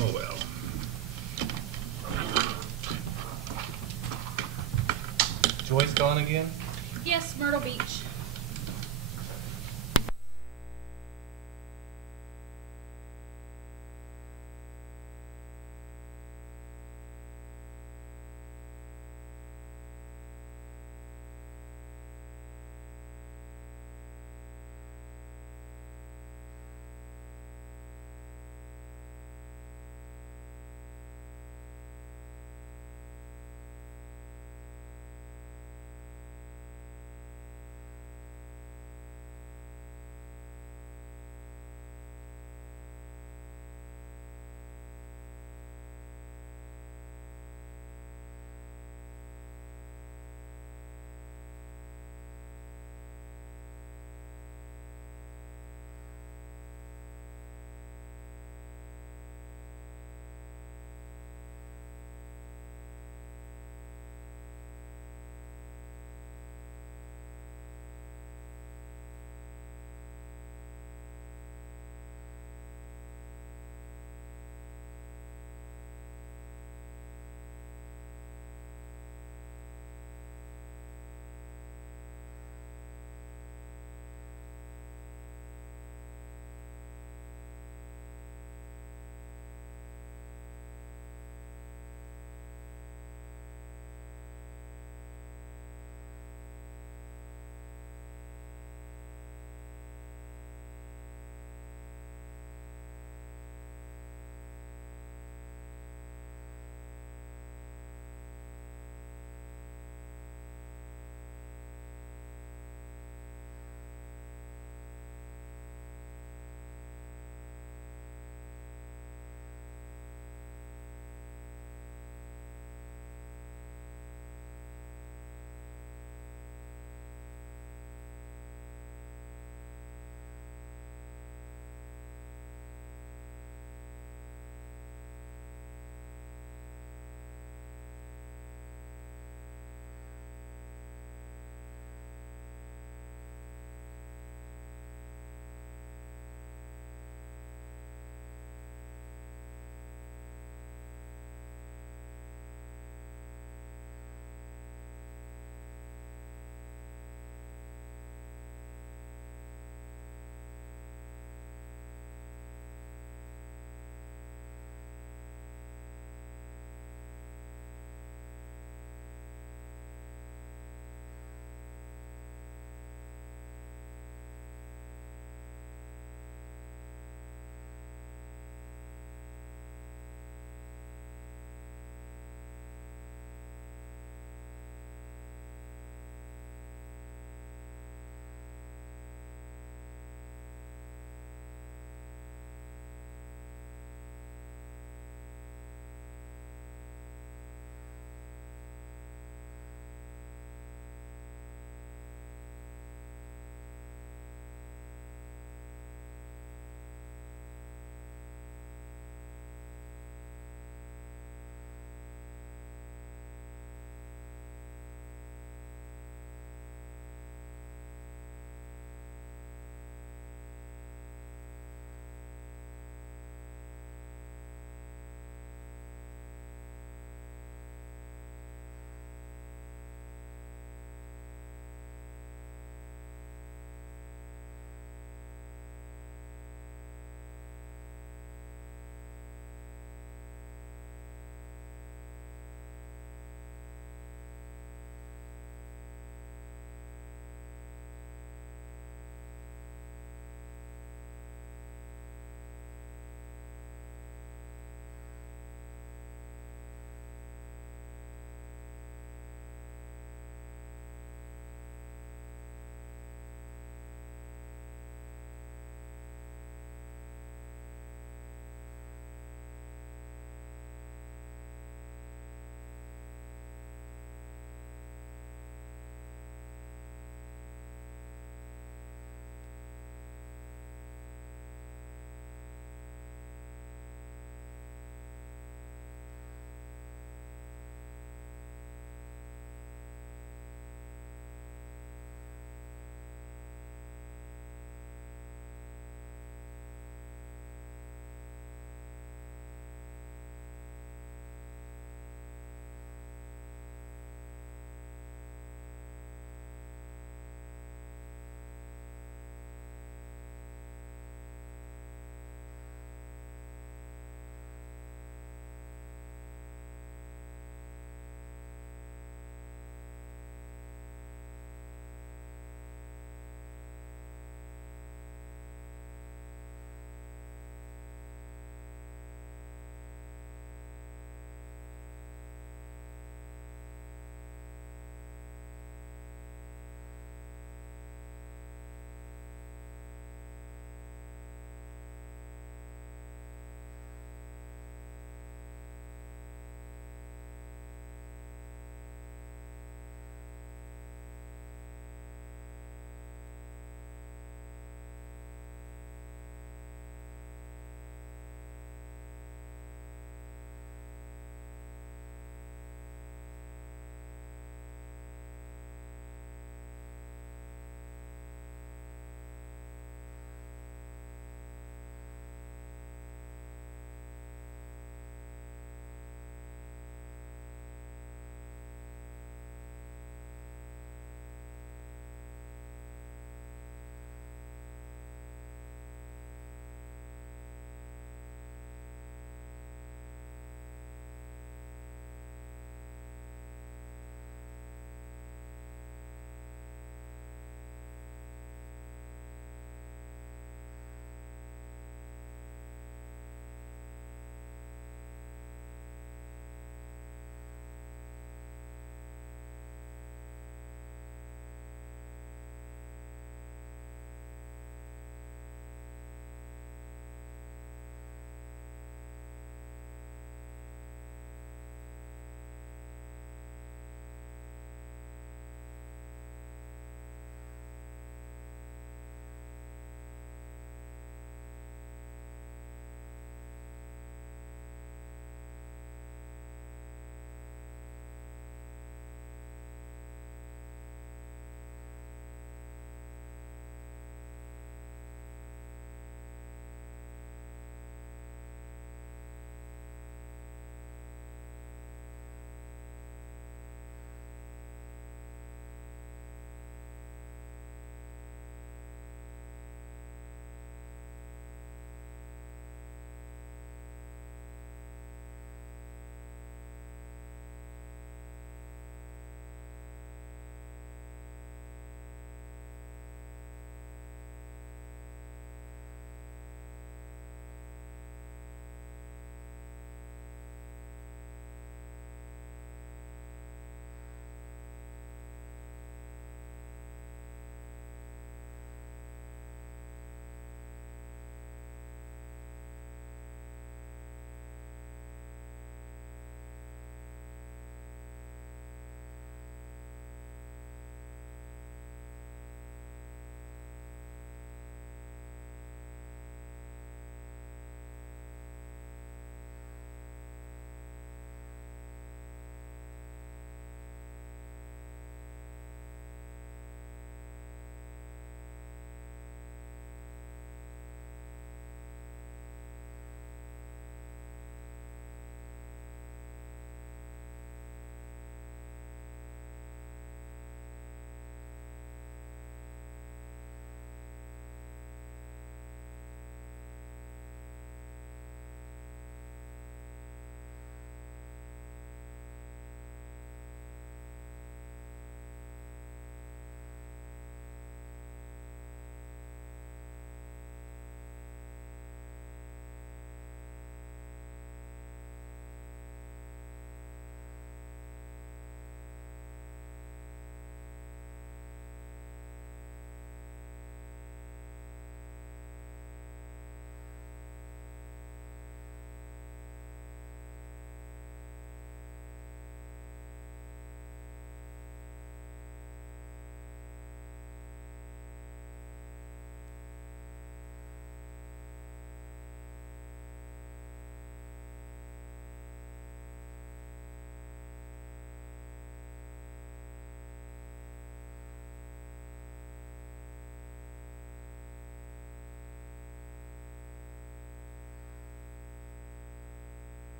Oh well. Joyce gone again? Yes, Myrtle Beach.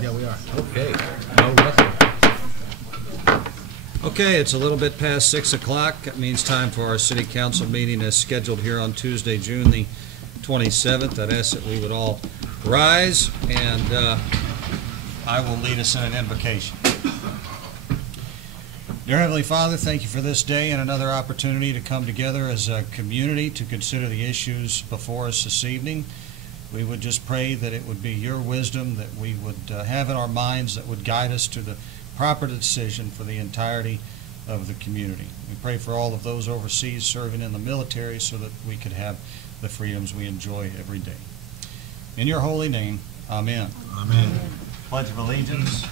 Yeah, we are. Okay. No wrestling. Okay, it's a little bit past 6 o'clock. That means time for our city council meeting as scheduled here on Tuesday, June the 27th. I'd ask that we would all rise, and I will lead us in an invocation. Dear Heavenly Father, thank you for this day and another opportunity to come together as a community to consider the issues before us this evening. We would just pray that it would be your wisdom that we would have in our minds that would guide us to the proper decision for the entirety of the community. We pray for all of those overseas serving in the military so that we could have the freedoms we enjoy every day. In your holy name, amen. Amen. Pledge of allegiance.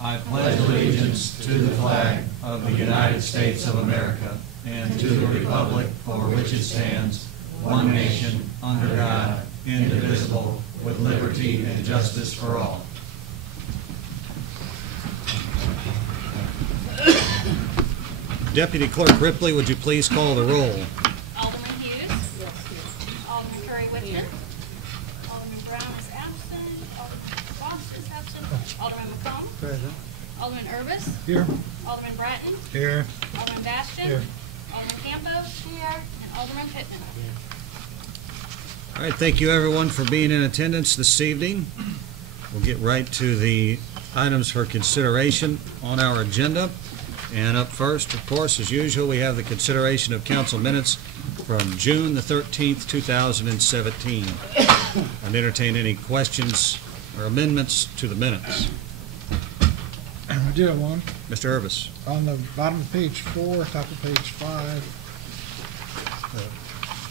I Pledge allegiance to the flag of the United States of America and to the republic for which it stands, one nation, under God, indivisible, with liberty and justice for all. Deputy Clerk Ripley, would you please call the roll? Alderman Hughes. Alderman Curry Whitman. Alderman Brown is absent. Alderman Ross is absent. Alderman McComb. Present. Alderman Urbis. Here. Alderman Bratton. Here. Alderman Bastian. Here. Alderman Campo. Here. And Alderman Pittman. All right, thank you everyone for being in attendance this evening. We'll get right to the items for consideration on our agenda. And up first, of course, as usual, we have the consideration of council minutes from June the 13th, 2017. I'd entertain any questions or amendments to the minutes. I do have one. Mr. Urbis. On the bottom of page 4, top of page 5,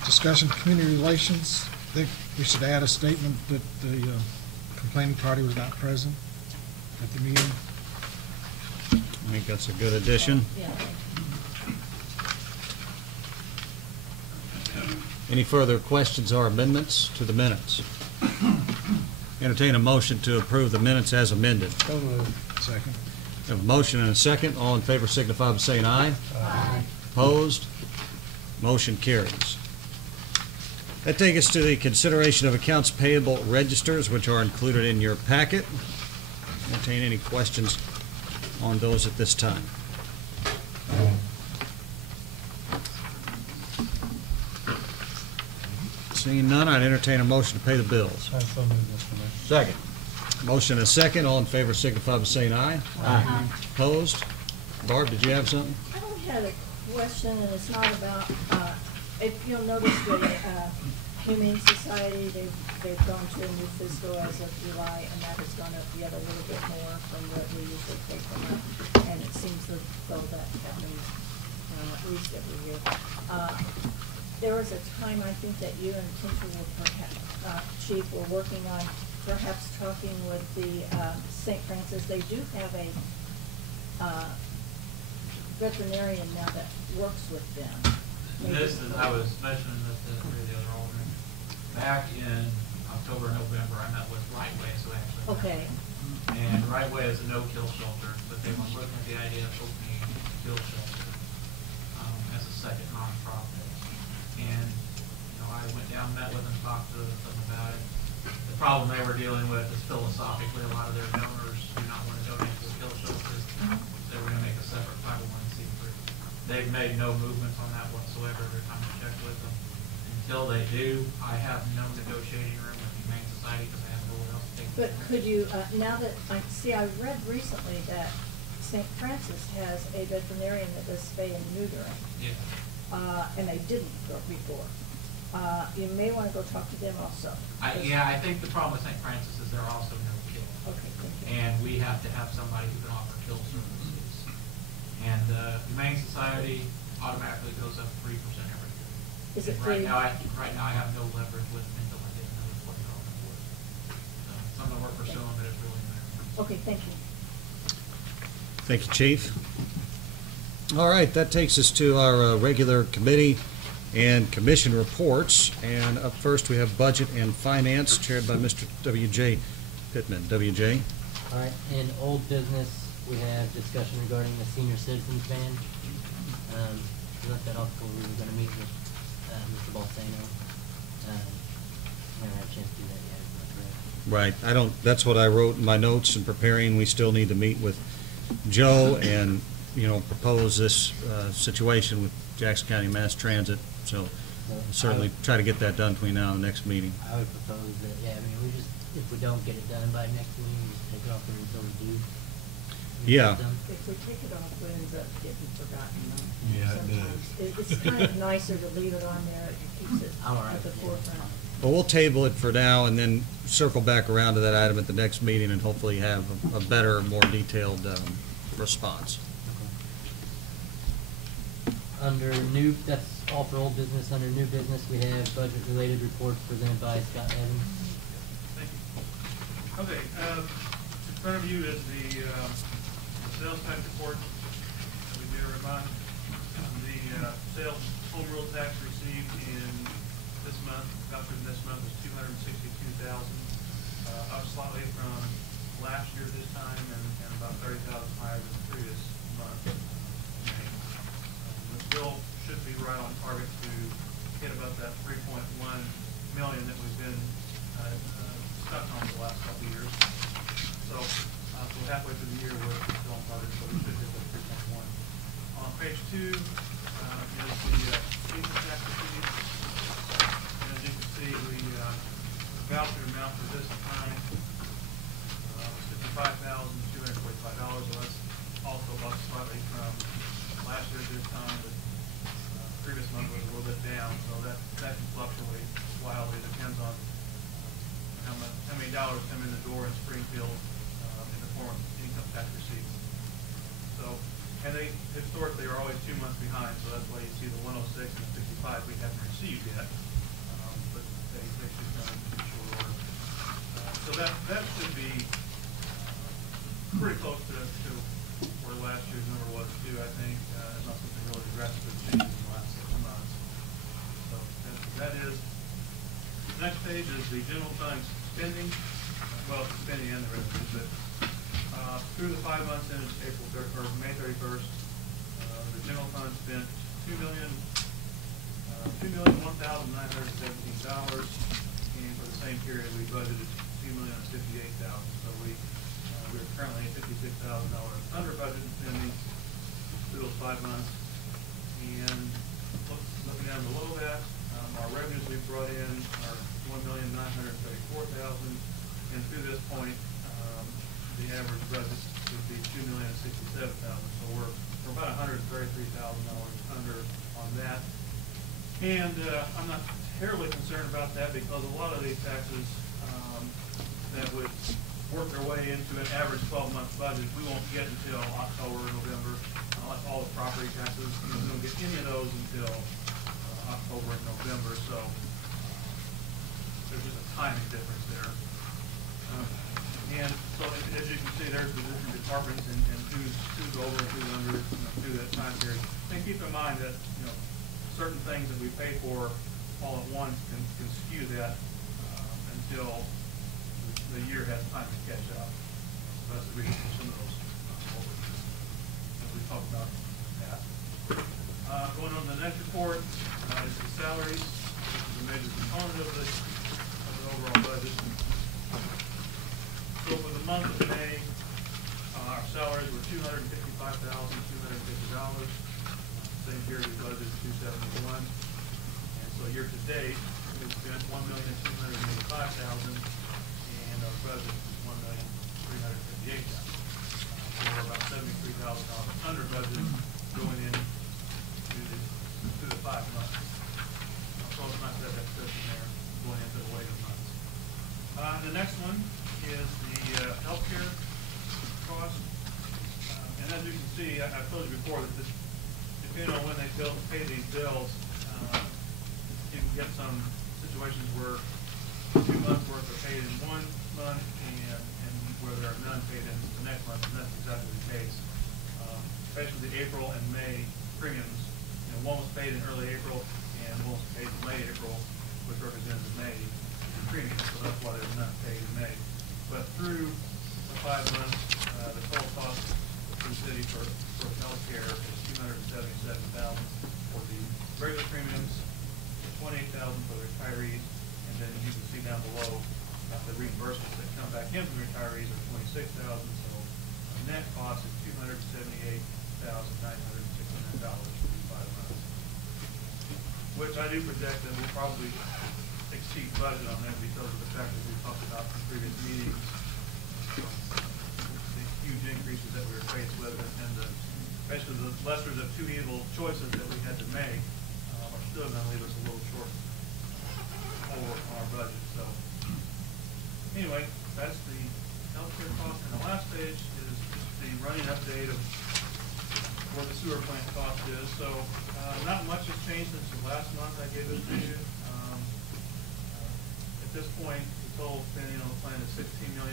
discussion of community relations. I think we should add a statement that the complaining party was not present at the meeting. I think that's a good addition. Any further questions or amendments to the minutes? Entertain a motion to approve the minutes as amended. So moved. Second. We have a motion and a second. All in favor signify by saying aye. Aye. Opposed? Motion carries. That takes us to the consideration of accounts payable registers, which are included in your packet. Entertain any questions on those at this time. Seeing none, I'd entertain a motion to pay the bills. Second. Motion and a second. All in favor signify by saying aye. Aye. Opposed? Barb, did you have something? I don't have a question, and it's not about, if you'll notice the Humane Society, they've gone to a new fiscal as of July, and that has gone up yet a little bit more from what we usually take them up. And it seems as though that happens at least every year. There was a time, I think, that you and Tinker were perhaps, Chief, were working on perhaps talking with the St. Francis. They do have a veterinarian now that works with them. This is, I was mentioning this to the other alderman. Back in October, November, I met with Rightway, so actually. Okay. And Rightway is a no-kill shelter, but they were looking at the idea of opening a kill shelter as a second nonprofit. And, you know, I went down, met with them, talked to them about it. The problem they were dealing with is philosophically, a lot of their donors do not want to donate to the kill shelter. They were going to make a separate 501c3. They've made no movements on that whatsoever every time I check with them. Until they do, I have no negotiating room with the Humane Society because I have no one else to take. But could you, now that, I read recently that St. Francis has a veterinarian that does spay and neutering. Yeah. And they didn't before. You may want to go talk to them also. Yeah, I think the problem with St. Francis is they're also no kill. Okay, thank you. And we have to have somebody who can offer kill services. And the Humane Society automatically goes up 3% every year. Is it And free? Right now I have no leverage with them until I get another $20 board. So some of the work we're showing, but it's really not. Okay, thank you. Thank you, Chief. All right, that takes us to our regular committee and commission reports. And up first, we have Budget and Finance, chaired by Mr. W.J. Pittman. W.J. All right, in old business, we have discussion regarding the senior citizens ban. We left that off before we were gonna meet with, Mr. Balsano. Haven't had a chance to do that yet, is that correct? Right, I don't, that's what I wrote in my notes in preparing. We still need to meet with Joe and, propose this situation with Jackson County Mass Transit. So certainly try to get that done between now and the next meeting. I would propose that, if we don't get it done by next meeting, we just take it off there until we do. Yeah. If we take it off, it ends up getting forgotten, though. Yeah, it Sometimes. It's kind of nicer to leave it on there, it keeps it I'm all right at the with it. forefront. Well, we'll table it for now and then circle back around to that item at the next meeting and hopefully have a better, more detailed response. Under new, that's all for old business. Under new business, we have budget-related reports presented by Scott Evans. Thank you. Okay, in front of you is the sales tax report that we do every month. The sales home rule tax received in this month, voucher this month, is $262,000, up slightly from last year this time, and about $30,000 higher than the previous month. We still should be right on target to hit about that 3.1 million that we've been stuck on for the last couple of years. So halfway through the year, we're still on target, so we should hit that 3.1. On page 2 is the income tax receipts. And as you can see, we voucher amount for this time $55,245. So that's also up slightly from last year at this time, but previous month was a little bit down, so that can fluctuate wildly. It depends on how many dollars come in the door in Springfield in the form of income tax receipts. So, and they historically are always 2 months behind, so that's why you see the 106 and the 65 we haven't received yet, but they should come in short order. So that should be pretty close to where last year's number was too, I think. Not something really drastically changed in the last 6 months. So that is. The next page is the general fund spending. Well, it's spending and the revenue, but through the 5 months ended May 31st, the general fund spent $2,001,917, and for the same period we budgeted $2,058,000. So we're currently at $56,000 under budget spending through those 5 months. And looking down below that, our revenues we brought in are $1,934,000, and through this point, the average budget would be $2,067,000. So we're about $133,000 under on that. And I'm not terribly concerned about that because a lot of these taxes that would work their way into an average 12-month budget, we won't get until October or November. Like all the property taxes, we don't get any of those until October and November, so there's just a timing difference there. And so as you can see, there's the different departments and who's over and who's under through that time period. And keep in mind that certain things that we pay for all at once can skew that until the year has time to catch up. So that's the reason for some of those as we talk about that. Going on to the next report is the salaries, which is a major component of the overall budget. So for the month of May, our salaries were $255,250. Same period we budgeted $271,000. And so year to date, we've spent $1,285,000, and our budget is $1,358,000. So we're about $73,000 under budget going in to the 5 months. So it's nice to have that cushion there going into the later months. The next one is the healthcare cost. And as you can see, I've told you before that this, depending on when they pay these bills, you can get some situations where 2 months worth are paid in 1 month and where there are none paid in the next month, and that's exactly the case. Especially the April and May premiums. One was paid in early April and one was paid in late April, which represents the May premium, so that's why there's none paid in May. But through the 5 months, the total cost for the city for healthcare is $277,000 for the regular premiums, $28,000 for the retirees, and then you can see down below the reimbursement that come back in from retirees are $26,000, so the net cost is $278,969 for these 5 months. Which I do project that we'll probably exceed budget on that because of the fact that we talked about in previous meetings, the huge increases that we were faced with, and basically the lesser of two evil choices that we had to make are still going to leave us a little short over on our budget. So anyway, that's the healthcare cost. And the last page is just the running update of where the sewer plant cost is. So not much has changed since the last month I gave it to you. At this point, the total spending on the plant is $16,761,000,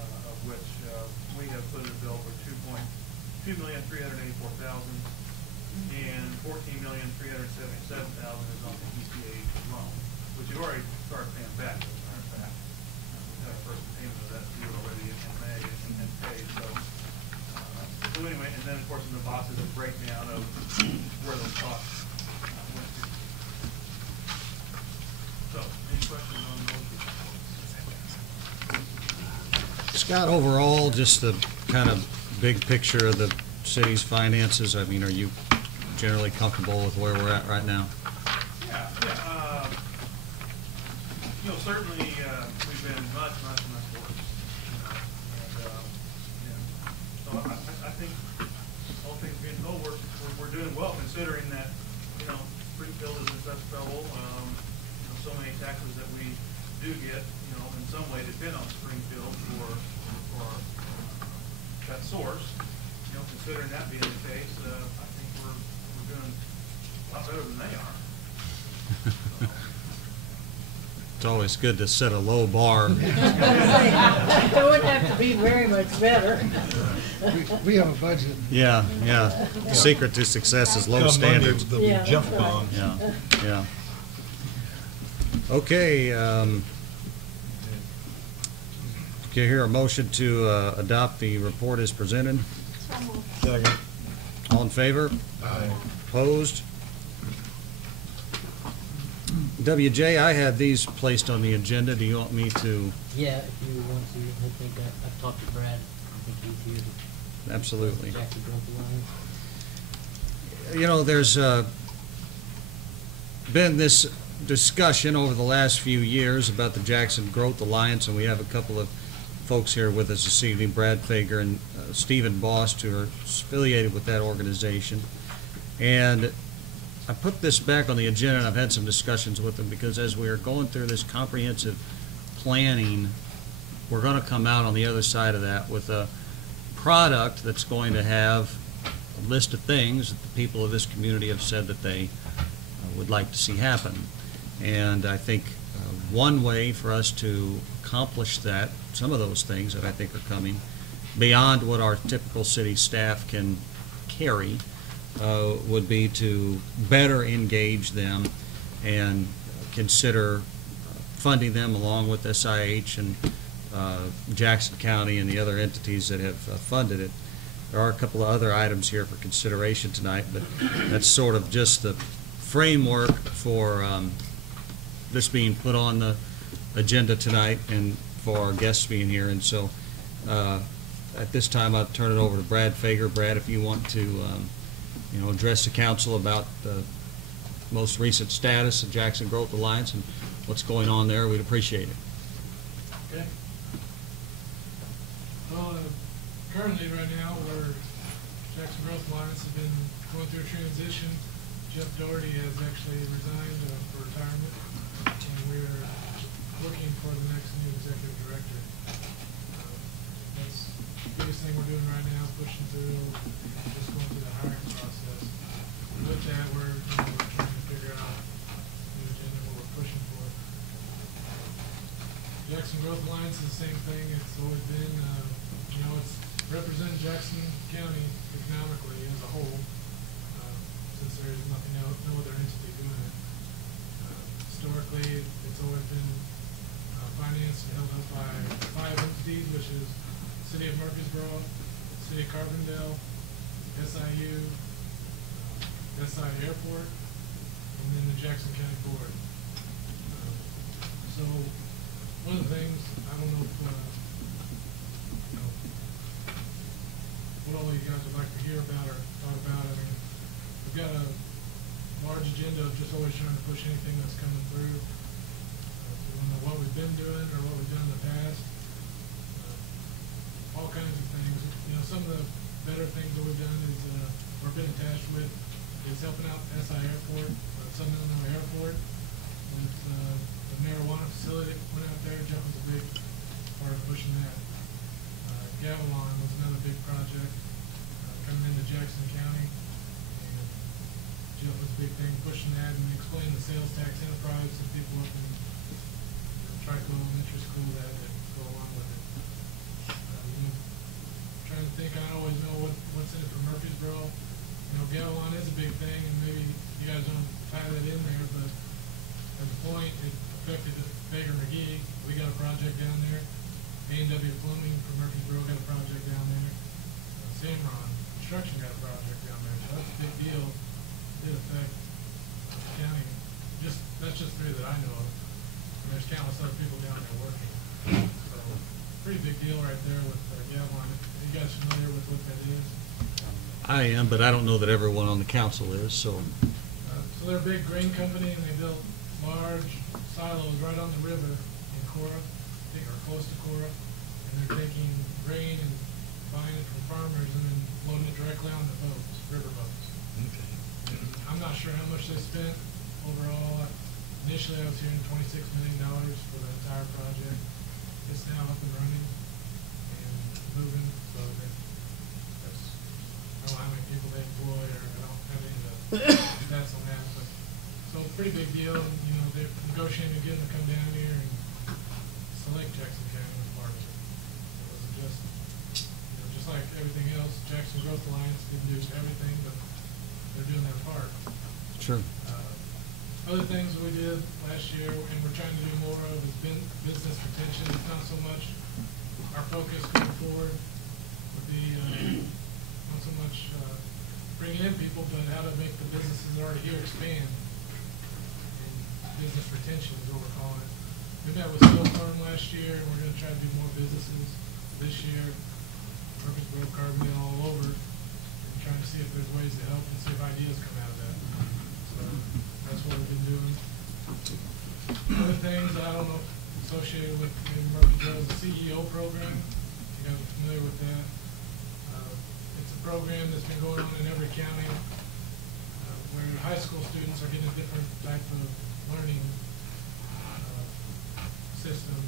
of which we have put in a bill for $2,384,000, and $14,377,000 is on the EPA loan, which you've already started paying back, as a matter of fact. We had our first payment of that due already in May and paid. So anyway, and then of course in the box is a breakdown of where those costs went to. So, any questions on those? Scott, overall, just the kind of big picture of the city's finances, I mean, are you generally comfortable with where we're at right now? Yeah. Certainly, we've been much worse. So I think all things being told, we're doing well considering that, Springfield is in such trouble. So many taxes that we do get, in some way depend on Springfield for that source. Considering that being the case, I think we're doing a lot better than they are. So. It's always good to set a low bar. It wouldn't have to be very much better. We have a budget. Yeah. The secret to success is low Come Monday, standards. they'll be Yeah, jumped that's right. on. Yeah. Okay, can you hear a motion to adopt the report as presented? So moved. Second. All in favor? Aye. Opposed? WJ, I had these placed on the agenda. Do you want me to? Yeah, if you want to, I think I've talked to Brad. I think he's here to. Absolutely. Jackson Growth Alliance. There's been this discussion over the last few years about the Jackson Growth Alliance, and we have a couple of folks here with us this evening, Brad Fager and Stephen Bost, who are affiliated with that organization. And I put this back on the agenda, and I've had some discussions with them because as we are going through this comprehensive planning, we're going to come out on the other side of that with a product that's going to have a list of things that the people of this community have said that they would like to see happen. And I think one way for us to accomplish that, some of those things that I think are coming, beyond what our typical city staff can carry, would be to better engage them and consider funding them along with SIH and Jackson County and the other entities that have funded it. There are a couple of other items here for consideration tonight, but that's sort of just the framework for this being put on the agenda tonight and for our guests being here. And so at this time, I'll turn it over to Brad Fager. Brad, if you want to address the council about the most recent status of Jackson Growth Alliance and what's going on there, we'd appreciate it. Okay. Well, currently right now, Jackson Growth Alliance has been going through a transition. Jeff Doherty has actually resigned for retirement, and we're looking for the next new executive director. That's the biggest thing we're doing right now, pushing through, just going through the hiring process. With that, we're trying to figure out the agenda, what we're pushing for. Jackson Growth Alliance is the same thing. It's always been, it's represent Jackson County economically as a whole, since there is nothing else, no other entity doing it. Historically, it's always been financed and held up by 5 entities, which is City of Murfreesboro, City of Carbondale, SIU, SI Airport, and then the Jackson County Board. So one of the things, I don't know if, you know, what all you guys would like to hear about or thought about. I mean, we've got a large agenda of just always trying to push anything that's coming through. We don't know what we've been doing or what we've done in the past. All kinds of things. You know, some of the better things that we've done is, or been attached with, is helping out SI Airport, Southern Illinois Airport, with the marijuana facility that went out there. Jeff was a big part of pushing that. Gavilon was another big project coming into Jackson County, and Jeff was a big thing pushing that and explaining the sales tax enterprise to people up in Trico Elementary School that go along with it. Trying to think, I always know what's in it for Murfreesboro. You know, Gavilon is a big thing, and maybe you guys don't tie that in there, but at the point, it affected Baker McGee. We got a project down there. A&W Plumbing from Murfreesboro got a project down there. Samron Construction got a project down there. So that's a big deal. It did affect the county. That's just three that I know of. And there's countless other people down there working. So, pretty big deal right there with Gavilon. Are you guys familiar with what that is? I am, but I don't know that everyone on the council is, so. So they're a big grain company, and they built large silos right on the river in Cora, or close to Cora, and they're taking grain and buying it from farmers and then loading it directly on the boats, river boats. Okay. I'm not sure how much they spent overall. Initially, I was hearing $26 million for the entire project. It's now up and running and moving, so that's, I don't know how many people they employ, or I don't have any of the stats on that, but so pretty big deal. You know, they're negotiating to get them to come down here and select Jackson County as part of it. It wasn't just, you know, just like everything else, Jackson Growth Alliance didn't do everything, but they're doing their part. Sure. Other things we did last year, and we're trying to do more of, is business retention. It's not so much our focus going forward would be not so much bringing in people, but how to make the businesses that are already here expand. And business retention is what we're calling it. We met with Steel Farm last year, and we're going to try to do more businesses this year. Murfreesboro, Carbondale, all over, and trying to see if there's ways to help and see if ideas come out of that. So that's what we've been doing. Other things I don't know associated with Murfreesboro is the CEO program. If you guys are familiar with that. It's a program that's been going on in every county where high school students are getting a different type of learning system.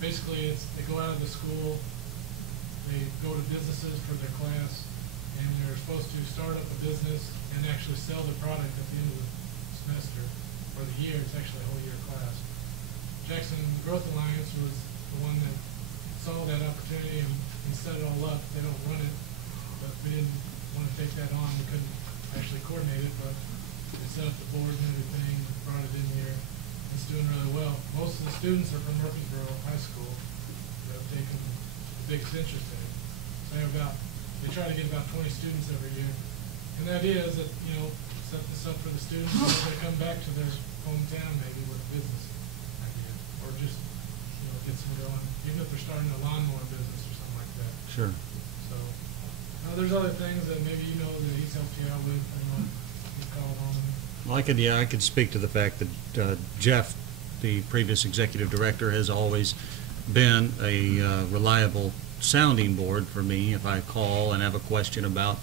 Basically, they go out of the school, they go to businesses for their class, and they're supposed to start up a business and actually sell the product at the end of the semester or the year. It's actually a whole year class. Jackson Growth Alliance was the one that saw that opportunity and set it all up. They don't run it, but we didn't want to take that on. We couldn't actually coordinate it, but they set up the board and everything and brought it in here. It's doing really well. Most of the students are from Murfreesboro High School that have taken the biggest interest in it. So they try to get about 20 students every year. And the idea is that, you know, set this up for the students so they come back to their hometown maybe with a business idea, or just, you know, get some going, even if they're starting a lawnmower business or something like that. Sure. So there's other things that maybe you know that he's helped you out with. I know you called on him. Well, I could speak to the fact that Jeff, the previous executive director, has always been a reliable sounding board for me if I call and have a question about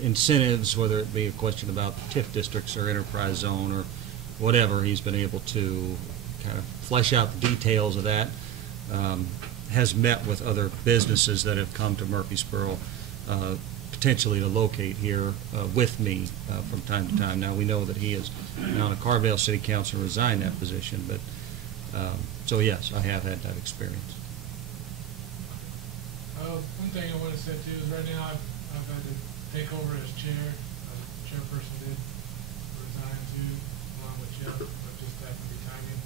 incentives, whether it be a question about TIF districts or enterprise zone or whatever. He's been able to kind of flesh out the details of that. Has met with other businesses that have come to Murfreesboro potentially to locate here with me from time to time. Now we know that he is now on a Carbondale City Council and resigned that position, but so yes, I have had that experience. One thing I want to say too is right now I've had to take over as chair. The chairperson did resign too, along with Jeff, but just happened to be timing.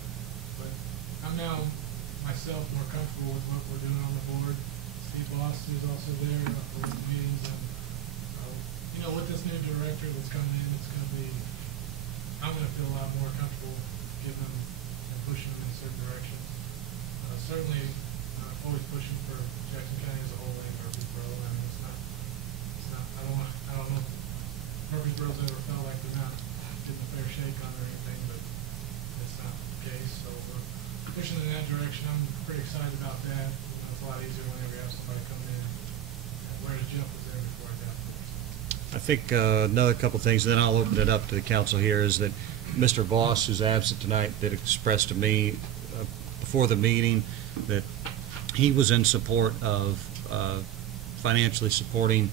But I'm now myself more comfortable with what we're doing on the board. Steve Boss, who's also there for the meetings, and you know, with this new director that's coming in, it's going to be, I'm going to feel a lot more comfortable giving them and pushing them in a certain direction. always pushing for Jackson County as a whole and Murfreesboro. I mean, it's not, I don't know if Murfreesboro's ever felt like they're not getting a fair shake on or anything, but it's not the case. So we're pushing in that direction. I'm pretty excited about that. You know, it's a lot easier whenever you have somebody come in. Whereas Jeff was there before I got there. I think another couple things, and then I'll open it up to the council here, is that Mr. Voss, who's absent tonight, did express to me before the meeting that he was in support of financially supporting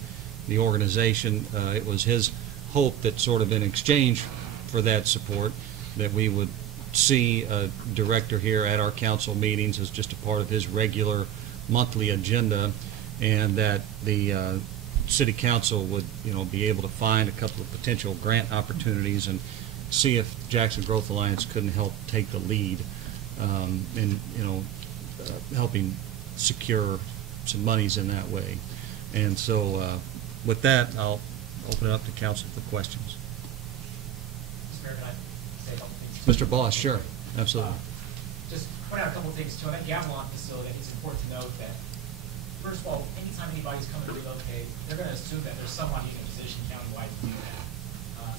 the organization. It was his hope that sort of in exchange for that support that we would see a director here at our council meetings as just a part of his regular monthly agenda, and that the city council would, be able to find a couple of potential grant opportunities and see if Jackson Growth Alliance couldn't help take the lead in, helping secure some monies in that way. And so with that, I'll open it up to council for questions. Mr. Mayor, can I say a couple things? Mr. Boss, sure, absolutely. Just point out a couple of things too. On that Gavilon facility, I think it's important to note that, first of all, anytime anybody's coming to relocate, they're going to assume that there's somebody in a position countywide to do that.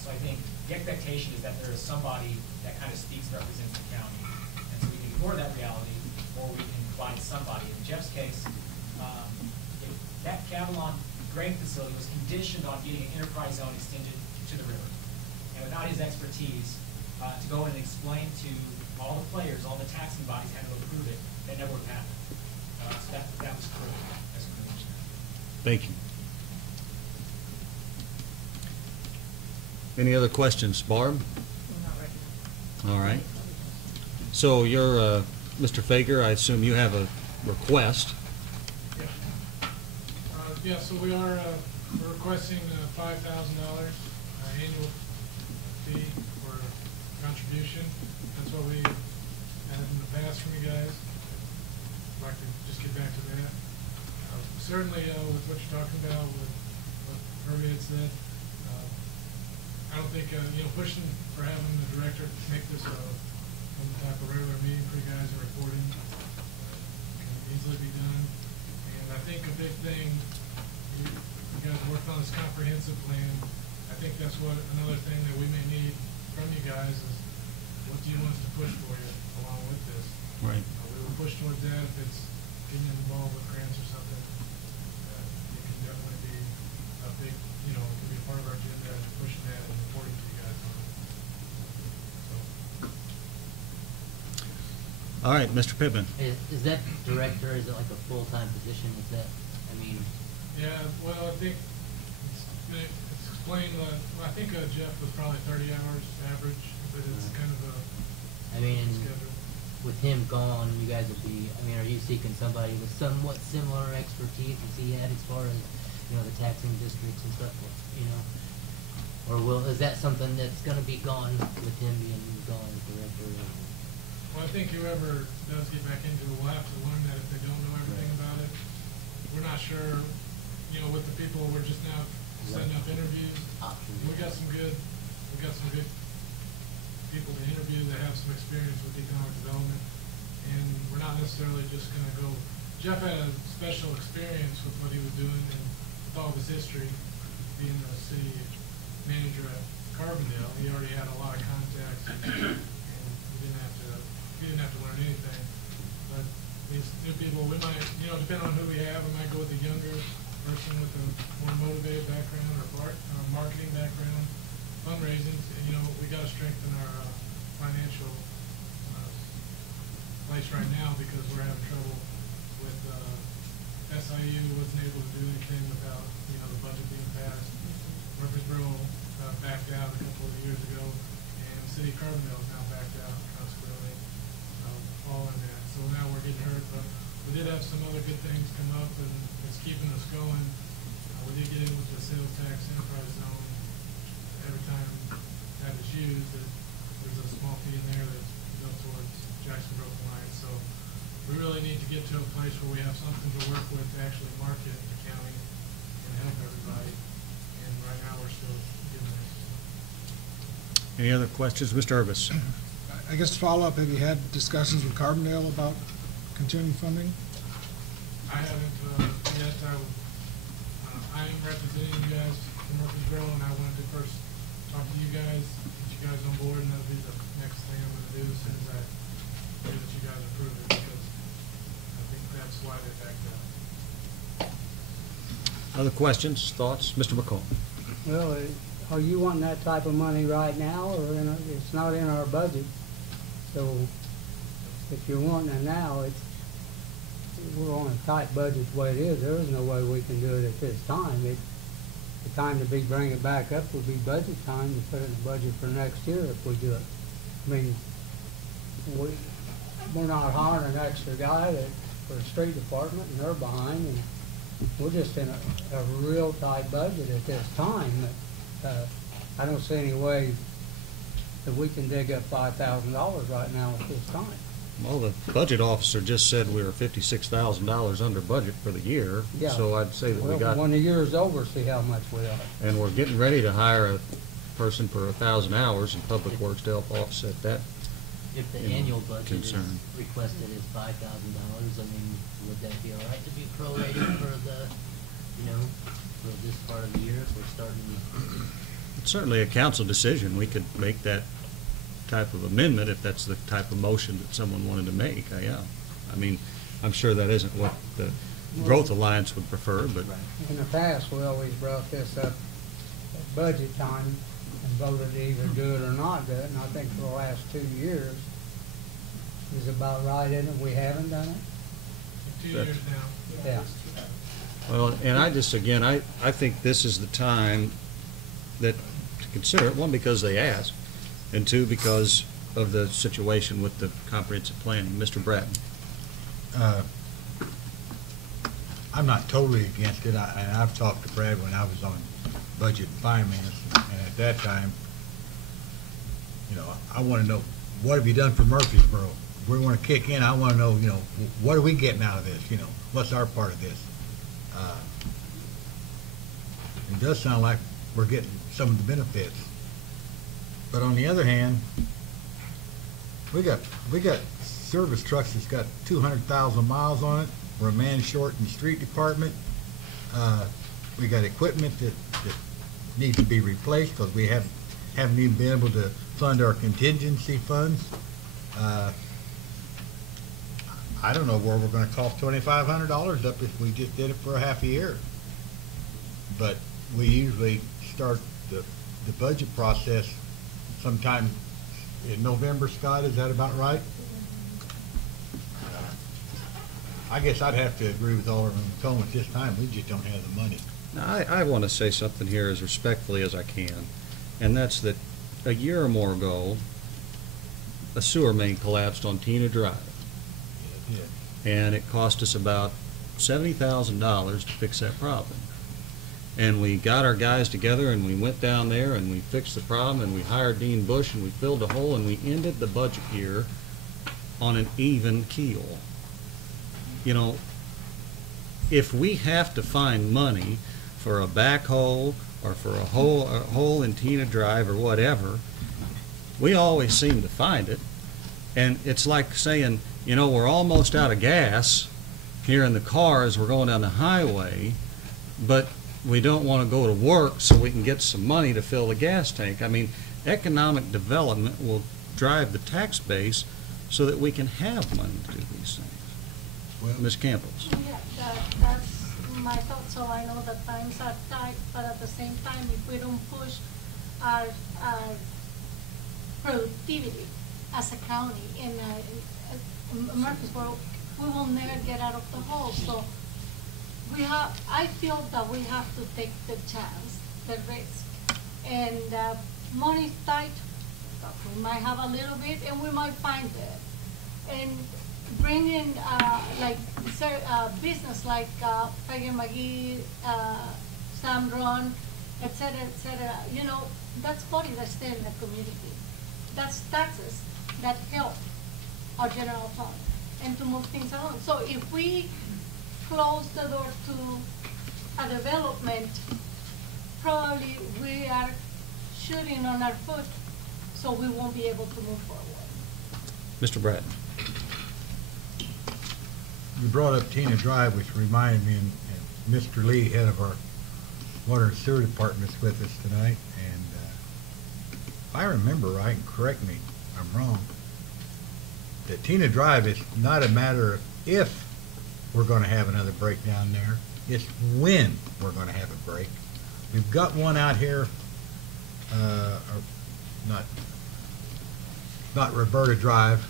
So I think the expectation is that there is somebody that kind of speaks and represents the county. And so we can ignore that reality, or we can provide somebody. In Jeff's case, that Gavilon grain facility was conditioned on getting an enterprise zone extended to the river. And without his expertise, to go in and explain to all the players, all the taxing bodies had to approve it, that never would happen. So that was critical. That's what I mentioned. Thank you. Any other questions, Barb? All right. So you're, Mr. Fager, I assume you have a request. Yeah, so we're requesting $5,000 annual fee for contribution. That's what we had in the past from you guys. I'd like to just get back to that. Certainly, with what you're talking about, with what Herbie had said, I don't think, pushing for having the director make this some type of regular meeting for you guys and reporting can easily be done. And I think a big thing, you guys worked on this comprehensive plan. I think that's another thing that we may need from you guys is, what do you want us to push for you along with this? Right. We will push towards that if it's getting involved with grants or something. It can definitely be a big, it can be a part of our agenda and pushing that and reporting to you guys on it. All right, Mr. Pittman. Is that director, is it like a full-time position? Is that, Yeah, well, I think it's explained, I think Jeff was probably 30 hours average, but it's kind of a schedule. With him gone, you guys would be, are you seeking somebody with somewhat similar expertise as he had as far as, the taxing districts and stuff, Or is that something that's gonna be gone with him being gone as director? Well, I think whoever does get back into it will have to learn that if they don't know everything about it. We're not sure, with the people, we're just now setting up interviews. We got some good people to interview that have some experience with economic development, and we're not necessarily just going to go. Jeff had a special experience with what he was doing and with all of his history, being the city manager at Carbondale. He already had a lot of contacts, and he didn't have to learn anything. But these new people, we might, depending on who we have, we might go with a younger person with a more motivated background or marketing background, fundraising. We got to strengthen our financial place right now because we're having trouble with SIU wasn't able to do anything without the budget being passed. Murfreesboro backed out a couple of years ago, and the city of Carbondale is now backed out consequently, all in that. So now we're getting hurt, but we did have some other good things come up, and it's keeping us going. We did get in with the sales tax enterprise zone. Every time that is used, there's a small fee in there that's built towards Jackson Growth Alliance. So we really need to get to a place where we have something to work with to actually market the county and help everybody. And right now we're still getting there. Any other questions? Mr. Urbis. I guess to follow up, have you had discussions with Carbondale about continuing funding? I haven't, yet. I am representing you guys from Murfreesboro, and I wanted to first talk to you guys, get you guys on board, and that'll be the next thing I'm gonna do as soon as I hear that you guys approve it, because I think that's why they backed out. Other questions, thoughts? Mr. McCall? Well, are you wanting that type of money right now, or it's not in our budget? So if you're wanting it now, we're on a tight budget the way it is. There is no way we can do it at this time. The time to bring it back up would be budget time to put it in the budget for next year if we do it. I mean, we're not hiring an extra guy for the street department, and they're behind, and we're just in a real tight budget at this time. I don't see any way that we can dig up $5,000 right now at this time. Well, the budget officer just said we were $56,000 under budget for the year. Yeah. So I'd say that we Well, got, when the year's over, see how much we are. and we're getting ready to hire a person for 1,000 hours in Public Works to help offset that. If the you know, annual budget concern. is requested is $5,000, I mean, would that be all right to be prorated for the, for this part of the year if we're starting? It's certainly a council decision. We could make that type of amendment if that's the type of motion that someone wanted to make. Yeah. I mean, I'm sure that isn't what the Growth Alliance would prefer, but In the past, we always brought this up at budget time and voted to either do it or not do it, and I think for the last 2 years is about right, isn't it? We haven't done it? 2 years now. Yeah. well, and I just, again, I think this is the time that to consider it, one, because they asked, and two, because of the situation with the comprehensive planning. Mr. Bratton? I'm not totally against it, and I've talked to Brad when I was on budget and finance, and at that time, I want to know, what have you done for Murfreesboro? We want to kick in. I want to know, what are we getting out of this? What's our part of this? It does sound like we're getting some of the benefits. But on the other hand, we got service trucks that's got 200,000 miles on it. We're a man short in the street department. We got equipment that needs to be replaced because we haven't even been able to fund our contingency funds. I don't know where we're going to cough $2,500 up if we just did it for a half a year. But we usually start the budget process sometime in November. Scott, is that about right? I guess I'd have to agree with Alderman McCollum at this time. We just don't have the money. Now, I want to say something here as respectfully as I can, and that's that a year or more ago, a sewer main collapsed on Tina Drive, and it cost us about $70,000 to fix that problem. And we got our guys together, and we went down there, and we fixed the problem, and we hired Dean Bush, and we filled the hole, and we ended the budget year on an even keel. If we have to find money for a backhoe or for a hole in Tina Drive or whatever, we always seem to find it. And it's like saying, we're almost out of gas here in the car as we're going down the highway, but we don't want to go to work so we can get some money to fill the gas tank. I mean, economic development will drive the tax base so that we can have money to do these things. Well, Ms. Campbell's. Yeah, that's my thought. So I know that times are tight, but at the same time, if we don't push our productivity as a county in Murfreesboro, we will never get out of the hole. So I feel that we have to take the chance, the risk, and money's tight. We might have a little bit, and we might find it. And bring in business like Tiger McGee, Sam Ron, et cetera. That's money that's staying in the community. That's taxes that help our general fund and to move things along. So if we close the door to a development, probably we are shooting on our foot, so we won't be able to move forward. Mr. Bratton. you brought up Tina Drive, which reminded me, and Mr. Lee, head of our Water and Sewer Department, is with us tonight, and if I remember right, and correct me if I'm wrong, that Tina Drive is not a matter of if we're gonna have another breakdown there, it's when we're gonna have a break. We've got one out here, not Roberta Drive,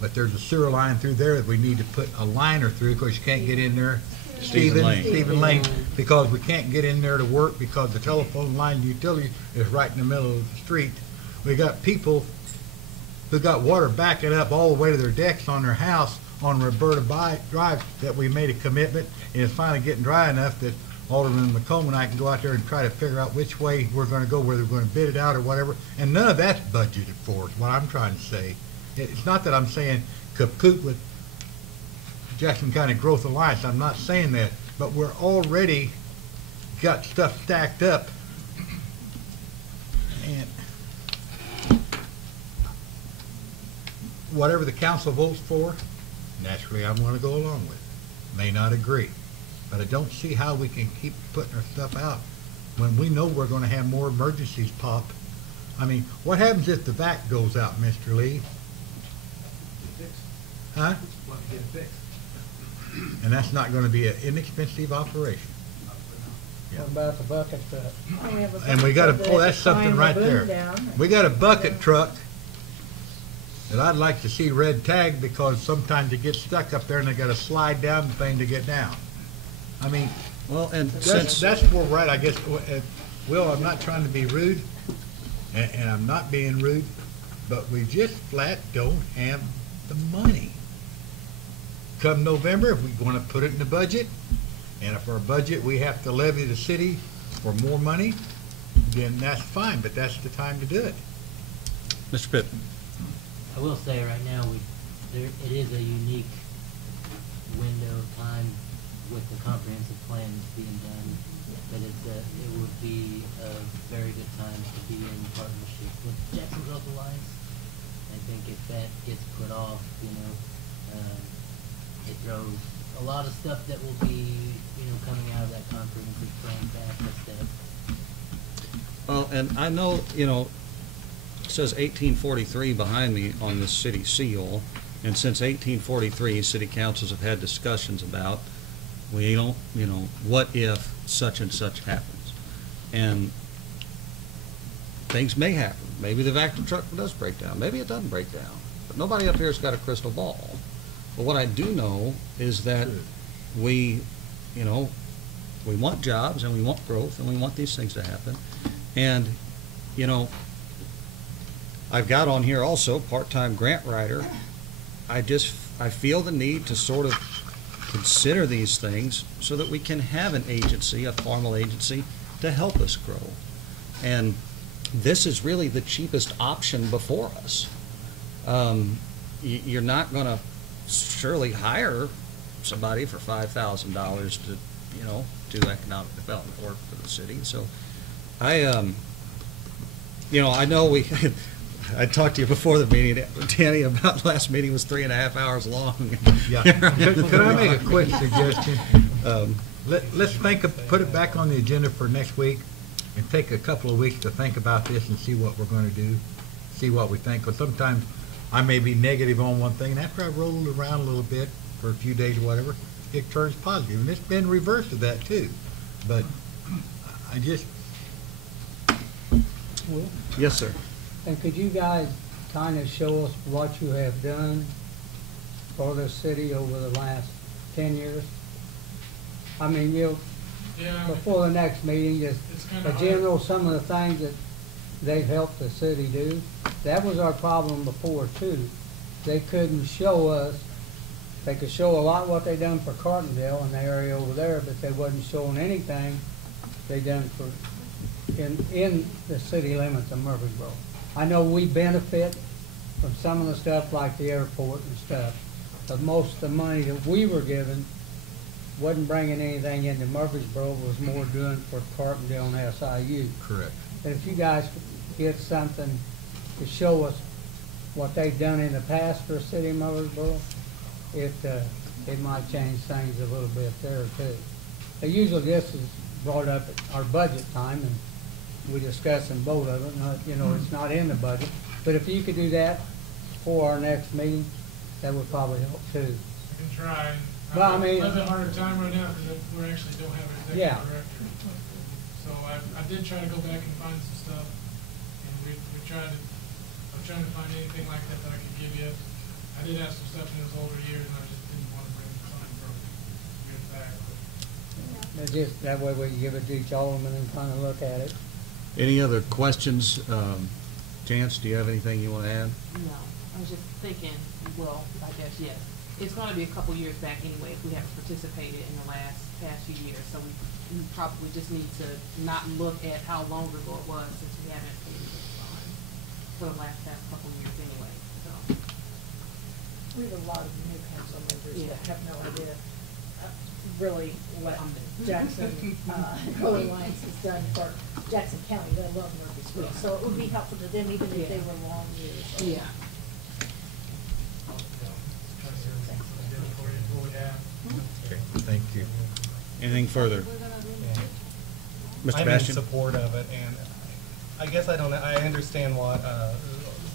but there's a sewer line through there that we need to put a liner through, because you can't get in there. Stephen Lane. Stephen Lane, because we can't get in there to work because the telephone line utility is right in the middle of the street. We got people who got water backing up all the way to their decks on their house on Roberta Drive that we made a commitment, and it's finally getting dry enough that Alderman McComb and I can go out there and try to figure out which way we're gonna go, whether we're gonna bid it out or whatever, and none of that's budgeted for, is what I'm trying to say. It's not that I'm saying kaput with Jackson County Growth Alliance, I'm not saying that, but we're already got stuff stacked up, and whatever the council votes for, naturally I'm gonna go along with. May not agree, but I don't see how we can keep putting our stuff out when we know we're gonna have more emergencies pop. I mean, what happens if the vac goes out, Mr. Lee? Huh? Get it fixed. And that's not gonna be an inexpensive operation. What about the bucket truck? Oh, we have a And we got bucket a, oh, that's that something climb right the boom there. down. We got a bucket truck that I'd like to see red tagged, because sometimes it gets stuck up there and they gotta slide down the thing to get down. I mean, Well, and that's where we're at, I guess. Will, I'm not trying to be rude, and I'm not being rude, but we just flat don't have the money. Come November, if we wanna put it in the budget, and if our budget, we have to levy the city for more money, then that's fine, but that's the time to do it. Mr. Pittman. I will say right now, it is a unique window of time with the comprehensive plan that's being done, that it would be a very good time to be in partnership with Jackson Growth Alliance. I think if that gets put off, it throws a lot of stuff that will be, coming out of that comprehensive plan back instead. Well, and I know, it says 1843 behind me on the city seal, and since 1843, city councils have had discussions about, what if such and such happens? And things may happen. Maybe the vacuum truck does break down. Maybe it doesn't break down. But nobody up here has got a crystal ball. But what I do know is that we want jobs, and we want growth, and we want these things to happen. And, I've got on here also part-time grant writer. I feel the need to sort of consider these things so that we can have an agency, a formal agency, to help us grow. And this is really the cheapest option before us. You're not going to surely hire somebody for $5,000 to, do economic development work for the city. So I know I talked to you before the meeting, Danny, about last meeting was 3.5 hours long. Yeah. Could I make a quick suggestion? Let's put it back on the agenda for next week, and take a couple of weeks to think about this and see what we're going to do, see what we think. Because sometimes I may be negative on one thing, and after I roll it around a little bit for a few days or whatever, it turns positive. And it's been reversed of that too. But I just... Well, Yes, sir. and could you guys kind of show us what you have done for the city over the last 10 years? I mean, Yeah, before the next meeting, just it's kind of a general, some of the things that they've helped the city do. That was our problem before too. They couldn't show us, they could show a lot what they done for Cartondale in the area over there, but they wasn't showing anything they done for, in the city limits of Murfreesboro. I know we benefit from some of the stuff like the airport and stuff, but most of the money that we were given wasn't bringing anything into Murfreesboro, was more doing for Cartondale and SIU. Correct. But if you guys could get something to show us what they've done in the past for the city of Murfreesboro, it might change things a little bit there too. Usually this is brought up at our budget time, and we discuss them both of it, you know, it's not in the budget. But if you could do that for our next meeting, that would probably help too. I can try. Well, I I'm mean- a little bit harder time right now because we actually don't have an Yeah. executive director. So I did try to go back and find some stuff, and we tried to, I'm trying to find anything like that I could give you. I did have some stuff in those older years, and I just didn't want to bring something from years back. But just, that way we can give it to each alderman and kind of look at it. Any other questions? Chance, do you have anything you want to add? No, I was just thinking, well, I guess, yes. It's gonna be a couple years back anyway, if we haven't participated in the past few years, so we probably just need to not look at how long ago it was, since we haven't paid this bond for the past couple years anyway, so. We have a lot of new council members Yeah. that have no idea really what Jackson, Code Alliance has done for Jackson County, let alone Murfreesboro. Yeah. So it would be helpful to them even if they Yeah. were long years. Yeah. Okay, thank you. Anything further? Mr. I'm in Bastian? support of it, and I guess I understand what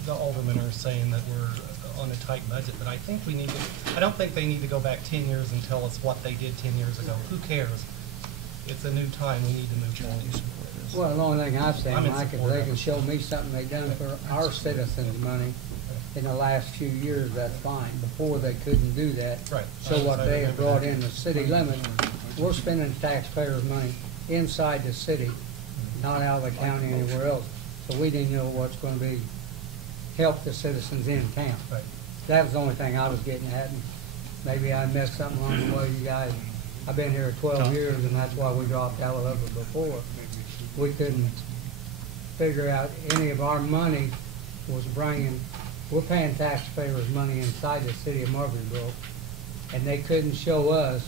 the aldermen are saying, that we're on a tight budget, but I think we need to, I don't think they need to go back 10 years and tell us what they did 10 years ago. Who cares? It's a new time, we need to move forward. Well, the only thing I've seen, I'm in Mike, if support they of can it. show me something they've done for our citizens' money in the last few years, that's fine. Before, they couldn't do that. Right. So what I they have remember brought that. in the city limits, we're spending taxpayers' money inside the city, not out of the county anywhere else. So we didn't know what's gonna be, help the citizens in town. Right. That was the only thing I was getting at, and maybe I missed something along the way, you guys. I've been here 12 years, and that's why we dropped out of it before. We couldn't figure out any of our money was bringing, we're paying taxpayers' money inside the city of Murfreesboro, and they couldn't show us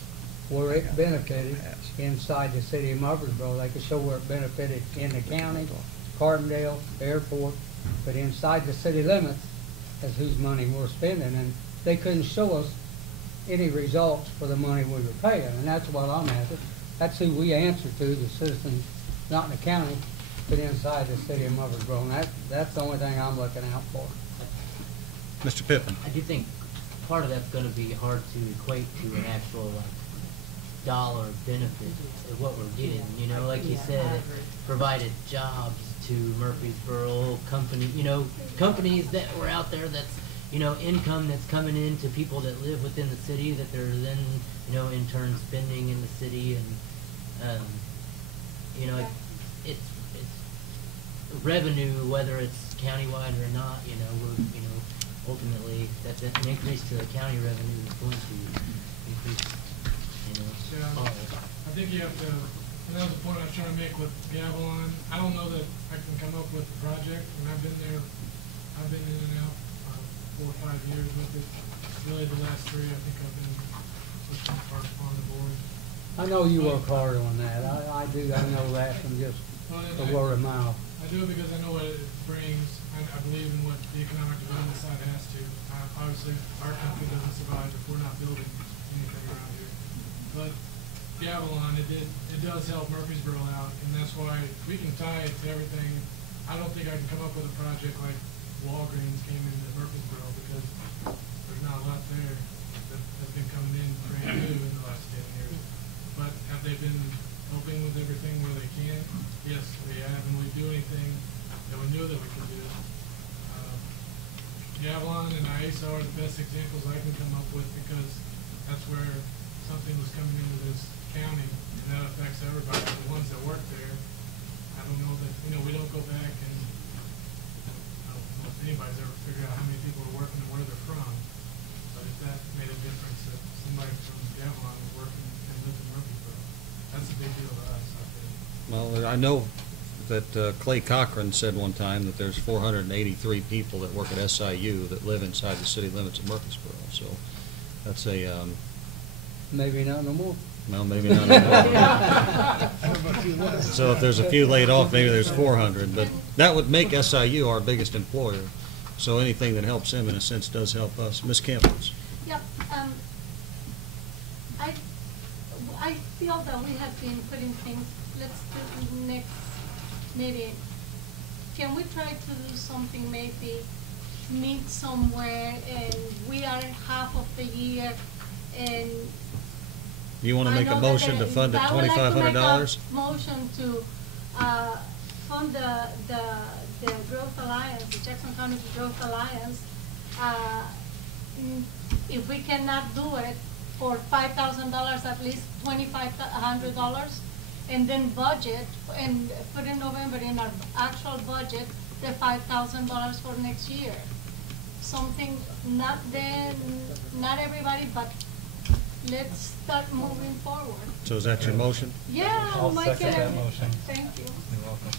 where it benefited inside the city of Murfreesboro. They could show where it benefited in the county, Carbondale, the airport, but inside the city limits is whose money we're spending, and they couldn't show us any results for the money we were paying, and that's what I'm after. That's who we answer to, the citizens, not in the county, but inside the city of Murfreesboro, and that's the only thing I'm looking out for. Mr. Pippin? I do think part of that's gonna be hard to equate to an actual, like, dollar benefit of what we're getting, you know, like you Yeah, I said, it agree. provided jobs to Murfreesboro companies that were out there, that's, you know, income that's coming in to people that live within the city, that they're then, you know, in turn spending in the city, and, you know, it's revenue, whether it's countywide or not, you know, ultimately, that's an increase to the county revenue is going to increase, you know, Yeah. all. I think you have to, and that was the point I was trying to make with Gavilan. I don't know that I can come up with a project, and I've been there, I've been in and out 4 or 5 years with it. Really, the last 3, I think I've been pushing hard on the board. I know you work hard on that, I do, I know that from just Well, and the word of mouth. I do it because I know what it brings. I believe in what the economic development side has to. Obviously, our country doesn't survive if we're not building anything around here. But Gavilan, it does help Murfreesboro out, and that's why we can tie it to everything. I don't think I can come up with a project like Walgreens came into Murfreesboro, because there's not a lot there that's been coming in brand new in the last 10 years. But have they been helping with everything where they can? Yes, we have, and we do anything that we knew that we could do. Gavilan and IASA are the best examples I can come up with, because that's where something was coming into this county, and that affects everybody. The ones that work there, I don't know that, you know, we don't go back and, I don't know if anybody's ever figured out how many people are working and where they're from. But if that made a difference, that somebody from Gavilan was working and lived in Murfreesboro, that's a big deal to us, I think. Well, I know that Clay Cochran said one time that there's 483 people that work at SIU that live inside the city limits of Murfreesboro. So that's a, Maybe not no more. well, maybe not anymore. So if there's a few laid off, maybe there's 400. But that would make SIU our biggest employer. So anything that helps them, in a sense, does help us. Ms. Campbell? Yep, I feel that we have been putting things, let's do the next meeting. Can we try to do something, maybe meet somewhere and we are in half of the year and. You want to make a motion to fund at $2,500? Motion to, fund the Growth Alliance, the Jackson County Growth Alliance. If we cannot do it for $5,000, at least $2,500, and then budget and put in November in our actual budget the $5,000 for next year. Something not then, not everybody, but let's start moving forward. So is that your motion? Yeah, I'll Mike, second that motion. thank you. You're welcome.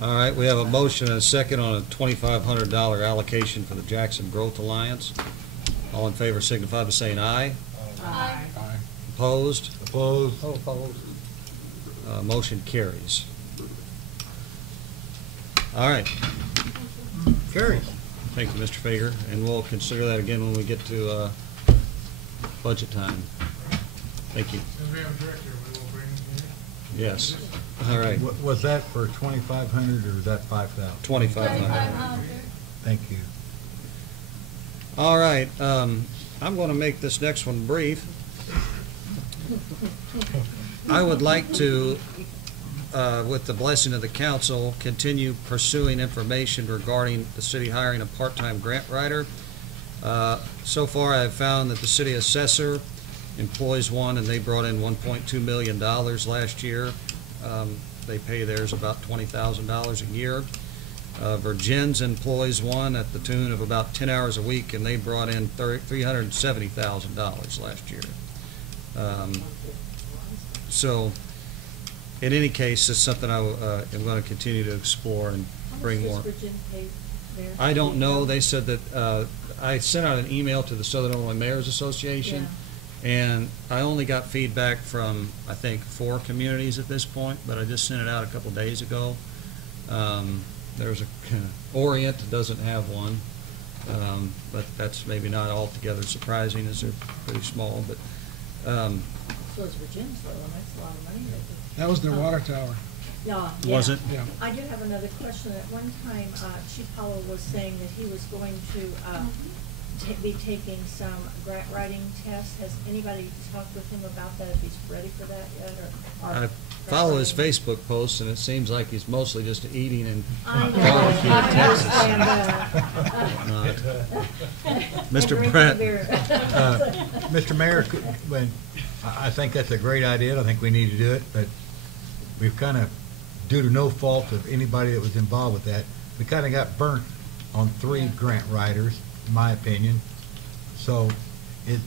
All right, we have a motion and a second on a $2,500 allocation for the Jackson Growth Alliance. All in favor signify by saying aye. Aye. Opposed? Opposed? Oh, opposed. Motion carries. All right. Carries. Thank you, Mr. Fager, and we'll consider that again when we get to budget time. Thank you. And we have a director, we will bring him here. Yes. All right. Was that for 2,500 or was that 5,000? 2,500. Thank you. All right. I'm going to make this next one brief. I would like to, with the blessing of the council, continue pursuing information regarding the city hiring a part-time grant writer. So far, I've found that the city assessor employs one, and they brought in $1.2 million last year. They pay theirs about $20,000 a year. Virgin's employs one at the tune of about 10 hours a week, and they brought in $370,000 last year. So, in any case, it's something I am going to continue to explore and bring more. How much does Virgin pay there? I don't know. They said that I sent out an email to the Southern Illinois Mayors Association, and I only got feedback from, I think, 4 communities at this point, but I just sent it out a couple days ago. There's a Orient doesn't have one, but that's maybe not altogether surprising as they're pretty small. But So is Virgin's though, and that's a lot of money. That was their water tower. Yeah. Was it? Yeah. I do have another question. At one time, Chief Powell was saying that he was going to be taking some grant writing tests. Has anybody talked with him about that, if he's ready for that yet? Or I follow his Facebook posts, and it seems like he's mostly just eating and I know, barbecue in I Texas. understand Mr. Drinking Brett. beer. Mr. Mayor, I think that's a great idea. I think we need to do it, but we've kind of, due to no fault of anybody that was involved with that, we kind of got burnt on 3 grant writers, in my opinion. So and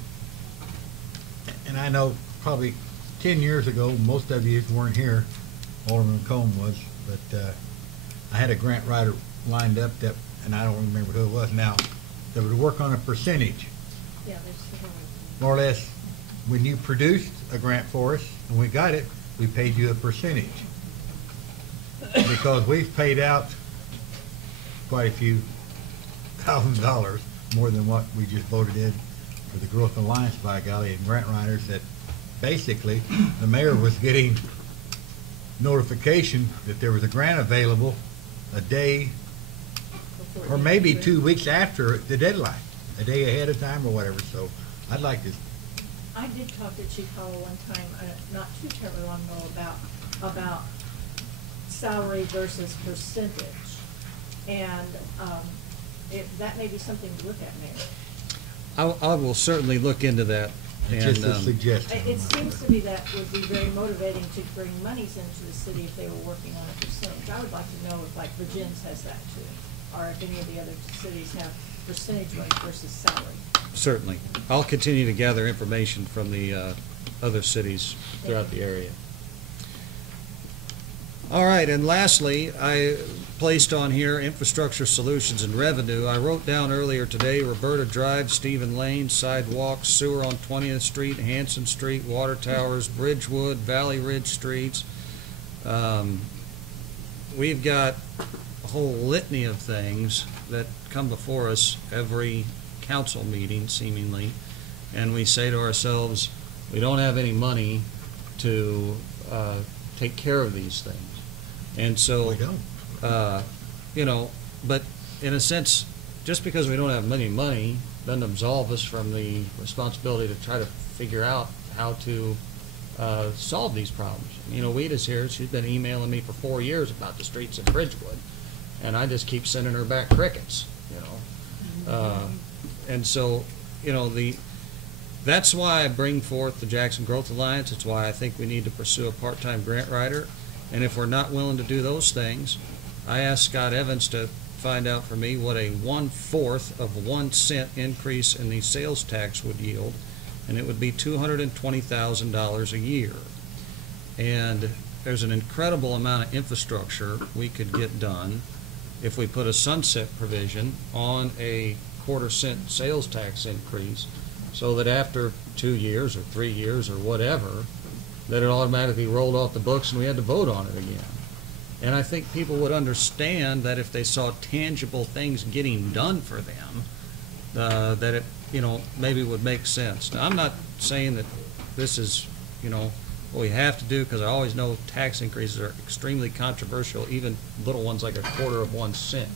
I know probably 10 years ago, most of you weren't here, Alderman Combe was, but I had a grant writer lined up that, and I don't remember who it was now, that would work on a percentage. Yeah, there's More or less, when you produced a grant for us and we got it, we paid you a percentage. Because we've paid out quite a few $1,000s more than what we just voted in for the Growth Alliance, by golly, and grant writers, that basically the mayor was getting notification that there was a grant available a day or maybe 2 weeks after the deadline, a day ahead of time or whatever. So I'd like to. I did talk to Chief Powell one time, not too terribly long ago, about salary versus percentage. And that may be something to look at, Mayor. I will certainly look into that. It's And, just a suggestion. It seems to me that would be very motivating to bring monies into the city if they were working on a percentage. I would like to know if, like, Virgin's has that too, or if any of the other cities have percentage rate versus salary. Certainly. I'll continue to gather information from the other cities throughout the area. All right, and lastly, I placed on here infrastructure solutions and revenue. I wrote down earlier today Roberta Drive, Stephen Lane, sidewalks, sewer on 20th Street, Hanson Street, water towers, Bridgewood, Valley Ridge Streets. We've got a whole litany of things that come before us every council meeting, seemingly, and we say to ourselves, we don't have any money to take care of these things. And so, We don't. you know, but in a sense, just because we don't have money doesn't absolve us from the responsibility to try to figure out how to solve these problems. You know, Weeda's here. She's been emailing me for 4 years about the streets in Bridgewood, and I just keep sending her back crickets, you know. And so, you know, that's why I bring forth the Jackson Growth Alliance. It's why I think we need to pursue a part-time grant writer. And if we're not willing to do those things, I asked Scott Evans to find out for me what a 1/4 of 1 cent increase in the sales tax would yield, and it would be $220,000 a year. And there's an incredible amount of infrastructure we could get done if we put a sunset provision on a 1/4 cent sales tax increase, so that after 2 years or 3 years or whatever, that it automatically rolled off the books and we had to vote on it again. And I think people would understand that if they saw tangible things getting done for them, that it, you know, maybe would make sense. Now, I'm not saying that this is, you know, what we have to do, because I always know tax increases are extremely controversial, even little ones like a 1/4 of 1 cent.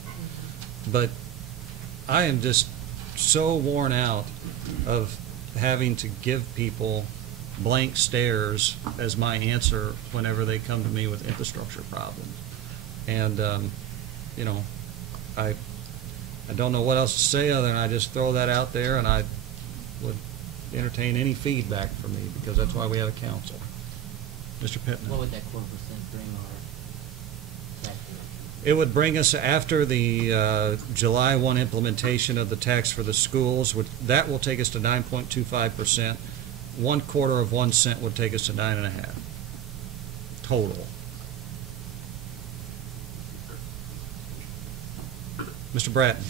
But I am just so worn out of having to give people blank stares as my answer whenever they come to me with infrastructure problems. And, you know, I don't know what else to say other than I just throw that out there, and I would entertain any feedback from me, because that's why we have a council. Mr. Pittman. What would that 1/4% bring our tax rate? It would bring us, after the July 1 implementation of the tax for the schools, that will take us to 9.25%. 1/4 of 1 cent would take us to 9.5 total. Mr. Bratton.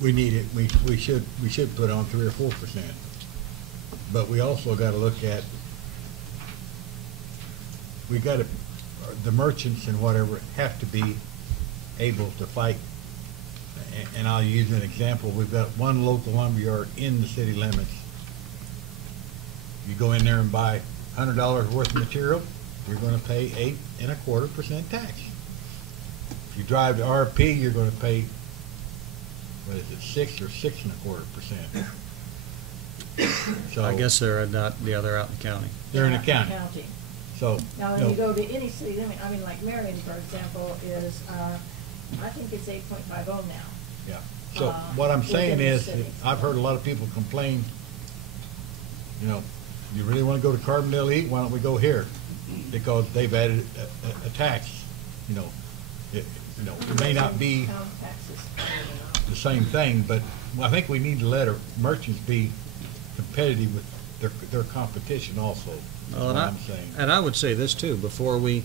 We need it, we should put on 3 or 4%. But we also gotta look at, the merchants and whatever have to be able to fight. And I'll use an example. We've got one local lumberyard in the city limits. You go in there and buy $100 worth of material, you're gonna pay 8.25% tax. If you drive to RP, you're gonna pay, what is it, 6 or 6.25%. So I guess they're not the other out in the county. they're in the county. So, Now, when you go to any city limit, I mean, like Marion, for example, is, I think it's 8.50 now. yeah. So what I'm saying within the is, city. I've heard a lot of people complain, you know, you really want to go to Carbondale to eat, why don't we go here? Because they've added a tax, you know. It may not be Town taxes. the same thing, but I think we need to let our merchants be competitive with their competition also. That's Well, what I'm saying. and I would say this too, before we,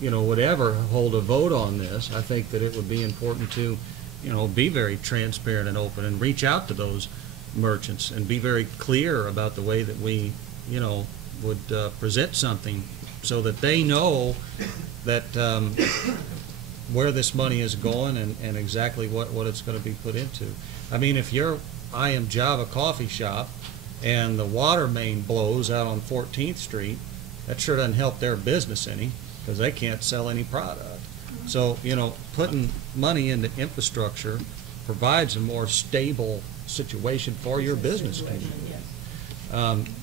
you know, would ever hold a vote on this, I think that it would be important to, you know, be very transparent and open and reach out to those merchants and be very clear about the way that we, you know, would present something so that they know that where this money is going and exactly what it's going to be put into. I mean, if you're I Am Java coffee shop and the water main blows out on 14th Street, that sure doesn't help their business any, because they can't sell any product. So, you know, putting money into infrastructure provides a more stable situation for your business community,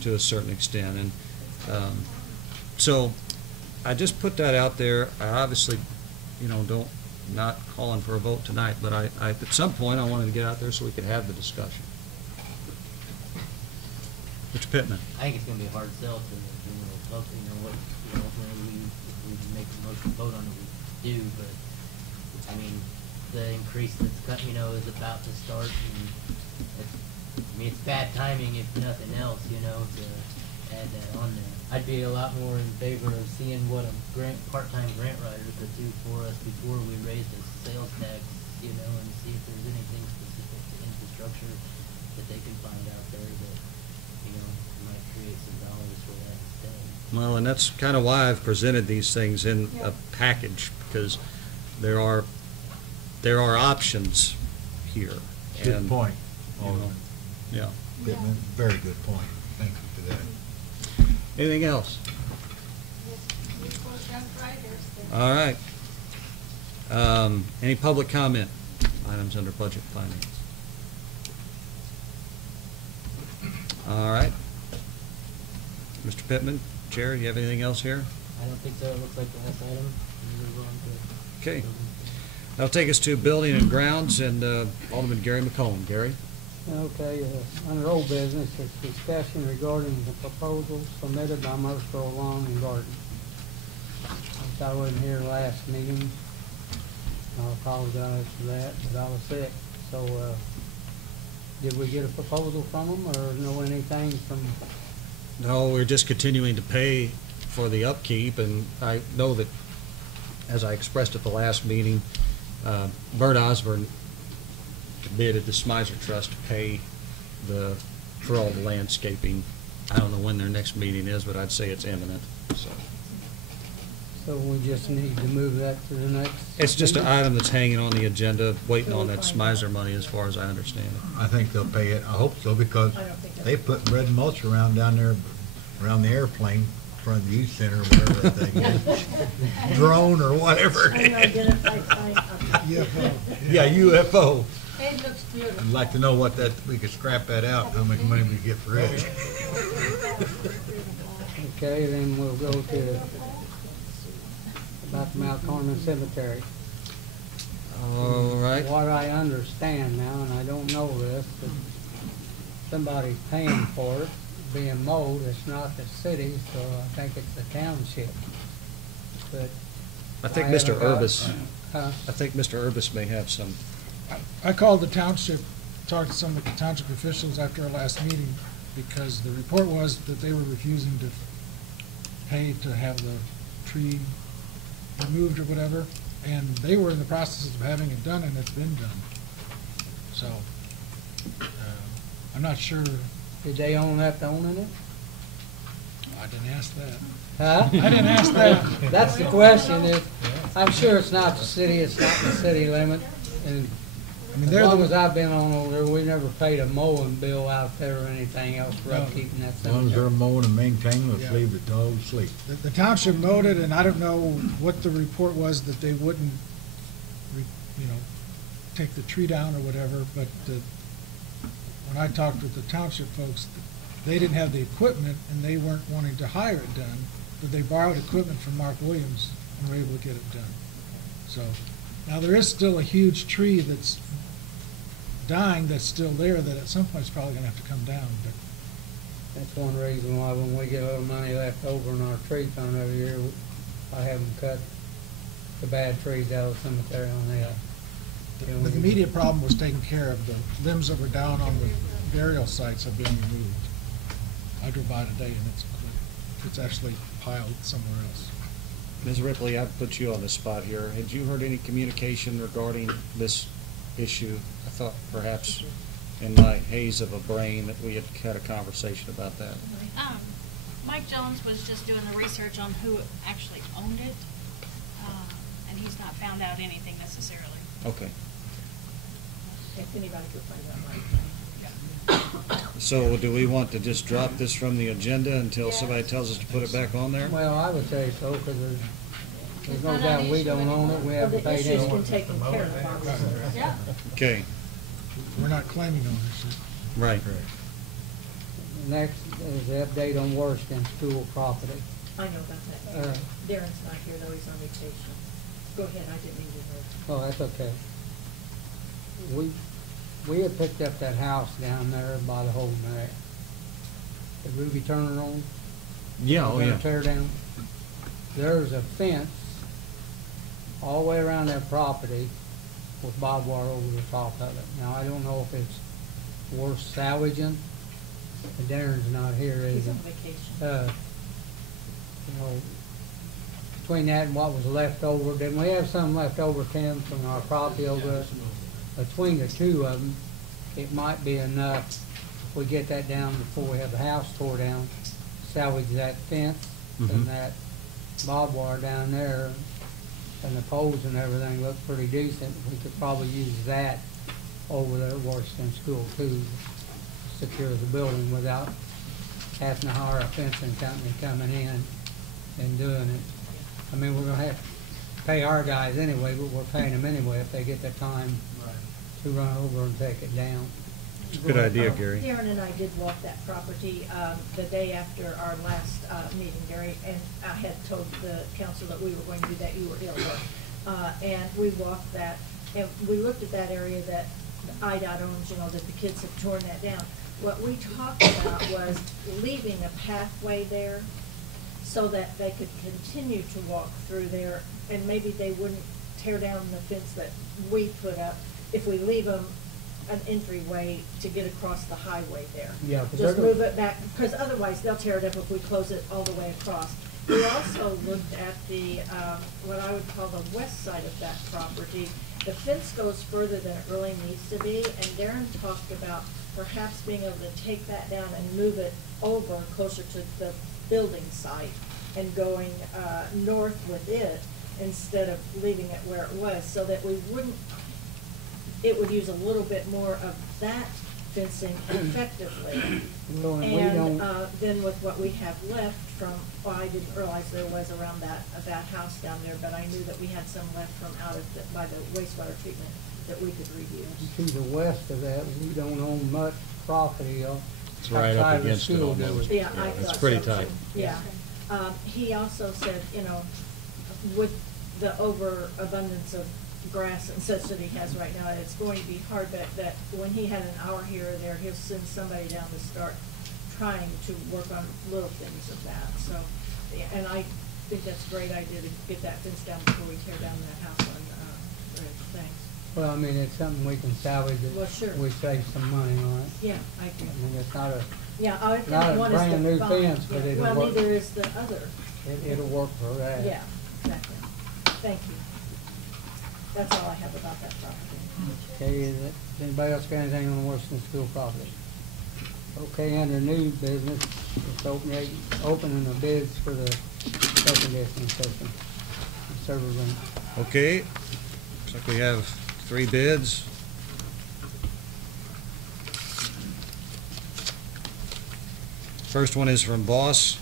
to a certain extent. And so I just put that out there. I obviously, you know, not calling for a vote tonight, but I at some point I wanted to get out there so we could have the discussion. Mr. Pittman. I think it's gonna be a hard sell to the general public, ultimately if we make the motion vote on it, we do, but, I mean, the increase that's cut, is about to start, and it's bad timing if nothing else, to add that on there. I'd be a lot more in favor of seeing what a part-time grant writer could do for us before we raise the sales tax, and see if there's anything specific to infrastructure that they can find out there that, might create some dollars for that instead. Well, and that's kind of why I've presented these things in a package, because there are options here. Good point. Yeah. Pittman. Very good point. Thank you for that. Anything else? All right. Any public comment? Items under budget finance. All right. Mr. Pittman, Chair, do you have anything else here? I don't think so. It looks like the last item. We move on to Okay. That'll take us to building and grounds and Alderman Gary McCollum. Gary? Okay, under old business, it's discussion regarding the proposal submitted by Murfreesboro Lawn and Garden. I wasn't here last meeting. I apologize for that, but I was sick. So, did we get a proposal from them or know anything from? No, we're just continuing to pay for the upkeep, and I know that, as I expressed at the last meeting, Bert Osborne committed the Smizer Trust to pay for all the landscaping. I don't know when their next meeting is, but I'd say it's imminent, so. So we just need to move that to the next? It's just an meeting? item that's hanging on the agenda, waiting on that Smizer money, as far as I understand it. I think they'll pay it. I hope so, because they put red mulch around down there, around the airplane, in front of the youth center, whatever that thing is. Drone or whatever it is. UFO. Yeah, UFO. It looks beautiful. I'd like to know what that, we could scrap that out, how much money we get for it. Okay, then we'll go to about the Mount Carmel Cemetery. All right. What I understand now, and I don't know this, but somebody's paying for it, being mowed. It's not the city, so I think it's the township. But I think haven't Mr. got- Urbis, Huh? I think Mr. Urbis may have some. I called the township, talked to some of the township officials after our last meeting, because the report was that they were refusing to pay to have the tree removed or whatever, and they were in the process of having it done, and it's been done. So, I'm not sure, Did they own that to owning it? I didn't ask that. Huh? I didn't ask that. That's the question. I'm sure it's not the city, it's not the city limit. And I mean, as they're long the, as I've been on over there, we never paid a mowing bill out there or anything else for No. upkeeping that As long as they're cemetery. mowing and maintaining, let's Yeah. leave the dogs sleep. the township mowed it, and I don't know what the report was, that they wouldn't, take the tree down or whatever, but when I talked with the township folks, they didn't have the equipment, and they weren't wanting to hire it done, but they borrowed equipment from Mark Williams and were able to get it done. So, now there is still a huge tree that's dying, that's still there, that at some point is probably gonna have to come down, but That's one reason why when we get a little money left over in our tree fund every year, I have them cut the bad trees out of the cemetery on that. the immediate problem was taken care of. The limbs that were down on the burial sites have been removed. I drove by today, and it's actually piled somewhere else. Ms. Ripley, I've put you on the spot here. Had you heard any communication regarding this issue? I thought perhaps in my haze of a brain that we had a conversation about that. Mike Jones was just doing the research on who actually owned it, and he's not found out anything necessarily. Okay. If anybody could find out, like, So do we want to just drop this from the agenda until somebody tells us to put it back on there? Well, I would say so, because there's no not doubt an we issue don't own it, we well, haven't the paid issue's been anyone. taken care of, obviously. Yeah. Okay, We're not claiming ownership. right. Next is the update on Washington School property. I know about that. Uh, Darren's not here, though, he's on vacation. Go ahead, I didn't mean to interrupt. Oh, that's okay. We had picked up that house down there by the Holden area. The Ruby Turner on. Yeah, oh We're gonna yeah. tear down. There's a fence all the way around that property with barbed wire over the top of it. Now, I don't know if it's worth salvaging. And Darren's not here, is He's he? on vacation. Between that and what was left over, didn't we have some left over, Tim, from our property over there? Between the two of them, it might be enough if we get that down before we have the house tore down, salvage that fence and that barbed wire down there, and the poles and everything look pretty decent. We could probably use that over there at Washington School too. secure the building without having to hire a fencing company coming in and doing it. I mean, we're gonna have to pay our guys anyway, but we're paying them anyway if they get the time to run over and take it down. Good idea, Gary. Darren and I did walk that property the day after our last meeting, Gary, and I had told the council that we were going to do that, you were ill. And we walked that, and we looked at that area that IDOT owns, you know, that the kids have torn that down. What we talked about was leaving a pathway there so that they could continue to walk through there, and maybe they wouldn't tear down the fence that we put up if we leave them an entryway to get across the highway there. Yeah, 'cause Just they're move it back, because otherwise they'll tear it up if we close it all the way across. We also looked at the, what I would call the west side of that property. The fence goes further than it really needs to be, and Darren talked about perhaps being able to take that down and move it over closer to the building site and going north with it instead of leaving it where it was, so that we wouldn't, it would use a little bit more of that fencing effectively. Well, and we And don't- then with what we have left from, well, I didn't realize there was around that house down there, but I knew that we had some left from out of, by the wastewater treatment that we could reuse. To the west of that, we don't own much property It's right up outside of the against it school almost. district. Yeah, I It's thought pretty so, tight. too. Yeah. He also said, you know, with the overabundance of grass and such that he has right now, it's going to be hard, but that when he had an hour here or there, he'll send somebody down to start trying to work on little things of that, so, yeah, and I think that's a great idea to get that fence down before we tear down that house on, Ridge. Thanks. Well, I mean, it's something we can salvage Well, it. sure. We save some money on it. Yeah, I agree. I mean, it's not a, Yeah, I Not kind a of want us to brand new find. fence, but Yeah, it'll well, work. neither is the other. it'll work for that. Yeah, exactly. Thank you. That's all I have about that property. Okay, is it, anybody else got anything on the Washington School property? Okay, under new business, it's opening the bids for the air conditioning system, the server room. Okay, looks like we have 3 bids. First one is from Boss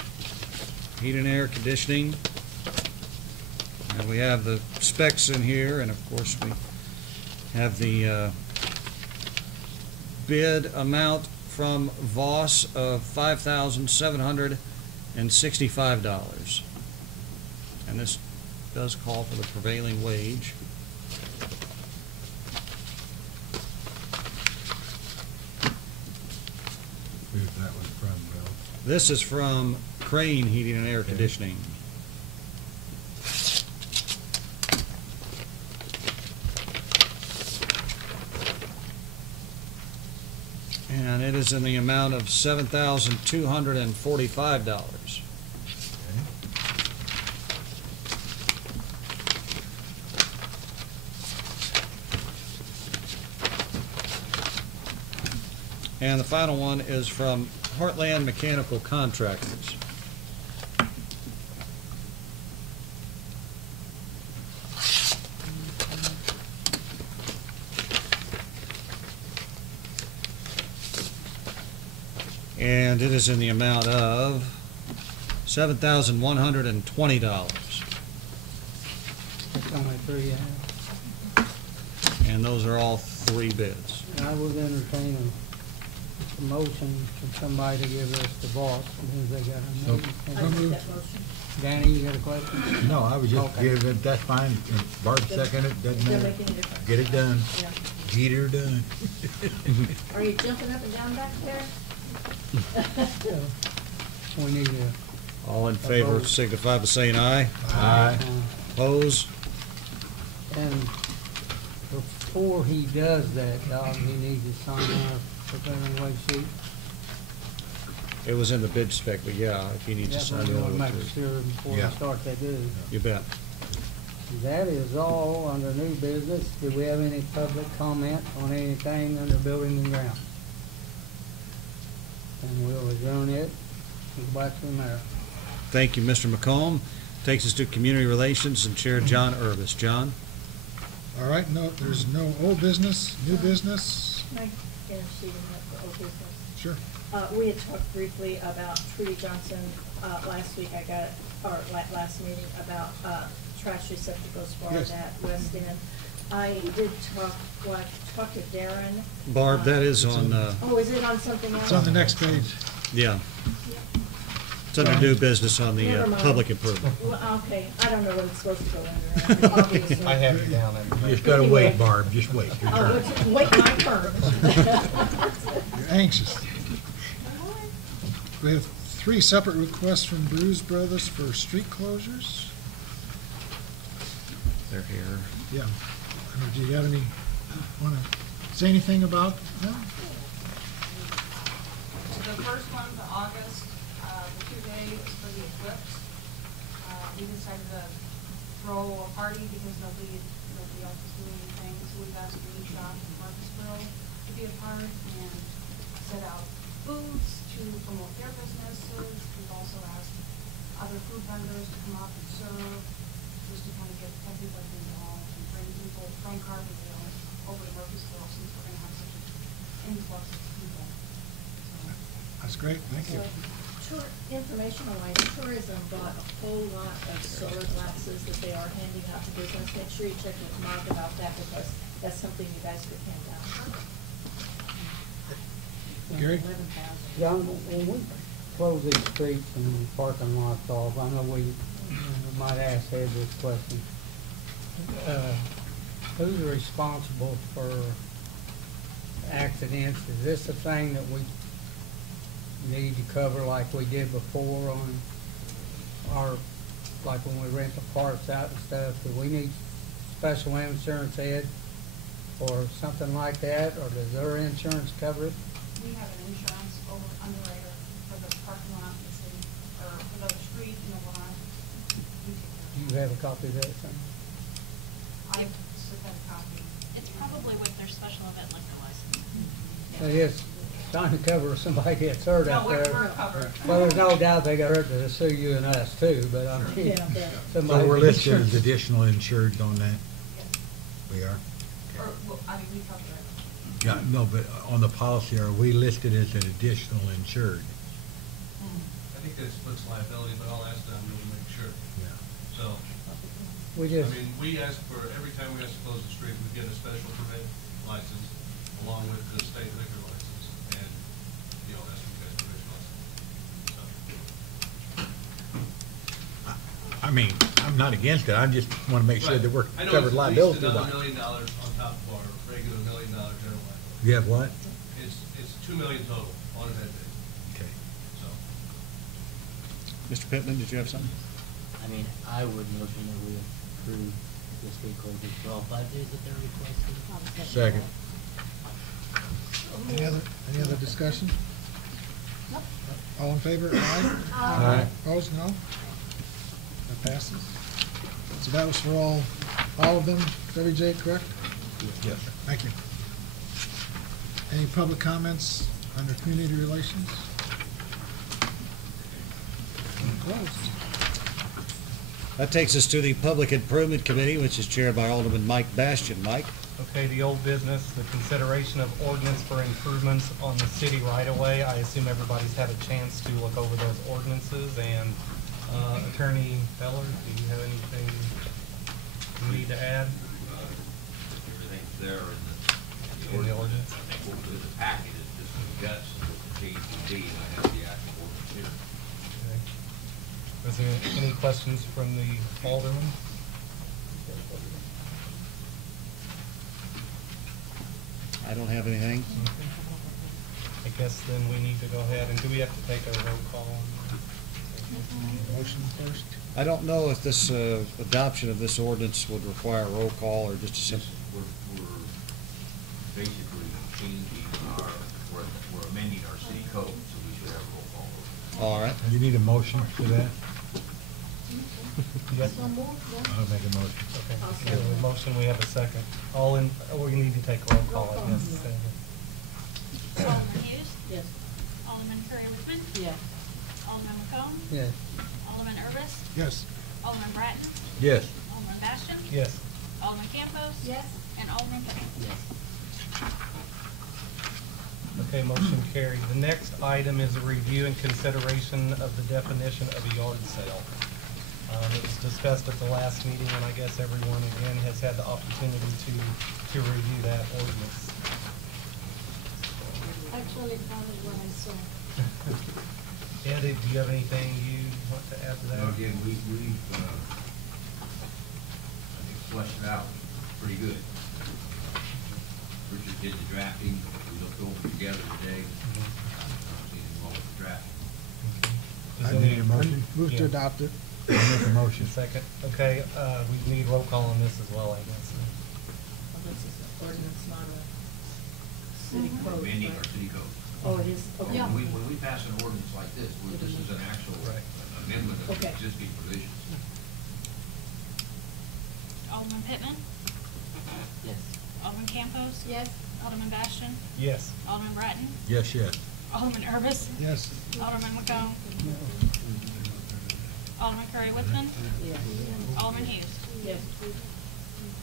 Heat and Air Conditioning. And we have the specs in here, and of course we have the bid amount from Voss of $5,765. And this does call for the prevailing wage. Who's that one from, Bill? This is from Crane Heating and Air Conditioning. And it is in the amount of $7,245. And the final one is from Heartland Mechanical Contractors. And it is in the amount of $7,120. It's only 3 and And those are all 3 bids. I would entertain a motion for somebody to give us the boss, since they got a So- name. I make that motion. Danny, you got a question? No, I was just Okay. giving it, that's fine. If Barb second it, doesn't Doesn't matter. make any difference. Get it done. Yeah. Get her done. Are you jumping up and down back there? We need a, All in favor Opposed. signify by saying aye. Aye. Opposed? and before he does that, Doc, he needs to sign our prevailing wage sheet. It was in the bid spec, but yeah, if you need to That's sign what it we want to over make to. sure before we Yeah. start that do. You bet. That is all under new business. Do we have any public comment on anything under building and ground? And we'll adjourn it and go back to the mayor. Thank you, Mr. McComb. Takes us to Community Relations and Chair John Urbis. John? All right, no, there's no old business, new business. Can I intercede in that for old business? Sure. We had talked briefly about Trudy Johnson, last week, last meeting about, trash receptacles for Yes. that West End. I did talk to Darren. Barb, that is on, Oh, is it on something else? It's on the next page. yeah. It's under new business on the Never mind. public improvement. Well, okay, I don't know what it's supposed to go in there, obviously. I have you down. You just gotta wait, Barb, just wait. Your Oh, turn. wait my turn. You're anxious. We have 3 separate requests from Bruise Brothers for street closures. They're here. Yeah. I don't know, do you have any, want to say anything about them? The first one, the August, the 2-day was for the eclipse. We decided to throw a party because nobody else was doing anything, so we've asked Green Shop and Marcusville to be a part and set out foods to promote their businesses. We've also asked other food vendors to come up and serve, just to kind of get everybody involved and bring Carbondale over to Marcusville since we're gonna have such an influx of people. That's great, thank you. Informational wise, tourism bought a whole lot of solar glasses that they are handing out to business. Make sure you check with Mark about that because that's something you guys could hand out. Gary? 11,000. John, when we close these streets and parking lots off, I know we might ask Ed this question. Who's responsible for accidents? Is this a thing that we need to cover like we did before on our, like when we rent the parks out and stuff? Do we need special insurance, Ed, or something like that, or does their insurance cover it? We have an insurance underwriter for the parking lot in the city, or for the street in the lot. Do you have a copy of that, son? I sent that copy. It's probably with their special event liquor license. It is trying to cover if somebody gets hurt out No, there. we're covered. Well, there's no doubt they got hurt to sue you and us too, but I mean, Yeah, but- somebody. So we're listed as additional insured on that? Yes. We are? Or, well, I mean, we cover it. Yeah, no, but on the policy, are we listed as an additional insured? I think that splits liability, but I'll ask them to make sure. Yeah. So, We I just, mean, we ask for, every time we ask to close the street, we get a special permit license along with the state liquor license and the OS transportation license. I mean, I'm not against it, I just wanna make sure that we're I know covered it's liability at least wise. another $1 million on top of our regular $1 million general liability. You have what? It's $2 million total on a bad day, Okay. so. Mr. Pittman, did you have something? I mean, I would motion that we approve the street closures for all 5 days that they're requesting. Second. Any other discussion? All in favor? Aye. Aye. Opposed? No? That passes. So that was for all of them, WJ, correct? Yes. Thank you. Any public comments under community relations? Closed. That takes us to the Public Improvement Committee, which is chaired by Alderman Mike Bastian. Mike? Okay, the old business, the consideration of ordinance for improvements on the city right-of-way. I assume everybody's had a chance to look over those ordinances, and Attorney Feller, do you have anything you need to add? Everything's there In the ordinance? I think we'll do the packet, it's just the guts and what the T's and D's, and I have the actual ordinance here. Okay. Was there any questions from the alderman? I don't have anything. I guess then we need to go ahead, and do we have to take a roll call? Motion first. I don't know if this adoption of this ordinance would require a roll call or just a simple. We're basically changing we're amending our city code, so we should have a roll call. All right. You need a motion for that? Yes. I'll make a motion. Okay, we have a motion, we have a second. All in, we need to take a roll call, I guess. Alderman Hughes? Yes. Alderman Curry Wickman? Yes. Alderman McComb? yes. Alderman Urbis? Yes. Alderman Bratton? Yes. Alderman Bastian? Yes. Alderman Campos? Yes. And Alderman Pettit? Yes. Okay, motion carried. The next item is a review and consideration of the definition of a yard sale. It was discussed at the last meeting, and I guess everyone again has had the opportunity to review that ordinance. Actually, found it when I saw. Ed, do you have anything you want to add to that? Now, again, we've, I think, fleshed it out pretty good. Richard did the drafting, we looked over together today. Anything wrong with the draft? Is I there need any- a motion. Move to Yeah. adopt it. I'll make a motion. Second. Okay, we need roll call on this as well, I guess. This is an ordinance, not a city code. Amending right? our city code. Oh, it is, okay. Yeah. When we pass an ordinance like this, this is an actual Right. amendment of Okay. existing provisions. Alderman Pittman? Yes. Alderman Campos? Yes. Alderman Bastian? Yes. Alderman Bratton? Yes, yes. Alderman Urbis? Yes. Alderman McComb? Alderman Curry Whitman? Yes. Alderman Hughes? Yes.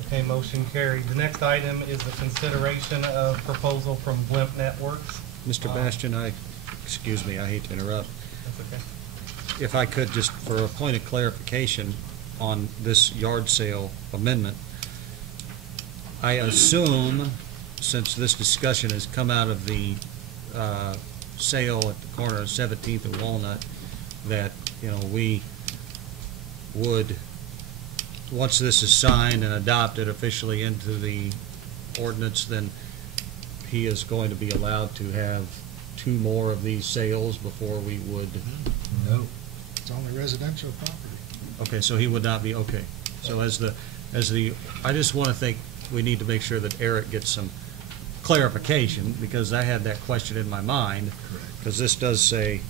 Okay, motion carried. The next item is the consideration of proposal from Blimp Networks. Mr. Bastian, excuse me, I hate to interrupt. That's okay. If I could, just for a point of clarification on this yard sale amendment, I assume, since this discussion has come out of the sale at the corner of 17th and Walnut, that, we would, once this is signed and adopted officially into the ordinance, then he is going to be allowed to have 2 more of these sales before we would. No. It's only residential property. Okay, so he would not be, okay. So as the, I just want to think, we need to make sure that Eric gets some clarification, because I had that question in my mind. Correct. Because this does say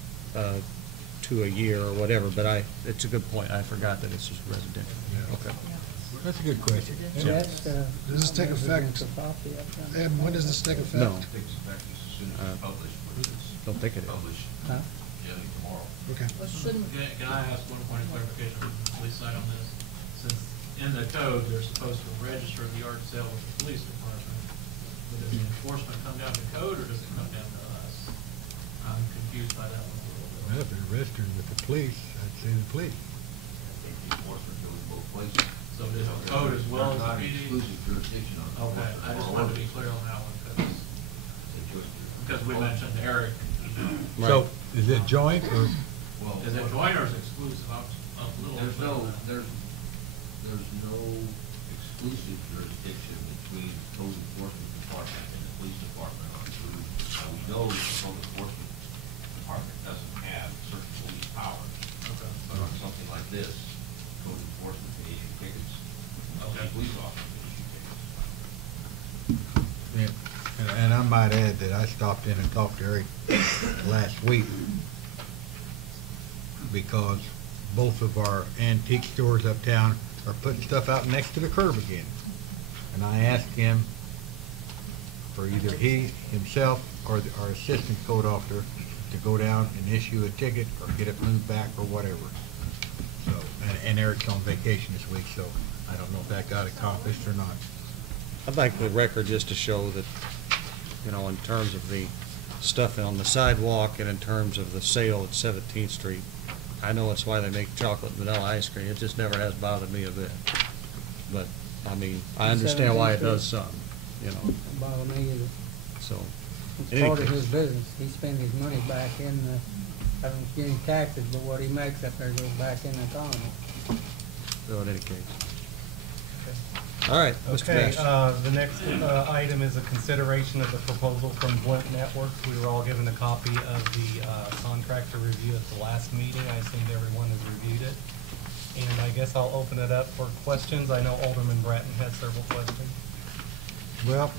2 a year or whatever, but it's a good point. I forgot that it's just residential. Yeah. Okay. That's a good question. And Yeah. that's, Does this take effect? residential property up front. Ed, when does this take effect? No. It takes effect as soon as it's published, but it's Don't think it is. published Huh? generally tomorrow. Okay. Well, shouldn't, Can I ask one point of clarification from the police side on this? Since in the code, they're supposed to register the yard sale with the police department, but does the enforcement come down to code, or does it come down to us? I'm confused by that one a little bit. Well, if they're registered with the police, I'd say the police. I think the enforcement goes both places. So it is the code as well as There's not the PD? exclusive jurisdiction on the Okay, I just wanted to be clear on that one, because we mentioned Eric, So, is it joint or? Well, is it joint or is it exclusive? I'm a little. There's no exclusive jurisdiction between the code enforcement department and the police department on food. We know the code enforcement department doesn't have certain police powers. Okay. But on something like this, code enforcement can issue tickets, Okay. police officers can issue tickets. Yeah, and I might add that I stopped in and talked to Eric last week because both of our antique stores uptown are putting stuff out next to the curb again. And I asked him for either he, himself, or our assistant code officer to go down and issue a ticket or get it moved back or whatever. So, and Eric's on vacation this week, so I don't know if that got accomplished or not. I'd like the record just to show that, in terms of the stuff on the sidewalk and in terms of the sale at 17th Street, I know it's why they make chocolate and vanilla ice cream. It just never has bothered me a bit. But, I understand why it does some, Don't bother me either. so. It's any part of case. his business. He spends his money back in the, I don't get any taxes, but what he makes up there goes back in the economy. So in any case. All right, Mr. Okay, Bass. the next item is a consideration of the proposal from Blimp Networks. We were all given a copy of the contractor review at the last meeting. I assumed everyone has reviewed it. And I guess I'll open it up for questions. I know Alderman Bratton has several questions. Well,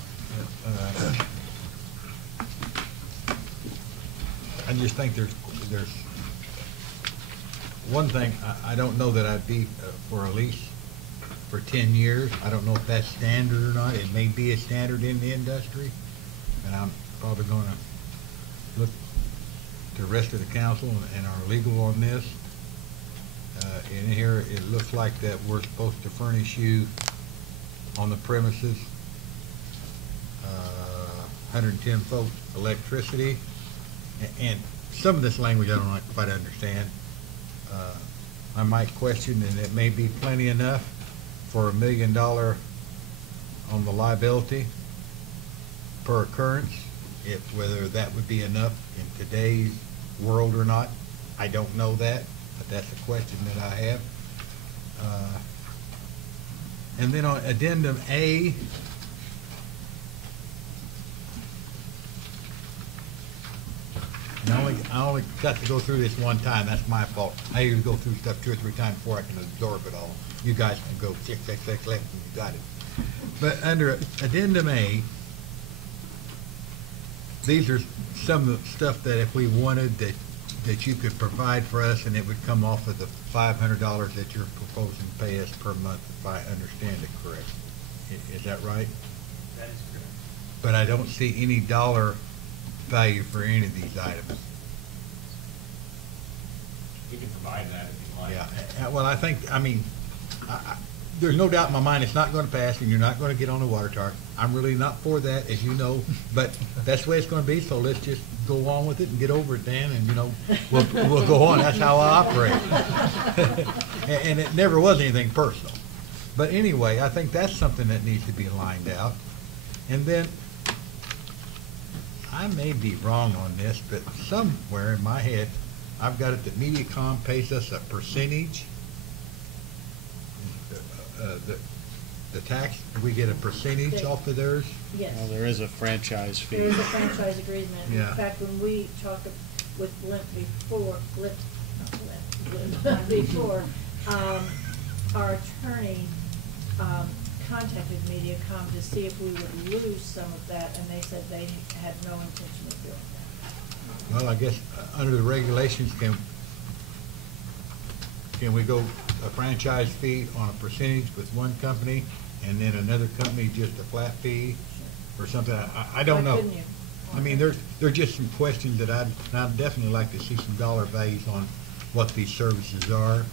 I just think there's one thing, I don't know that I'd be for a lease for 10 years. I don't know if that's standard or not. It may be a standard in the industry, and I'm probably going to look to the rest of the council and our legal on this. In here, it looks like that we're supposed to furnish you on the premises 110 volt electricity. And some of this language I don't quite understand. I might question, and it may be plenty enough for $1 million on the liability per occurrence. Whether that would be enough in today's world or not, I don't know that, but that's a question that I have. And then on addendum A, and I only got to go through this one time. That's my fault. I usually go through stuff 2 or 3 times before I can absorb it all. You guys can go click, click, click, click, and you got it. But under addendum A, these are some of the stuff that if we wanted that you could provide for us, and it would come off of the $500 that you're proposing to pay us per month, if I understand it correctly. Is that right? That is correct. But I don't see any dollar value for any of these items. We can provide that if you like. Yeah, well, I mean, there's no doubt in my mind it's not going to pass, and you're not going to get on the water tower. I'm really not for that, as you know, but that's the way it's going to be, so let's just go on with it and get over it, Dan, and, we'll go on. That's how I operate. And it never was anything personal. But anyway, I think that's something that needs to be lined out. And then, I may be wrong on this, but somewhere in my head, I've got it that MediaCom pays us a percentage. The tax, do we get a percentage off of theirs? Yes. Well, there is a franchise fee. There is a franchise agreement. Yeah. In fact, when we talked with Flint before, before, our attorney contacted MediaCom to see if we would lose some of that, and they said they had no intention of doing that. Well, I guess under the regulations, can we go a franchise fee on a percentage with one company and then another company just a flat fee or something? I don't know. Couldn't you? I mean, there's just some questions that I'd definitely like to see some dollar values on what these services are,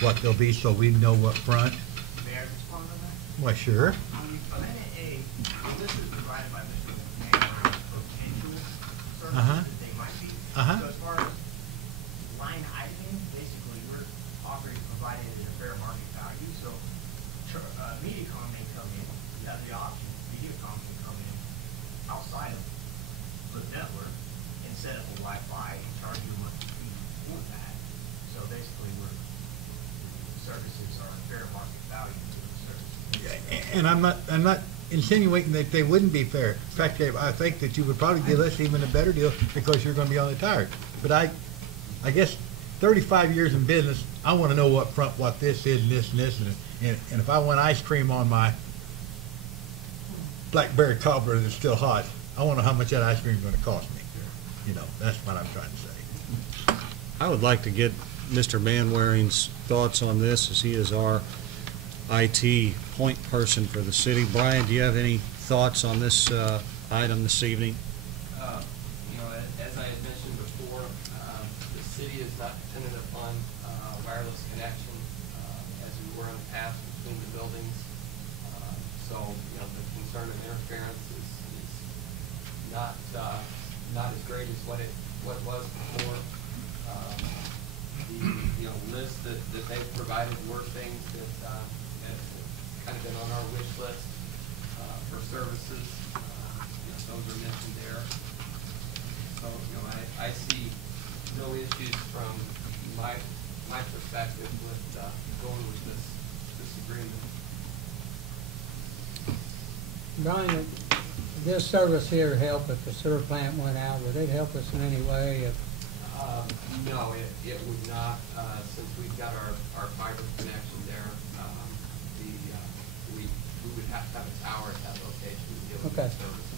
what they'll be, so we know up front. May I respond to that? Why, sure. Amendment A, this is provided by Mr. McMahon for potential services Uh-huh. that they might be. Uh-huh. So as far as line iteming, basically, we're offering to provide it at a fair market value. So MediaCom may come in, you have the option, MediaCom can come in outside of the network and set up a Wi-Fi and charge you a monthly fee for that. So basically, the services are a fair market value to the services. And I'm not insinuating that they wouldn't be fair. In fact, I think that you would probably give us even a better deal because you're going to be on the tire. But I guess 35 years in business, I want to know up front what this is and this and this. And if I want ice cream on my blackberry cobbler that's still hot, I want to know how much that ice cream is going to cost me. That's what I'm trying to say. I would like to get Mr. Manwaring's thoughts on this, as he is our IT point person for the city. Brian, do you have any thoughts on this item this evening? As I had mentioned before, the city is not dependent upon wireless connection as we were in the past between the buildings. So, the concern of interference is not as great as what it was before. The list that they've provided were things that have kind of been on our wish list for services. Those are mentioned there. So, I see no issues from my perspective with going with this agreement. Brian, this service here help if the sewer plant went out? Would it help us in any way? No, it would not, since we've got our fiber connection there. We would have to have a tower at that location to be able to get service.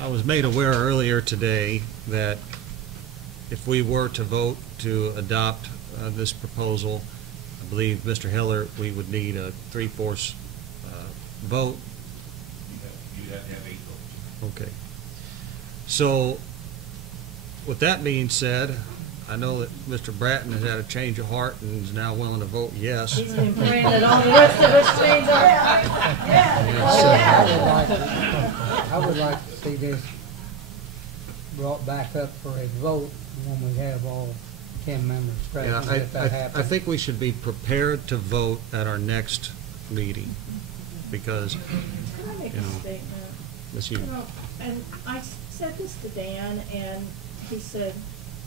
I was made aware earlier today that if we were to vote to adopt this proposal, I believe, Mr. Heller, we would need a 3/4 vote. You'd have to have 8 votes. Okay. So, with that being said, I know that Mr. Bratton has had a change of heart and is now willing to vote yes. He's been praying that all the rest of us change our hearts. I would like to see this brought back up for a vote when we have all 10 members Yeah, present, if that I happens. think we should be prepared to vote at our next meeting, because, Can I make you a know, statement? Miss you. You know, and I said this to Dan, and he said,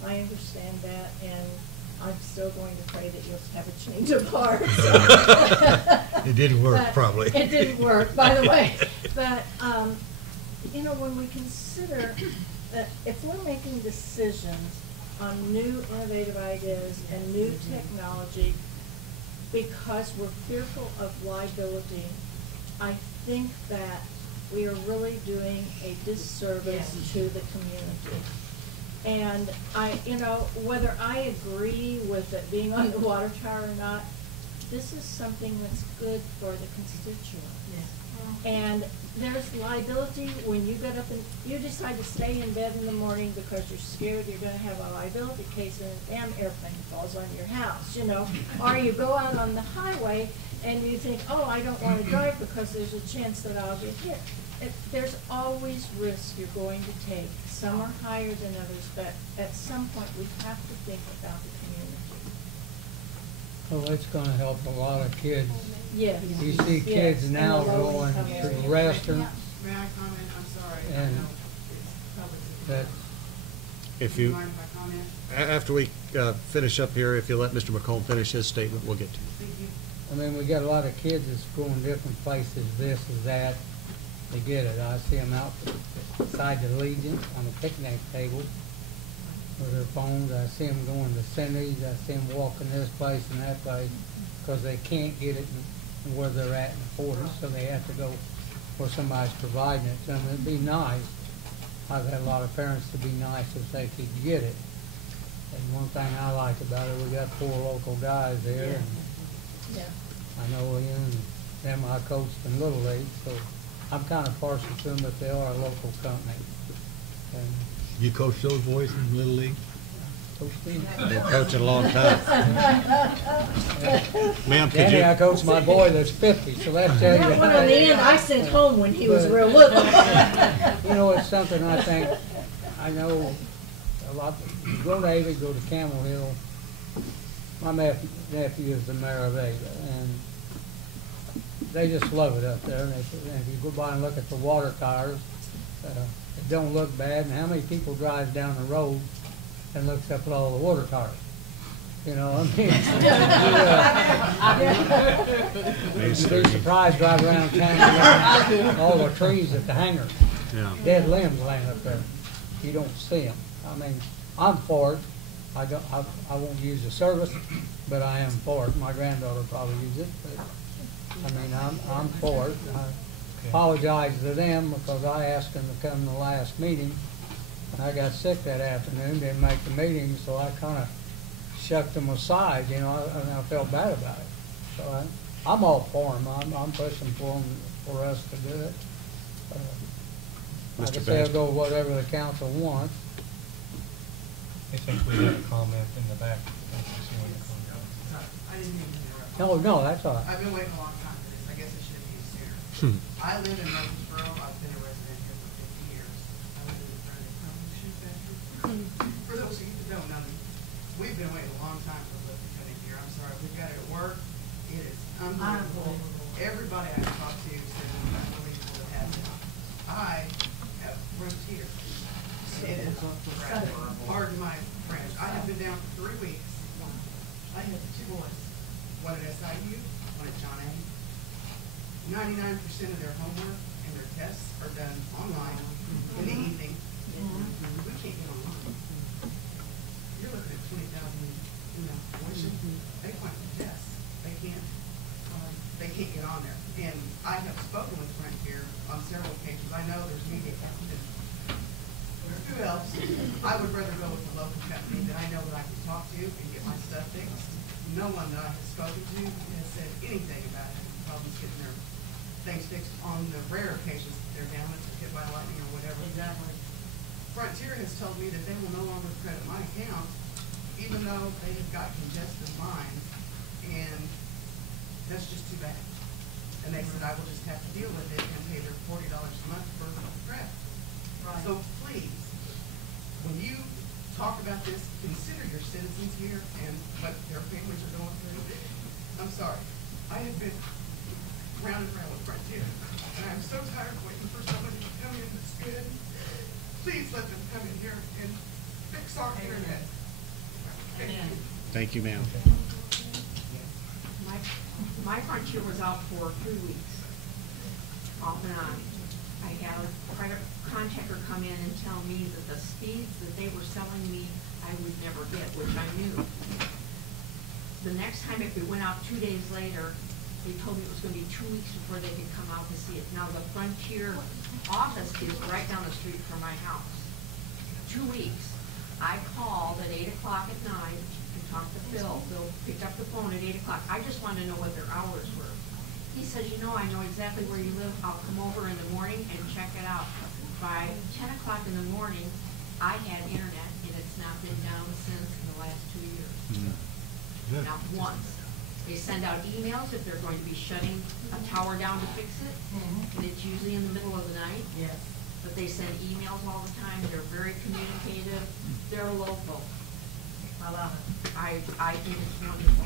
I understand that, and I'm still going to pray that you'll have a change of heart. It didn't work, But probably. It didn't work, by the way. But, you know, when we consider that if we're making decisions on new innovative ideas and new technology because we're fearful of liability, I think that we are really doing a disservice to the community. And you know, whether I agree with it being on the water tower or not, this is something that's good for the constituents. And there's liability when you get up and you decide to stay in bed in the morning because you're scared you're going to have a liability case and a damn airplane falls on your house, you know. Or you go out on the highway and you think, oh, I don't want to drive because there's a chance that I'll get hit. There's always risk you're going to take. Some are higher than others, but at some point we have to think about the community. Well, it's gonna help a lot of kids. Yes. You see Yes, kids in now the going low-income to areas. restaurants, May I comment? I'm sorry. I and know it's public. that, If Do you you, mind if I comment? after we finish up here, if you let Mr. McComb finish his statement, we'll get to you. Thank you. I mean, we got a lot of kids that's going different places, this is that. They get it. I see them out beside the Legion on the picnic table with their phones. I see them going to Cindy's. I see them walking this place and that place because they can't get it where they're at in the quarters, so they have to go where somebody's providing it to them. It'd be nice. I've had a lot of parents to be nice if they could get it. And one thing I like about it, we got 4 local guys there. And Yeah. I know Ian and them I coached in Little League, so I'm kind of partial to them, but they are a local company. And You coach those boys in Little League? coached them. I've been coaching a long time. Ma'am, could Danny, you? I coached my boy that's 50, so that tells you. That one on the end I sent home when he was But, real little. You know, it's something I think, I know a lot, go to Ada, go to Camel Hill. My nephew is the mayor of Ada, and they just love it up there. And if you go by and look at the water towers, it don't look bad. And how many people drive down the road and looks up at all the water towers? You know, I mean, you'd be surprised driving around town and look at all the trees at the hangar. Yeah. Dead limbs laying up there. You don't see them. I mean, I'm for it. I won't use the service, but I am for it. My granddaughter probably use it, but I mean, I'm for it. I apologize to them because I asked them to come to the last meeting, and I got sick that afternoon, didn't make the meeting, so I kind of shucked them aside, you know, and I felt bad about it. So I'm all for them. I'm pushing for them, for us to do it. Like I say, I'll go with whatever the council wants. I think we have a comment in the back. I didn't mean to interrupt. No, that's all right. I've been waiting a long time for this. I guess I should have used sooner. I live in Murfreesboro. I've been a resident here for 50 years. I live in front of the shoe factory. For those of you that don't know me, we've been waiting a long time for a lift to come in here. I'm sorry. We've got it at work. It is unbelievable. Everybody I've talked to says it's unbelievable to have it. I have Frontier. It is, pardon my French, I have been down for 3 weeks. I have 2 boys, one at SIU, one at John A. 99% of their homework and their tests are done online in the evening. We can't get online. You're looking at 20,000, tuition. They want tests. They can't get on there. And I have spoken with Frontier on several occasions. I know there's media companies. Who else? I would rather go with a local company that I know that I can talk to and get my stuff fixed. No one that I have spoken to has said anything about having problems getting their things fixed on the rare occasions that they're down or hit by lightning or whatever. Exactly. Frontier has told me that they will no longer credit my account even though they've got congested lines, and that's just too bad. And they said, I will just have to deal with it and pay their $40 a month for crap. Right. So please, when you talk about this, consider your citizens here and what their families are going through. I'm sorry, I have been round and round with Frontier, and I'm so tired of waiting for somebody to come in that's good. Please let them come in here and fix our internet. Thank you. Thank you, ma'am. My Frontier was out for 3 weeks, off and on. I had a private contractor come in and tell me that the speeds that they were selling me, I would never get, which I knew. The next time, if we went out 2 days later, they told me it was gonna be 2 weeks before they could come out to see it. Now, the Frontier office is right down the street from my house. 2 weeks. I called at 8 o'clock at night and talked to Phil. Phil picked up the phone at 8 o'clock. I just wanted to know what their hours were. He says, you know, I know exactly where you live. I'll come over in the morning and check it out. By 10 o'clock in the morning, I had internet, and it's not been down since in the last 2 years. Good. Not once. They send out emails if they're going to be shutting a tower down to fix it, and it's usually in the middle of the night. Yes. But they send emails all the time. They're very communicative. They're local. I love it. I think it's wonderful.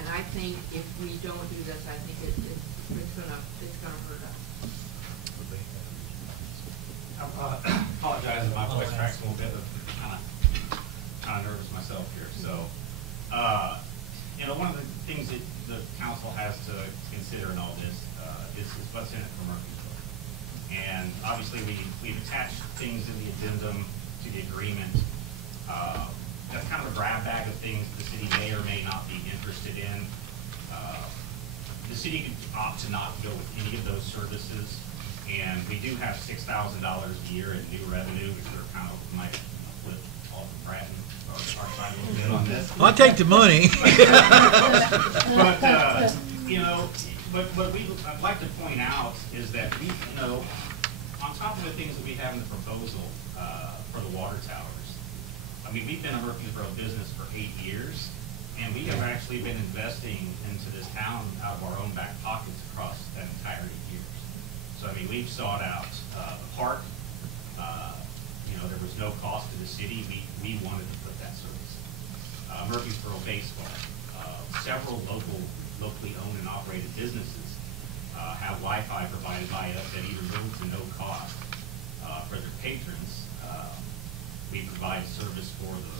And I think if we don't do this, I think it's gonna hurt us. I apologize if my voice cracks a little bit, but kind of nervous myself here. So, you know, one of the things that the council has to consider in all this is what's in it for Murfreesboro. And obviously, we've attached things in the addendum to the agreement. That's kind of a grab bag of things the city may or may not be interested in. The city could opt to not go with any of those services, and we do have $6,000 a year in new revenue, which we're kind of might flip off of Bratton, our side a little bit on this. I'll take the money. But you know, what I'd like to point out is that we, you know, on top of the things that we have in the proposal for the water towers, I mean, we've been a Murfreesboro business for 8 years, and we have actually been investing into this town out of our own back pockets across that entire 8 years. So, I mean, we've sought out the park. You know, there was no cost to the city. We wanted to put that service. Murfreesboro Baseball. Several locally owned and operated businesses have Wi-Fi provided by us at either little to no cost for their patrons. We provide service for the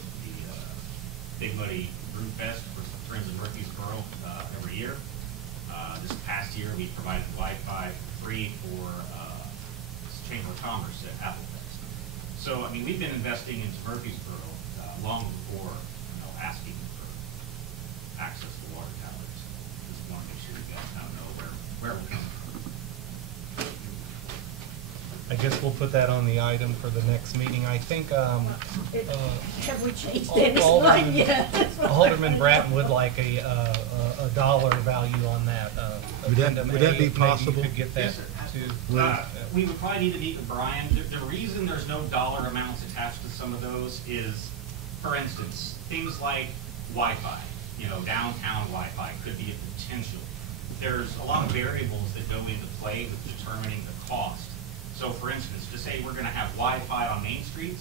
Big Muddy Brew Fest for Friends of Murfreesboro every year. This past year, we provided Wi-Fi free for Chamber of Commerce at Apple Fest. So, I mean, we've been investing into Murfreesboro long before, you know, asking for access to water towers. Just want to make sure you guys now know where we're coming from. I guess we'll put that on the item for the next meeting. I think, Have we changed Dennis' mind yet? Alderman Bratton would like a dollar value on that. Would that addendum be A. Maybe possible? you could get that Yes, sir. to. We would probably need to meet with Brian. The reason there's no dollar amounts attached to some of those is, for instance, things like Wi-Fi, you know, downtown Wi-Fi could be a potential. There's a lot of variables that go into play with determining the cost. So for instance, to say we're gonna have Wi-Fi on Main Street,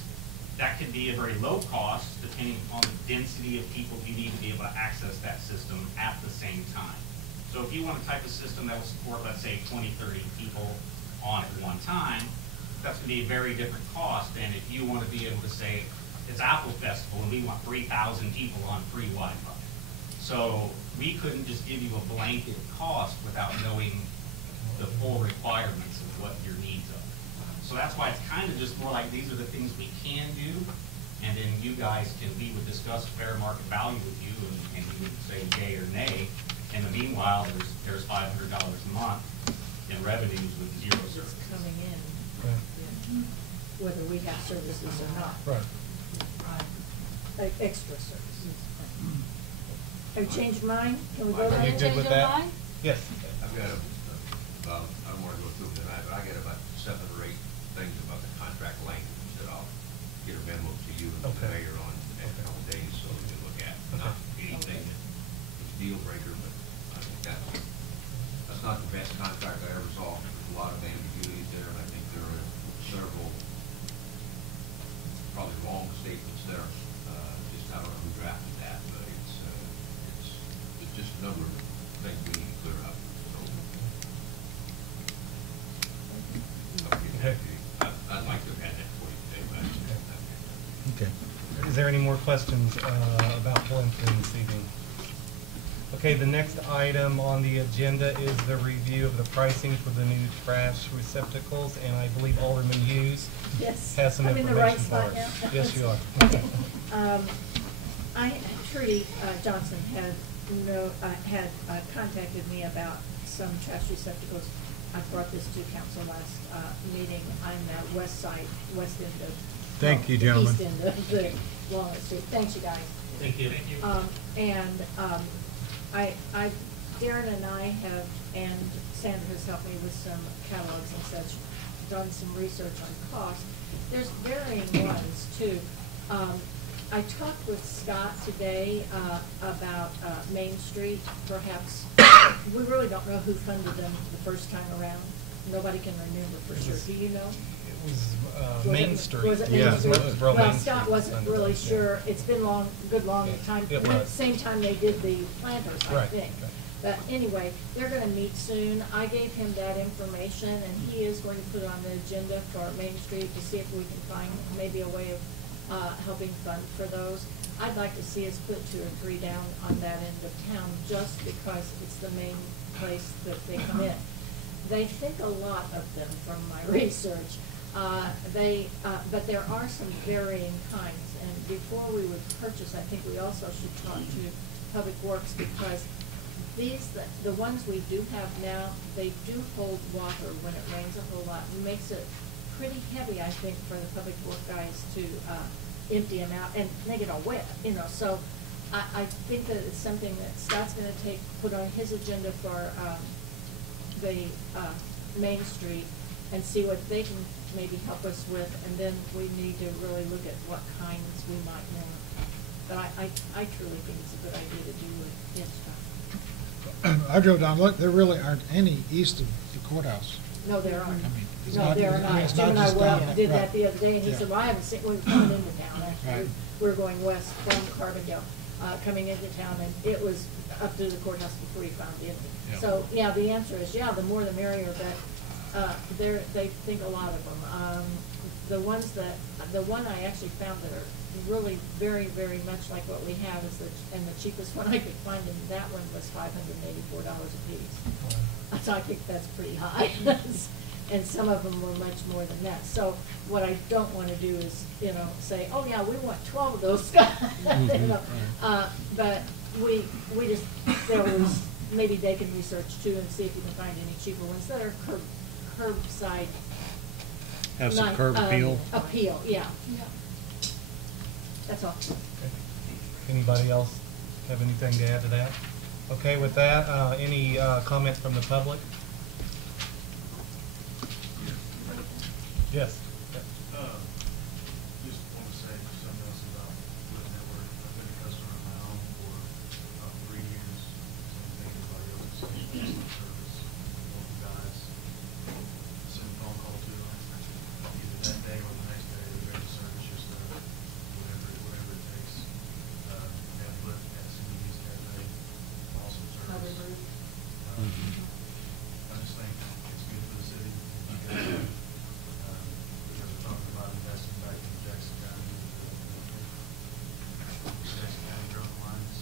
that could be a very low cost depending on the density of people you need to be able to access that system at the same time. So if you want a type of system that will support, let's say, 20, 30 people on at one time, that's gonna be a very different cost than if you want to be able to say, it's Apple Festival and we want 3,000 people on free Wi-Fi. So we couldn't just give you a blanket cost without knowing the full requirements of what your needs are. So that's why it's kind of just more like these are the things we can do, and then you guys we would discuss fair market value with you, and you would say yay or nay. In the meanwhile, there's $500 a month in revenues with zero service. It's coming in, Right. whether we have services or not. Right. Extra services. Have you changed mine? Can we go Are there? you good with that? Yes. I've got about, I don't want to go through them tonight, but I got about 7 or 8 things about the contract language that I'll get a memo to you and the Okay. mayor on the next couple of days, so we can look Okay. Is there any more questions about Bloomfield this evening? Okay, the next item on the agenda is the review of the pricing for the new trash receptacles, and I believe Alderman Hughes Yes. has some I'm in the right information for spot us. now? Yes, you are. Okay. Trudy Johnson had contacted me about some trash receptacles. I brought this to council last meeting on the west end of. Thank you, the gentlemen. East end of the Walnut Street. Thanks, you guys. Thank you. Thank you. Darren and I have, and Sandra has helped me with some catalogs and such, done some research on cost. There's varying ones too. I talked with Scott today about Main Street. Perhaps we really don't know who funded them the first time around. Nobody can remember for sure. Do you know? It was Main Street. Was it Yeah, Main Street? it was real Well, Main Scott Street wasn't funded really it, yeah. sure. It's been good long time. It was. Same time they did the planters, I Right, think. right. But anyway, they're gonna meet soon. I gave him that information, and he is going to put it on the agenda for Main Street to see if we can find maybe a way of helping fund for those. I'd like to see us put 2 or 3 down on that end of town, just because it's the main place that they come in. They think a lot of them from my research. But there are some varying kinds, and before we would purchase, I think we also should talk to Public Works, because the ones we do have now, they do hold water when it rains a whole lot. It makes it pretty heavy, I think, for the Public Works guys to empty them out, and they get all wet, so I think that it's something that Scott's gonna put on his agenda for the Main Street, and see what they can maybe help us with, and then we need to really look at what kinds we might want. But I truly think it's a good idea to do it. Yes, Scott. I drove down, look, there really aren't any east of the courthouse. No, there aren't. I mean, it's No, not- there are I mean, not. it's Jim not and I just down did there, that right. the other day, and he Yeah. said, well, I haven't seen, we're coming into town, actually. Right. We're going west from Carbondale, coming into town, and it was up to the courthouse before you found it. Yeah. So, yeah, the answer is, yeah, the more the merrier, but they think a lot of them. The one I actually found that are really very, very much like what we have is and the cheapest one I could find, and that one was $584 a piece. So I think that's pretty high. And some of them were much more than that. So what I don't want to do is, say, oh yeah, we want 12 of those. But we just, maybe they can research too and see if you can find any cheaper ones that are curbside. Have some curb appeal? Appeal, yeah. That's all. Anybody else have anything to add to that? Okay, with that, any comment from the public? Yes. Just want to say something else about Flip Network. I've been a customer of my own for about 3 years. Same thing everybody else is saying, customer service, local guys. Send a phone call to them, either that day or the next day, they're ready to service your stuff, whatever it takes. That Flip, that CDs, that day, awesome service. I just think it's good for the city. You guys, because we're talking about investing back in Jackson County, Jackson County growth lines.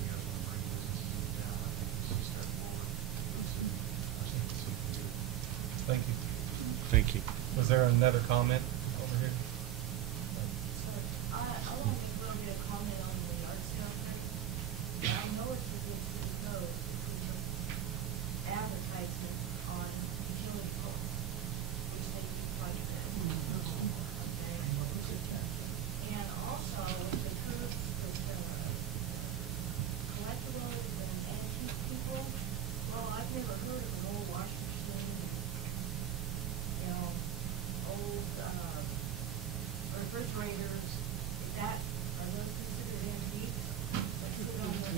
You guys want to bring businesses into town, I think this is a step forward for the city. I think it's something good. Thank you. Thank you. Was there another comment over here? I want to make a little bit of comment on the art sale thing. I know it's within city code, advertisement on utility poles, which they do quite a bit. Okay? And also with the groups, with the collectibles and antique people, well, I've never heard of an old washing machine, old refrigerators. Are those considered antiques?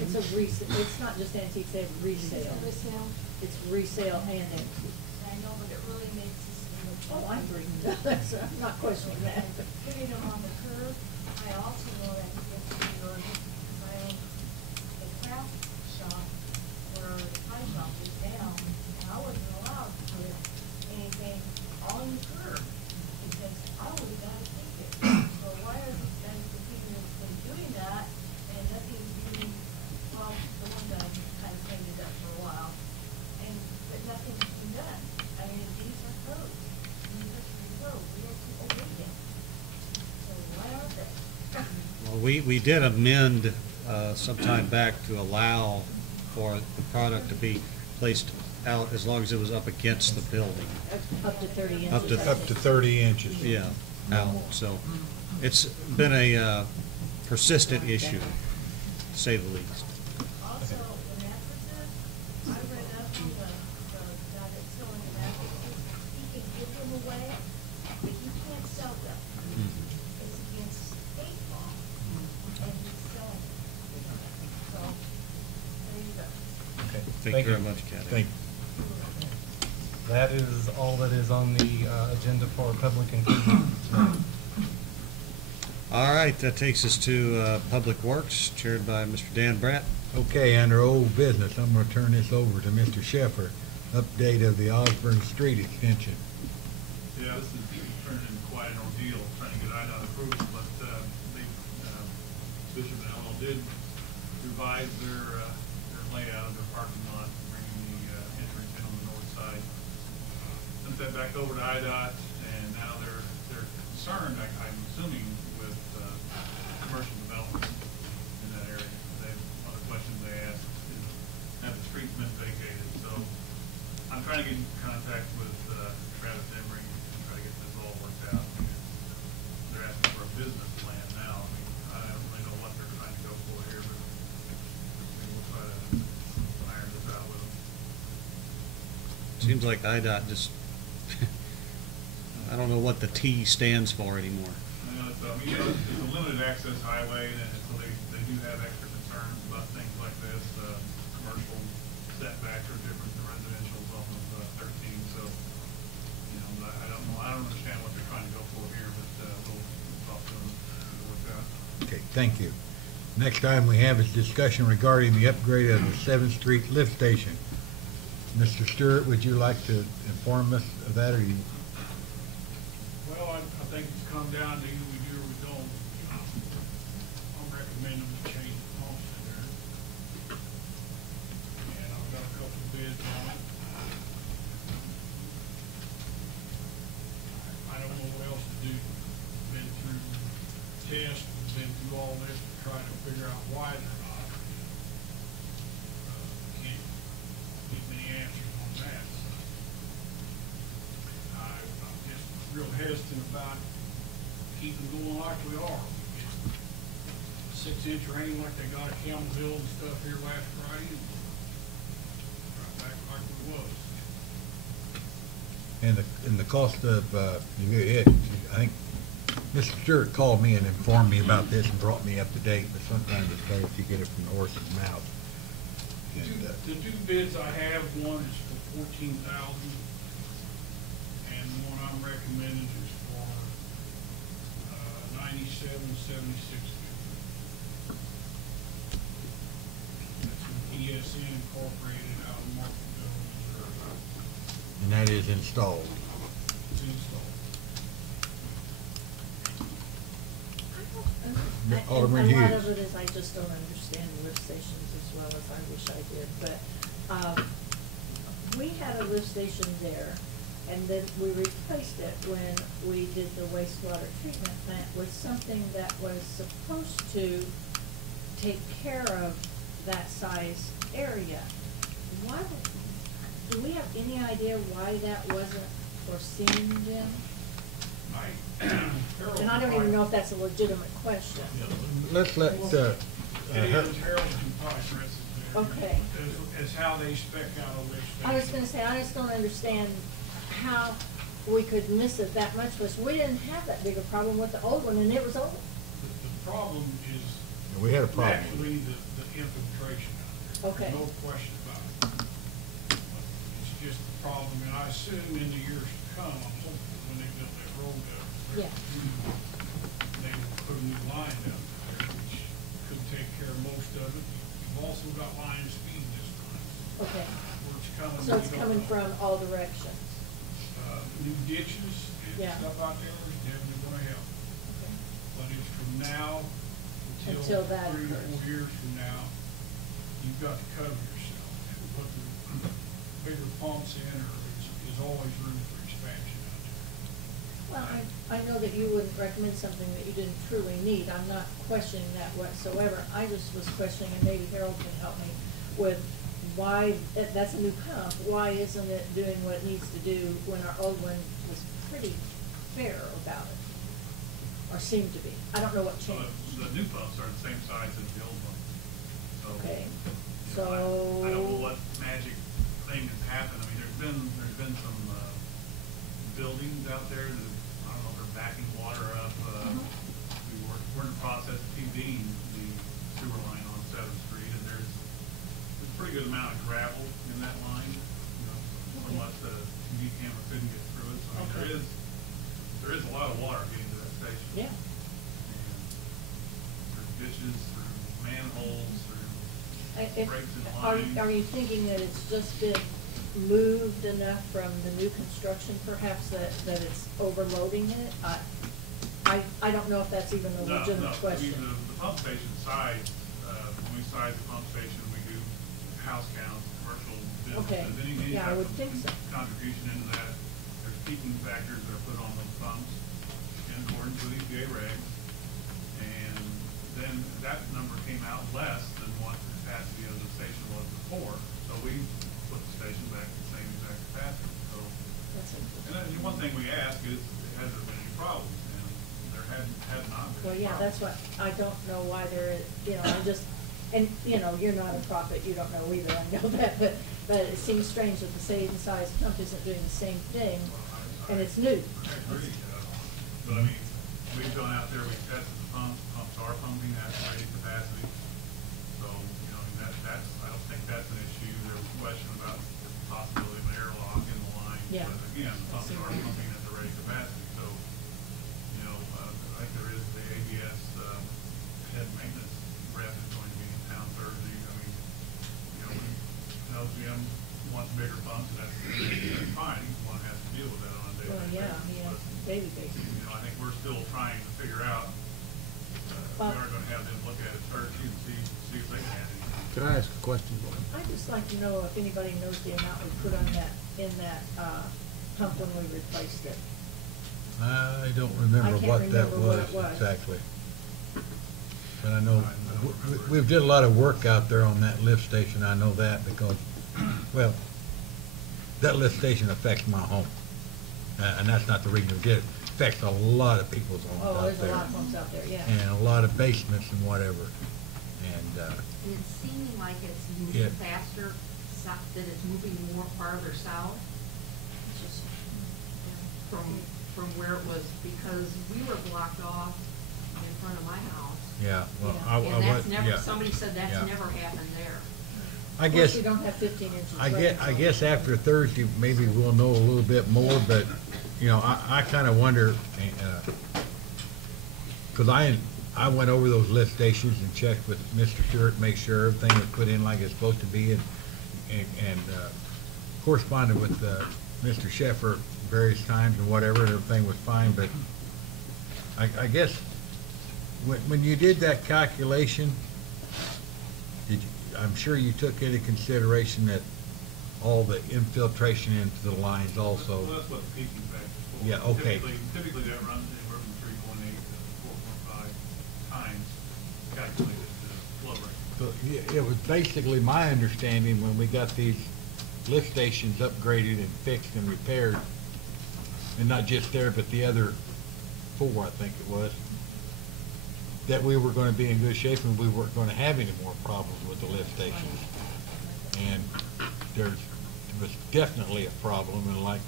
It's not just antiques, they have resale. Resale? It's resale and antique. I know, but it really makes us. Oh, I'm bringing that, so I'm not questioning that. Putting them on the curb, I also know that it's in the ordinance, because I own a craft shop where the pie shop is down, and I wasn't allowed to put anything on the curb, because I would've got a ticket. So why We did amend sometime back to allow for the product to be placed out as long as it was up against the building. Up to 30 inches. Up to- I Up think. to 30 inches. Yeah, out. So it's been a persistent issue, to say the least. Also, the mattresses, I read up on the guy that's selling the mattresses, he can give them away, but he can't sell them. It's against state law, and he's selling them. So, there you go. Okay. Thank you very much, Kathy. Thank That is all that is on the agenda for public engagement tonight. All right, that takes us to Public Works, chaired by Mr. Dan Bratt. Okay, under old business, I'm gonna turn this over to Mr. Sheffer. Update of the Osborne Street extension. Yeah, this is turning into quite an ordeal, trying to get IDOT approval, but they, Bishop and Elmo did revise their layout of their parking lot, bringing the entrance in on the north side. Sent that back over to IDOT, and now they're concerned, I'm assuming, with commercial development in that area. One of the questions they asked is, have the streets been vacated? So I'm trying to get in contact with Travis Emery and try to get this all worked out. They're asking for a business plan now. I mean, I don't really know what they're trying to go for here, but maybe we'll try to iron this out with them. Seems like IDOT just, I don't know what the T stands for anymore. It's a limited access highway, and so they do have extra concerns about things like this. Commercial setbacks are different than residential off of 13, so, I don't understand what they're trying to go for here, but we'll talk to them, see what works out. Okay, thank you. Next item we have is discussion regarding the upgrade of the 7th Street lift station. Mr. Stewart, would you like to inform us of that, or you? Well, I think it's come down to either we do or we don't. I'm recommending we change the pumps in there. And I've got a couple of bids on it. I don't know what else to do. Been through tests, been through all this to try to figure out why they're not. Can't get many answers on that. I'm just real hesitant about keeping going like we are. We get 6-inch rain like they got at Camel Hill and stuff here last Friday, and right back like we was. And the cost of, I think Mr. Stewart called me and informed me about this and brought me up to date, but sometimes it's better if you get it from the horse's mouth. And, The two bids I have, one is for $14,000, and the one I'm recommending is for $97,760. That's from ESN Incorporated out of Martinsville, Missouri. and that is installed. It's installed. Alderman And a lot Hughes. of it is I just don't understand lift stations as well as I wish I did, but, we had a lift station there, and then we replaced it when we did the wastewater treatment plant with something that was supposed to take care of that size area. Why, do we have any idea why that wasn't foreseen then? And I don't even know if that's a legitimate question. Let's let, It is Harold and Price Rest. Okay. Is how they spec out a lift station. I was gonna say, I just don't understand how we could miss it that much, because we didn't have that big a problem with the old one, and it was old. The problem is we had a problem. actually the infiltration out there. Okay. There's no question about it. But it's just a problem, and I assume in the years to come, I'm hopeful when they build that road up, Yeah. they will put a new line down there, which could take care of most of it. You've also got line speed this time. Okay. Where it's coming. So it's you don't coming know. from all directions. New ditches and Yeah. stuff out there is definitely gonna help. Okay. But it's from now Until until that 3 to occurs. 4 years from now, you've got to cover yourself. And put the bigger pumps in, or is always room for expansion out there. Well, I know that you wouldn't recommend something that you didn't truly need. I'm not questioning that whatsoever. I just was questioning, and maybe Harold can help me, with why, that's a new pump, why isn't it doing what it needs to do when our old one was pretty fair about it? Or seemed to be. I don't know what So changed. the new pumps are the same size as the old ones. So, Okay, you so. know, I don't know what magic thing has happened. I mean, there's been some, buildings out there that, I don't know if they're backing water up. We're in the process of PVing the sewer line on 7th Street, and there's a pretty good amount of gravel in that line, you know, unless the TV camera couldn't get through it. So, I mean, there is a lot of water getting to that station. Yeah. And through ditches, through manholes, through breaks in line. Are you thinking that it's just been moved enough from the new construction perhaps that it's overloading it? I don't know if that's even a legitimate question. I mean, the pump station size, when we size the pump station, we do house counts, commercial Okay. businesses, any Yeah, I type would of think so. contribution into that. There's peaking factors that are put on those pumps in accordance with EPA regs. And then that number came out less than what the capacity of the station was before. So we put the station back at the same exact capacity. So, That's interesting. and one thing we ask is, has there been any problems? And there has not been. Well, any yeah, problems. that's what, I don't know why there is, I just, and, you're not a prophet, you don't know either, I know that, but it seems strange that the same size pump isn't doing the same thing, and it's new. I agree, but I mean, we've gone out there, we've tested the pumps are pumping at the rated capacity. So, that's, I don't think that's an issue. There was a question about the possibility of an airlock in the line. Yeah. But again, the pumps are pumping at the rated capacity. So, I think there is the ABS, head maintenance rep is going to be in town Thursday. I mean, Jim wants bigger pumps, and that's fine. He's the one who has to deal with that on a daily Well, basis. yeah, he has daily basis. I think we're still trying to figure out, we are gonna have them look at it Thursday and see if they can add anything. Could I ask a question? I'd just like to know if anybody knows the amount we put on in that pump when we replaced it. I don't remember can't what that remember what it was. exactly. But I know, we've did a lot of work out there on that lift station, I know that, because, well, that lift station affects my home. And that's not the reason we did it. It affects a lot of people's homes out there. Oh, there's a lot of pumps out there, yeah. And a lot of basements and whatever. And, And it's seeming like it's Yeah. moving faster, that it's moving more farther south from where it was, because we were blocked off in front of my house. yeah, well, And that's never, yeah. somebody said that's Yeah. never happened there. I Of course, guess, you don't have 15 inches. I guess after Thursday, maybe we'll know a little bit more, but, I kind of wonder, because I went over those lift stations and checked with Mr. Stewart, make sure everything was put in like it's supposed to be, and corresponded with Mr. Sheffer various times and whatever, and everything was fine, but I guess when you did that calculation, I'm sure you took into consideration that all the infiltration into the lines also. Well, that's what the peaking factor is for. Yeah, okay. Typically that runs anywhere from 3.8 to 4.5 times calculated flow rate. So it was basically my understanding when we got these lift stations upgraded and fixed and repaired, and not just there, but the other 4, I think it was, that we were going to be in good shape and we weren't going to have any more problems with the lift stations. And there was definitely a problem, and like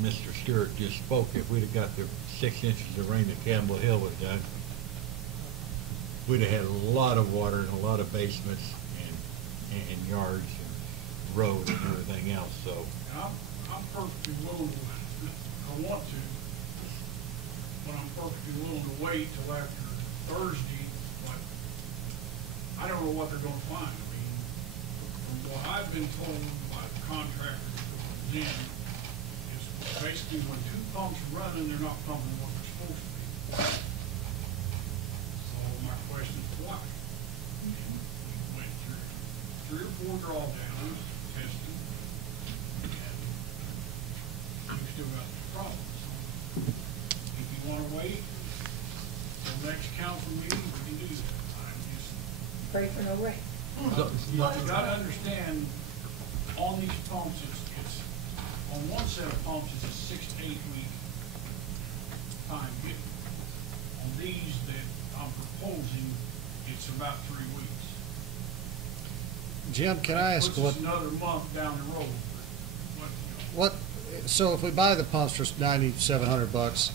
Mr. Stewart just spoke, if we'd have got the 6 inches of rain that Campbell Hill would have done, we'd have had a lot of water in a lot of basements and yards and road and everything else, so. And I'm perfectly willing to, I want to, but I'm perfectly willing to wait till after Thursday, but I don't know what they're gonna find. I mean, from what I've been told by the contractor that was in, is basically when 2 pumps are running, they're not pumping what they're supposed to be. So my question is why? And we went through 3 or 4 drawdowns, testing, and we've still got problems. next council meeting, we can do that. I'm just, Pray for no rain. you gotta understand, on these pumps, it's, on one set of pumps, it's a 6 to 8 week time given. On these that I'm proposing, it's about 3 weeks. Jim, can I ask Puts us another month down the road, but what, so if we buy the pumps for $9,700,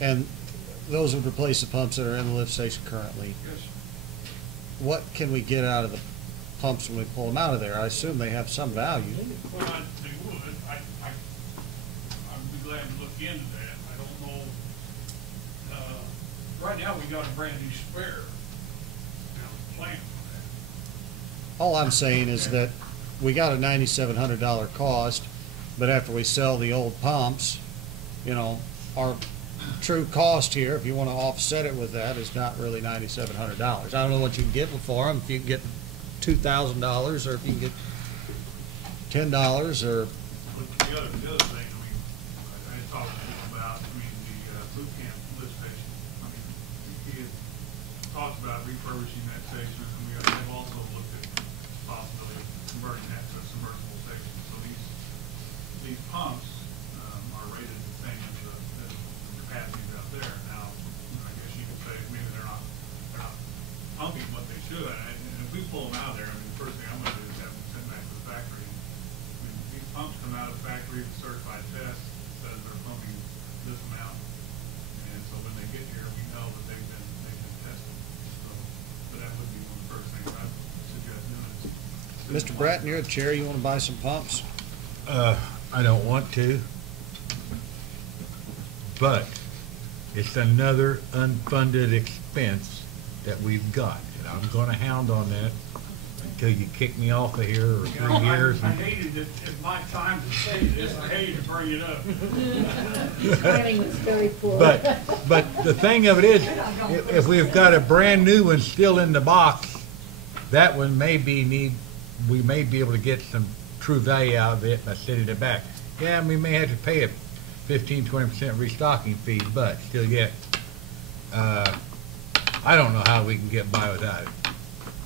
and those would replace the pumps that are in the lift station currently, yes, what can we get out of the pumps when we pull them out of there? I assume they have some value. well, they would, I'd be glad to look into that. I don't know, right now, we got a brand new spare, plant for that. All I'm saying is that we got a $9,700 cost, but after we sell the old pumps, you know, our true cost here, if you want to offset it with that, is not really $9,700. I don't know what you can get for them, if you can get $2,000, or if you can get $10, or... But the other thing, I talked to him about, the boot camp lift station. He had talked about refurbishing that station, and they've also looked at the possibility of converting that to a submersible station. So these pumps are rated the same as the capacities out there. Now, I guess you could say maybe they're not pumping what they should. And if we pull them out of there, the first thing I'm going to do is have them sent back to the factory. These pumps come out of the factory with certified tests, says they're pumping this amount. And so when they get here, we know that they've been tested. So that would be one of the first things I'd suggest doing. Mr. Bratton, you're a chair, you want to buy some pumps? I don't want to, but it's another unfunded expense that we've got, and I'm gonna hound on that until you kick me off of here or 3 years. I hated it, it's my time to say this, I hated to bring it up. Timing was very poor. But the thing of it is, if we've got a brand new one still in the box, that one we may be able to get some true value out of it by sending it back. Yeah, we may have to pay a 15-20% restocking fee, but still yet, I don't know how we can get by without it.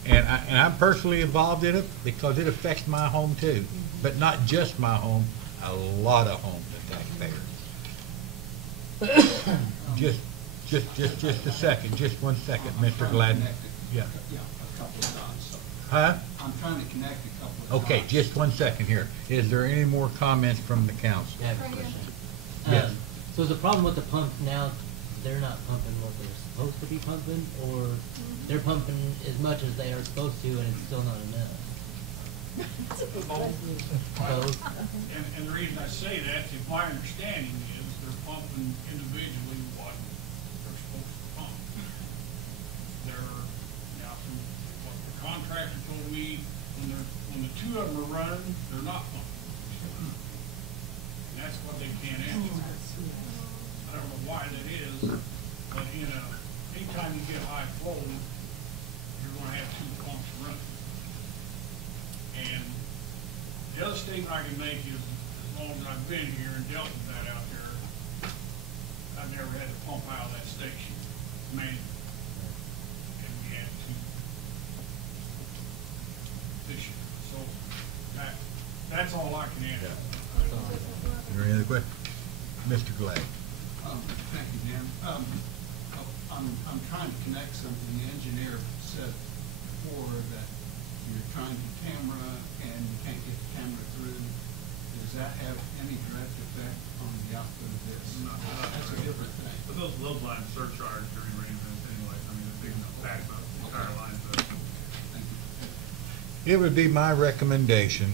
And I'm personally involved in it because it affects my home too, but not just my home, a lot of homes and taxpayers. Just a second, just 1 second, Mr. Gladden. Yeah. Yeah, a couple of dots. Huh? I'm trying to connect a couple of dots. Okay, just 1 second here. Is there any more comments from the council? I have a question. Yes. So is the problem with the pump now, they're not pumping what they're supposed to be pumping, or they're pumping as much as they are supposed to and it's still not enough? Both. And the reason I say that is my understanding is they're pumping individually what they're supposed to pump. Now from what the contractor told me, when the two of them are running, they're not pumping. And that's what they can't answer. I don't know why that is, but anytime you get high flow, you're gonna have two pumps running. And the other statement I can make is, as long as I've been here and dealt with that out there, I've never had to pump out of that station manually. And we had to this year. So that's all I can answer. Is there any other question? Mr. Glad. Thank you, Dan. I'm trying to connect something. The engineer said before that you're trying to camera and you can't get the camera through. Does that have any direct effect on the output of this? No, that's a different thing. But those lines surcharge during arrangements anyway. They're big enough backs up the entire lines up. Thank you. It would be my recommendation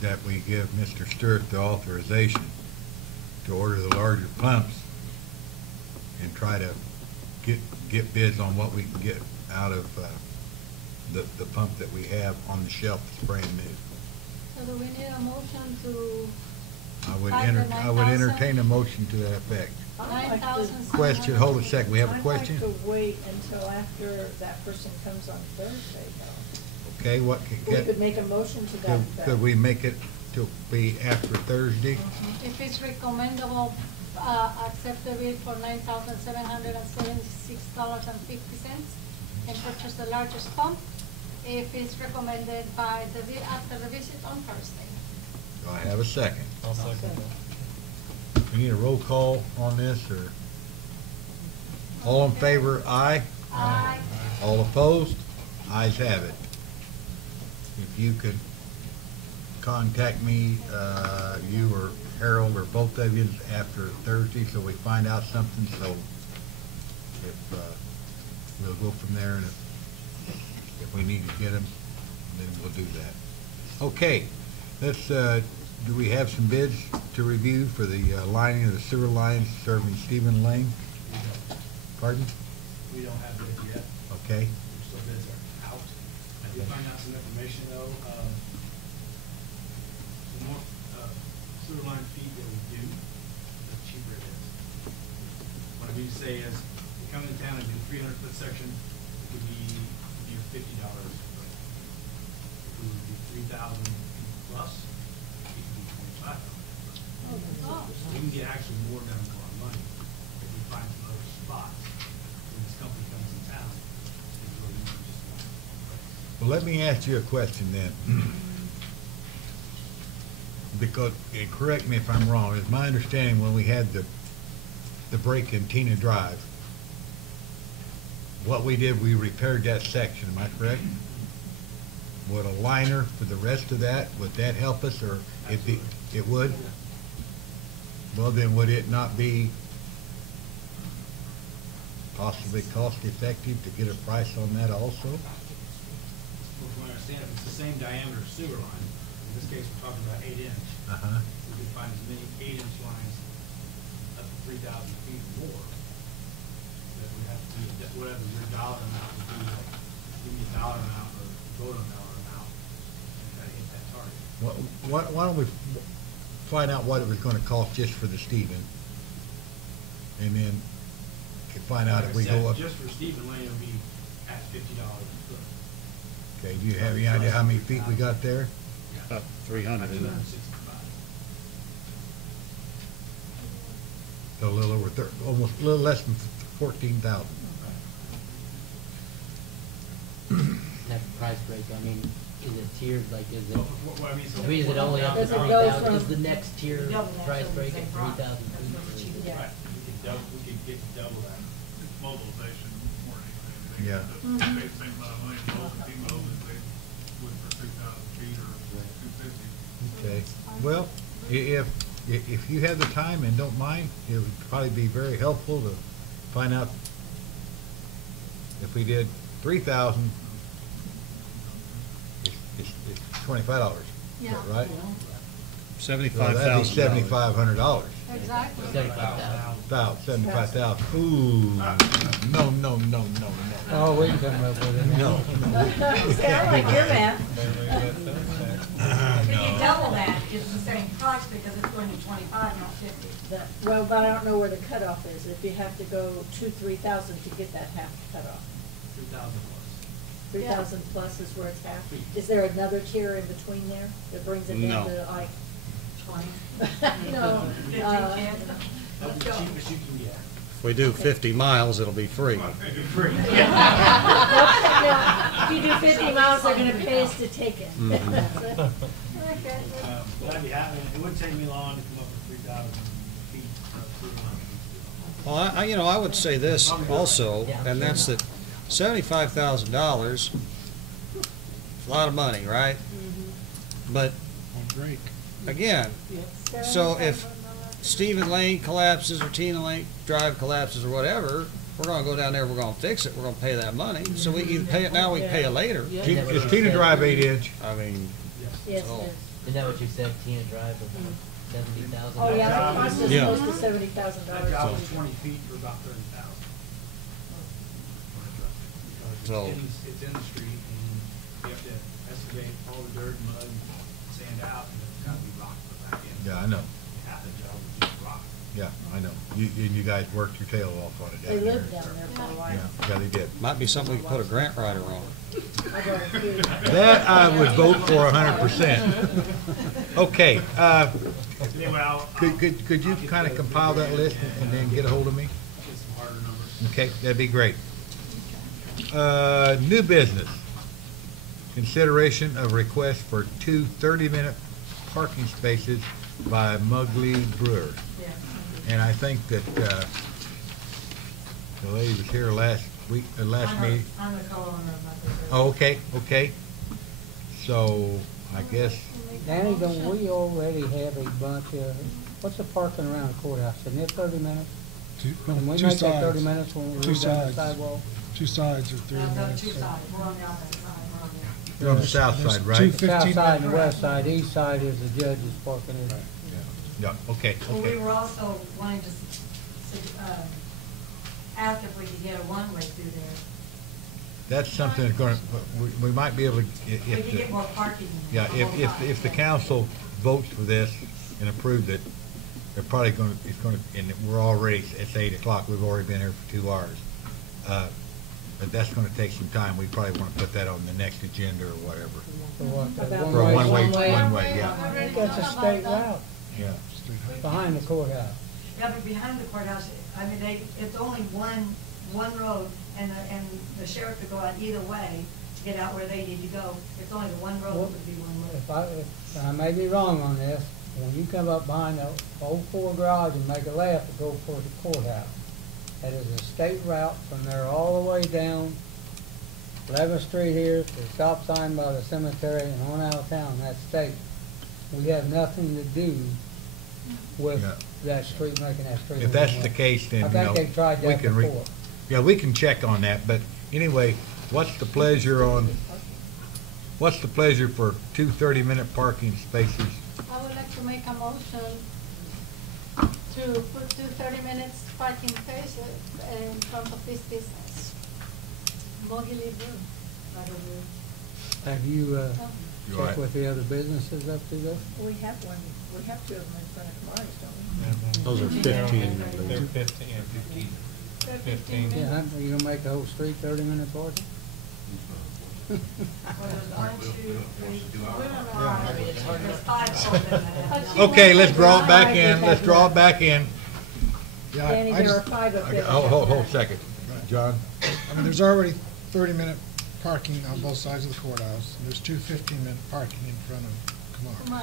that we give Mr. Sturt the authorization to order the larger pumps and try to get bids on what we can get out of the pump that we have on the shelf that's brand new. So do we need a motion to? I would entertain a motion to that effect. Question, hold a second, we have a question? I'd like to wait until after that person comes on Thursday, though. Okay, what We could make a motion to that effect. could we make it to be after Thursday? If it's recommendable, accept the bid for $9,776.50 and purchase the largest pump if it's recommended by the, after the visit on Thursday. Do I have a second? I'll second that. We need a roll call on this, or? All in favor, aye? Aye. All opposed? Ayes have it. If you could contact me, you or Harold or both of you after Thursday, so we find out something, so if, we'll go from there, and if we need to get them, then we'll do that. Okay, let's, do we have some bids to review for the lining of the sewer lines serving Stephen Lane? Pardon? We don't have bids yet. Okay. So bids are out. I did find out some information though. The more sewer line feet that we do, the cheaper it is. What I mean to say is, you come in town and do 300-foot section, it could be $50 a foot. If we would do 3,000 feet plus, it could be $25 a foot. Oh. So we can get actually more done for our money if we find some other spots. When this company comes in town, it's really more than just one place. Well, let me ask you a question then. Because, and correct me if I'm wrong, it's my understanding when we had the break in Tina Drive, what we did, we repaired that section, am I correct? Would a liner for the rest of that, would that help us, or it would? Well, then would it not be possibly cost effective to get a price on that also? Well, from what I understand, if it's the same diameter sewer line, in this case, we're talking about 8 inch. Uh-huh. We could find as many 8-inch lines up to 3,000 feet or more. That we have to do, whatever your dollar amount would be, like, give me a dollar amount or vote on dollar amount, and try to hit that target. Why don't we find out what it was gonna cost just for the Stephen? And then find out if we go up. Just for Stephen Lane, it would be at $50 a foot. Okay, do you have any idea how many feet we got there? About 300, isn't it? 265. So a little over almost a little less than 14,000. That price break, I mean, is it tiered, like, is it, What I mean, so- is it only up to Does it go 3,000, from- is the next tier Double that, price so it's break the at same product. 3,000 That's feet? what it's cheaper. Yeah. Right, we could get double that. It's mobilization more than anything. Yeah. They pay the same amount of money to mow the T-mow as they would for 2,000 feet or 250. Okay, well, if you have the time and don't mind, it would probably be very helpful to find out if we did 3,000, it's $25, is that right? So that'd be $75,000. $7,500. Exactly. 75,000. About 75,000. Ooh, no. Oh, we can come up with it. No. See, I like your math. If you No. double that, it's the same price because it's going to 25, not 50. Well, but I don't know where the cutoff is, if you have to go to 3,000 to get that half cutoff. 2,000 plus. 3,000 plus is where it's half. Is there another tier in between there that brings it down No. to like 20. No. 15, 10. That's the cheapest you can get. If we do 50 miles, it'll be free. Free. Now, if you do 50 miles, they're gonna pay us to take it. Mhm. Okay. But I'd be happy, it wouldn't take me long to come up with 3,000 feet of sewer line. Well, I would say this also, and that's that $75,000, a lot of money, right? But, again, so if Stephen Lane collapses or Tina Lane Drive collapses or whatever, we're gonna go down there, we're gonna fix it, we're gonna pay that money. So we either pay it now, we can pay it later. Is Tina Drive 8-inch? I mean, Yes, so- it is. Is that what you said, Tina Drive, was 70,000? Oh, yeah, it cost us Yeah. close to $70,000. That job is 20 feet for about 30,000. So- It's in the street, and you have to excavate all the dirt, mud, and sand out, and it's gotta be rock put back in. Yeah, I know. Half the job is just rock. Yeah, I know. You guys worked your tail off on it They down there. lived down there for a while. Yeah, they did. might be something we could put a grant writer on. I got a few. That I would vote for 100%. Okay, Yeah, well, Could you I'll get kind of those compile that list and then get a hold of me? Get some harder numbers. Okay, that'd be great. New business. Consideration of request for 2 30-minute parking spaces by Mugley Brewer. And I think that, the lady was here last week, last meeting. I'm the co-owner of my. Oh, okay. So, I guess, Danny, don't we already have a bunch of, what's the parking around the courthouse? Isn't it 30 minutes? Can we Two make that 30 sides. minutes when we Two redo the sides. sidewalk? Two sides are 30 minutes. Two sides, we're on the opposite side, we're on the. you're on the south There's side, right? two The south 15 side and the minute- west side, east side is the judge's parking area. Yeah, okay. Well, we were also wanting to ask if we could get a one-way through there. That's something that's gonna, we might be able to, We if could the, get more parking. yeah, if the council votes for this and approves it, they're probably gonna, it's gonna, and we're already, it's 8 o'clock, we've already been here for 2 hours. But that's gonna take some time, we probably wanna put that on the next agenda or whatever. For what, the About For a one-way? one-way, yeah. I think that's a state route, Yeah. behind the courthouse. Yeah, but behind the courthouse, I mean, it's only one road, and the sheriff could go out either way to get out where they need to go. It's only the one road that would be one way. If I may be wrong on this, when you come up behind the old Ford garage and make a left to go for the courthouse, that is a state route from there all the way down 11th Street here to the stop sign by the cemetery and on out of town, that's state. We have nothing to do with Yeah. that street, making that street. If that's one the way. case, then, I you think know, they tried we that can before. yeah, we can check on that, but anyway, what's the pleasure for 2 30-minute parking spaces? I would like to make a motion to put 2 30 minutes parking spaces in front of this business. Mogilly Brew. Have you, You checked right. with the other businesses up to this? We have two of them in front of Kamari's, don't we? Those are 15. They're 15. 15. Yeah, are you gonna make the whole street 30-minute parking? Well, there's 1, 2, 3, 4, there's 5 open. Okay, let's draw it back in, Yeah, Danny, I there just- are 5 up there. Hold a second. John? I mean, there's already 30-minute parking on both sides of the courthouse, and there's 2 15-minute parking in front of Kamar.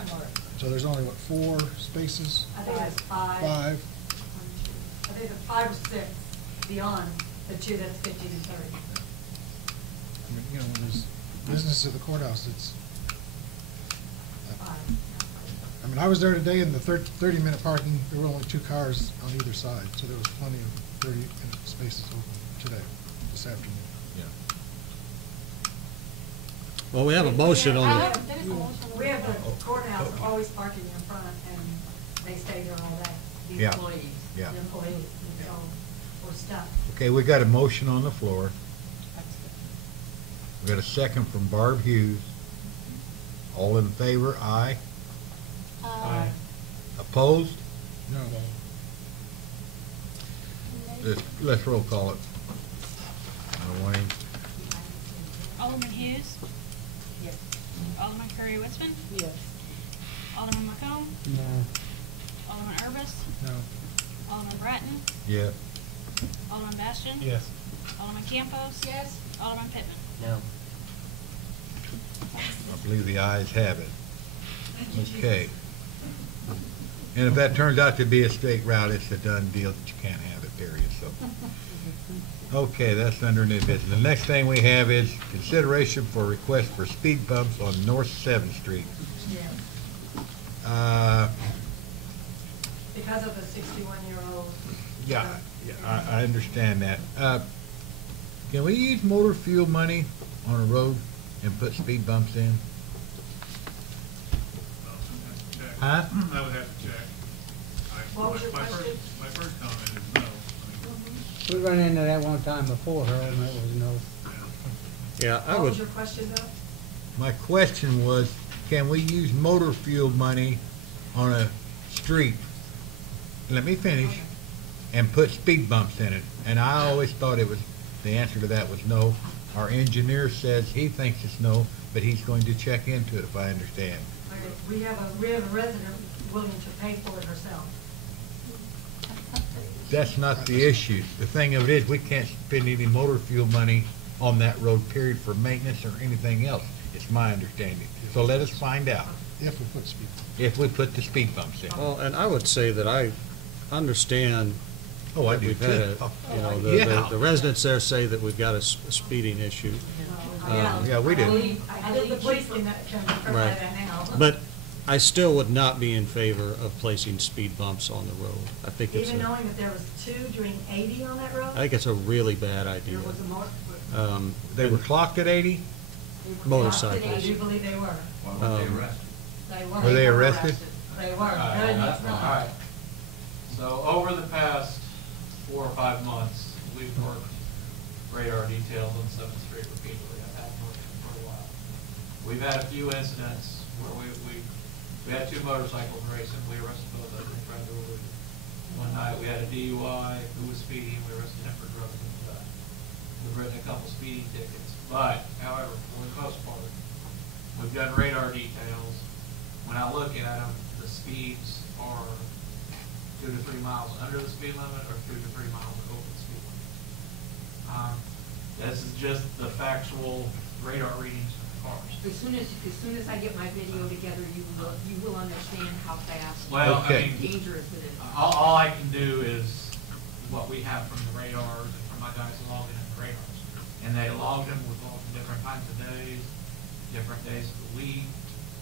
So there's only, what, 4 spaces? I think it's 5. 5. I think it's 5 or 6 beyond the 2 that's 15 and 30. I mean, you know, when there's business at the courthouse, it's, I mean, I was there today, and the 30-minute parking, there were only 2 cars on either side, so there was plenty of 30-minute spaces open today, this afternoon. Yeah. Well, we have a motion on the, There is a motion. We have the courthouse always parking in front, and they stay there all day, the Yeah. employees. Yeah. The employees, and so we're stuck. Okay, we got a motion on the floor. We got a second from Barb Hughes. All in favor, aye. Opposed? No. Let's roll call it. Wayne? Alderman Hughes? Yes. Alderman Curry Witzman? Yes. Alderman McComb? No. Alderman Urbis? No. Alderman Bratton? Yeah. Alderman Bastian? Yes. Alderman Campos? Yes. Alderman Pittman? No. I believe the ayes have it. Okay. And if that turns out to be a straight route, it's a done deal that you can't have it, period, so. Okay, that's under new business. The next thing we have is consideration for request for speed bumps on North 7th Street. Because of the 61-year-old. Yeah, I understand that. Can we use motor fuel money on a road and put speed bumps in? Huh? I would have to check. What was your question? My first comment is no. I mean, We run into that one time before, Harold, and it was no. yeah, I What would, was your question, though? My question was, can we use motor fuel money on a street, let me finish, and put speed bumps in it? And I always thought it was, the answer to that was no. Our engineer says he thinks it's no, but he's going to check into it if I understand. We have a resident willing to pay for it herself. That's not the issue. The thing of it is, we can't spend any motor fuel money on that road, period, for maintenance or anything else. It's my understanding. So let us find out If we put speed. if we put the speed bumps in. Well, and I would say that I understand Oh, I that do we've had too. you know, Yeah. the residents there say that we've got a speeding issue. Yeah, we do. I believe the police can verify Right. that now. But I still would not be in favor of placing speed bumps on the road. I think it's Even a, knowing that there was 2 doing 80 on that road? I think it's a really bad idea. There was a more. They were clocked at 80? Motorcycles. I do believe they were. Why weren't they arrested? They Were they arrested? They were. All right, Goodness all knows. right. So over the past 4 or 5 months, we've worked radar details on 7th Street repeatedly. I've had working for a while. We've had a few incidents where we had 2 motorcycles racing. We arrested both of them and tried to avoid it. One night we had a DUI who was speeding. We arrested him for drugs and that. We've written a couple speeding tickets. But, however, for the most part, we've done radar details. When I look at them, the speeds are 2 to 3 miles under the speed limit or 2 to 3 miles over the speed limit. This is just the factual radar readings from the cars. As soon as I get my video together, you will understand how fast Well, Okay. I mean, dangerous it is. all I can do is what we have from the radars and from my guys logging in the radars. And they logged them with all different times of days, different days of the week.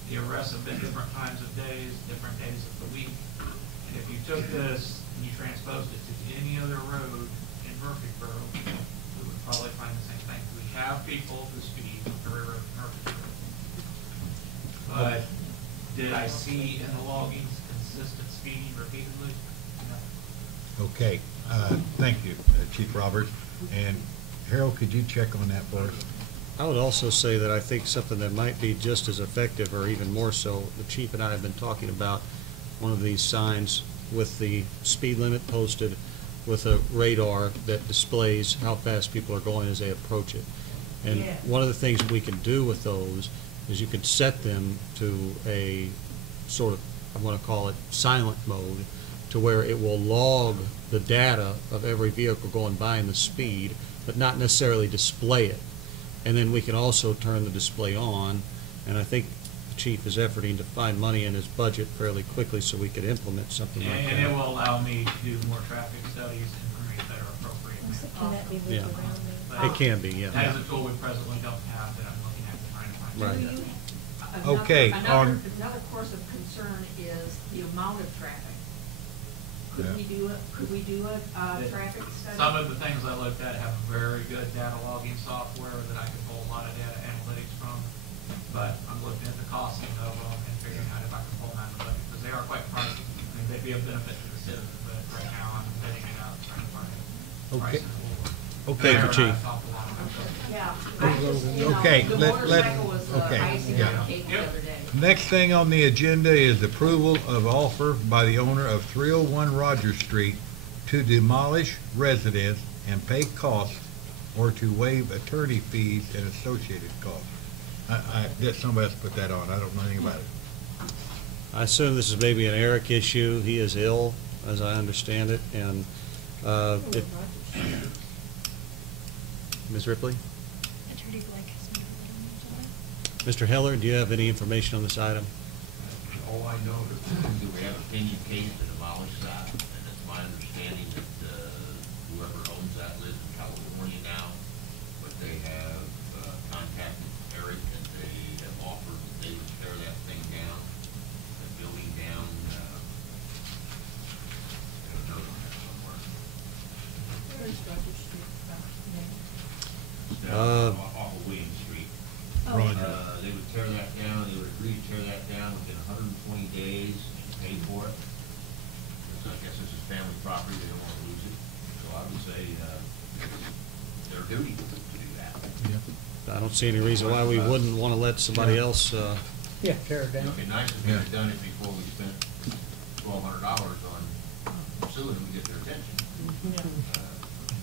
The arrests have been different times of days, different days of the week. And if you took this and you transposed it to any other road in Murfreesboro, we would probably find the same thing. We have people who speed on every road in Murfreesboro. But did I see in the loggings consistent speeding repeatedly? No. Okay, thank you, Chief Roberts. And Harold, could you check on that for us? I would also say that I think something that might be just as effective or even more so, the chief and I have been talking about one of these signs with the speed limit posted with a radar that displays how fast people are going as they approach it. And Yeah. one of the things we can do with those is you can set them to a sort of, I want to call it silent mode, to where it will log the data of every vehicle going by and the speed, but not necessarily display it. And then we can also turn the display on, and I think the chief is efforting to find money in his budget fairly quickly so we could implement something like that. And it will allow me to do more traffic studies and information that are appropriate. Can that be moved Yeah. around But It can be, yeah. That is a tool we presently don't have that I'm looking at trying to find. Right. Okay, Another course of concern is the amount of traffic. Could we do a traffic study? Some of the things I looked at have very good data logging software that I can pull a lot of data analytics from. But I'm looking at the costing of them and figuring out if I can pull them out of the budget, because they are quite pricey. I mean, they'd be a benefit to the citizens, but right now I'm bidding it out, trying to find Okay. prices. Okay, Mayor and I Chief. have talked a lot about that. Yeah, I just, you know, Okay, the let- motorcycle was the okay, icing yeah. on the cake the other day. Next thing on the agenda is approval of offer by the owner of 301 Rogers Street to demolish residence and pay costs or to waive attorney fees and associated costs. I let somebody else put that on. I don't know anything about it. I assume this is maybe an Eric issue. He is ill, as I understand it, and Ms. Ripley? Attorney Blake has not let him Mr. Heller, do you have any information on this item? All I know is that we have a pending case to demolish that, and it's my understanding that whoever owns that lives in California now, but they have contacted Eric and they have offered that they would tear that thing down, the building down, I don't know that somewhere. Where's Rogers Street? Off of William Street. Roger. They would tear that down, they would agree to tear that down within 120 days and pay for it. So I guess this is family property, they don't want to lose it. So I would say, it's their duty to do that. I don't see any reason why we wouldn't want to let somebody else, Yeah, tear it down. It'd be nice if we had done it before we spent $1,200 on suing them to get their attention.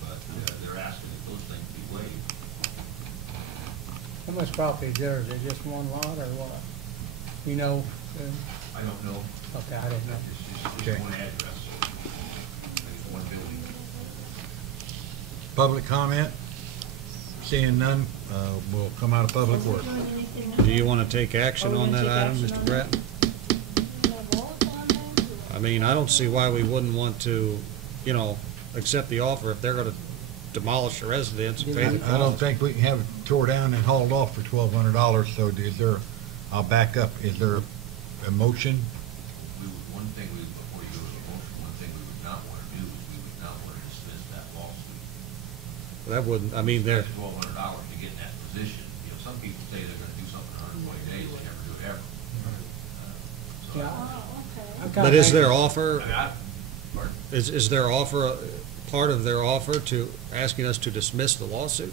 But they're asking that those things be waived. How much property is there? Is it just one lot or what? You know, I don't know. Okay, I didn't know. It's Okay. just one address. It's one building. Public comment? Seeing none, we'll come out of public work. Do you want to take action on that item, Mr. Brett? I mean, I don't see why we wouldn't want to, you know, accept the offer if they're gonna demolish a residence and pay the cost. I don't think we can have it tore down and hauled off for $1,200, so is there, I'll back up, is there a motion? One thing before you go to the motion, one thing we would not want to do is we would not want to dismiss that lawsuit. That wouldn't, I mean, they're, $1,200 to get in that position. You know, some people say they're gonna do something in 120 days, they never do it ever. So- Yeah. I'm but kinda is their thinking- offer, I mean, pardon? is their offer, part of their offer to asking us to dismiss the lawsuit?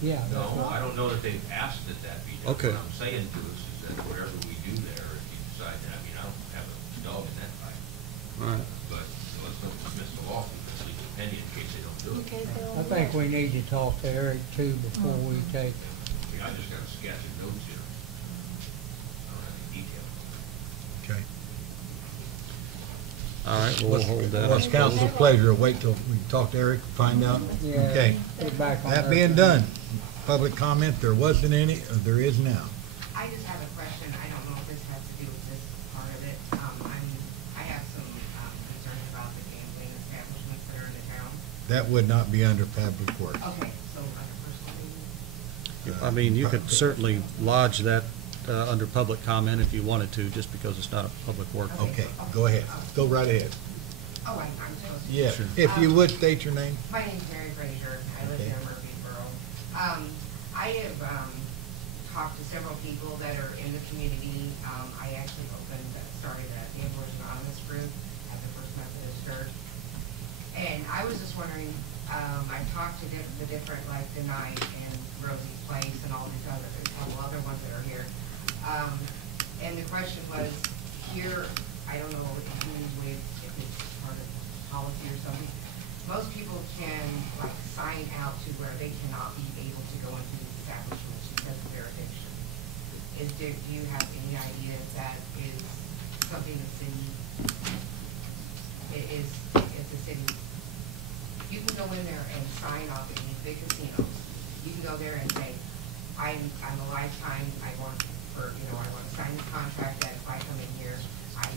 Yeah. that's No, what- I don't know that they've asked that that be done. Okay. What I'm saying to us is that whatever we do there, if you decide, I mean, I don't have a dog in that fight, All right. but let's don't dismiss the lawsuit, let's leave an opinion in case they don't do it. I think we need to talk to Eric too before we take, I mean, I just got a sketch of notes here. I don't have any details. Okay. All right, well, we'll hold that. What's council's pleasure? Wait till we talk to Eric, find out? yeah. Okay. Get back on That her. being done, public comment, there wasn't any, there is now. I just have a question. I don't know if this has to do with this part of it. I have some concerns about the gambling establishments that are in the town. That would not be under public works. Okay, so under personal meeting? I mean, you could certainly lodge that under public comment if you wanted to, just because it's not a public work. Okay, go ahead. Go right ahead. Oh, I'm supposed to? Yeah, if you would state your name. My name's Mary Frazier. I live Okay. in Murfreesboro. I have talked to several people that are in the community. I actually started a Gamblers Anonymous group at the First Methodist Church. And I was just wondering, I talked to the different, like the Night and Rosie's Place and all these other, a couple other ones that are here. And the question was, here, I don't know if it's part of policy or something, most people can like sign out to where they cannot be able to go into these establishments because of their addiction. Do you have any idea if that is something the city, it's a city, you can go in there and sign off at these big casinos. You can go there and say, I'm a lifetime, I want to sign this contract that if I come in here, I'm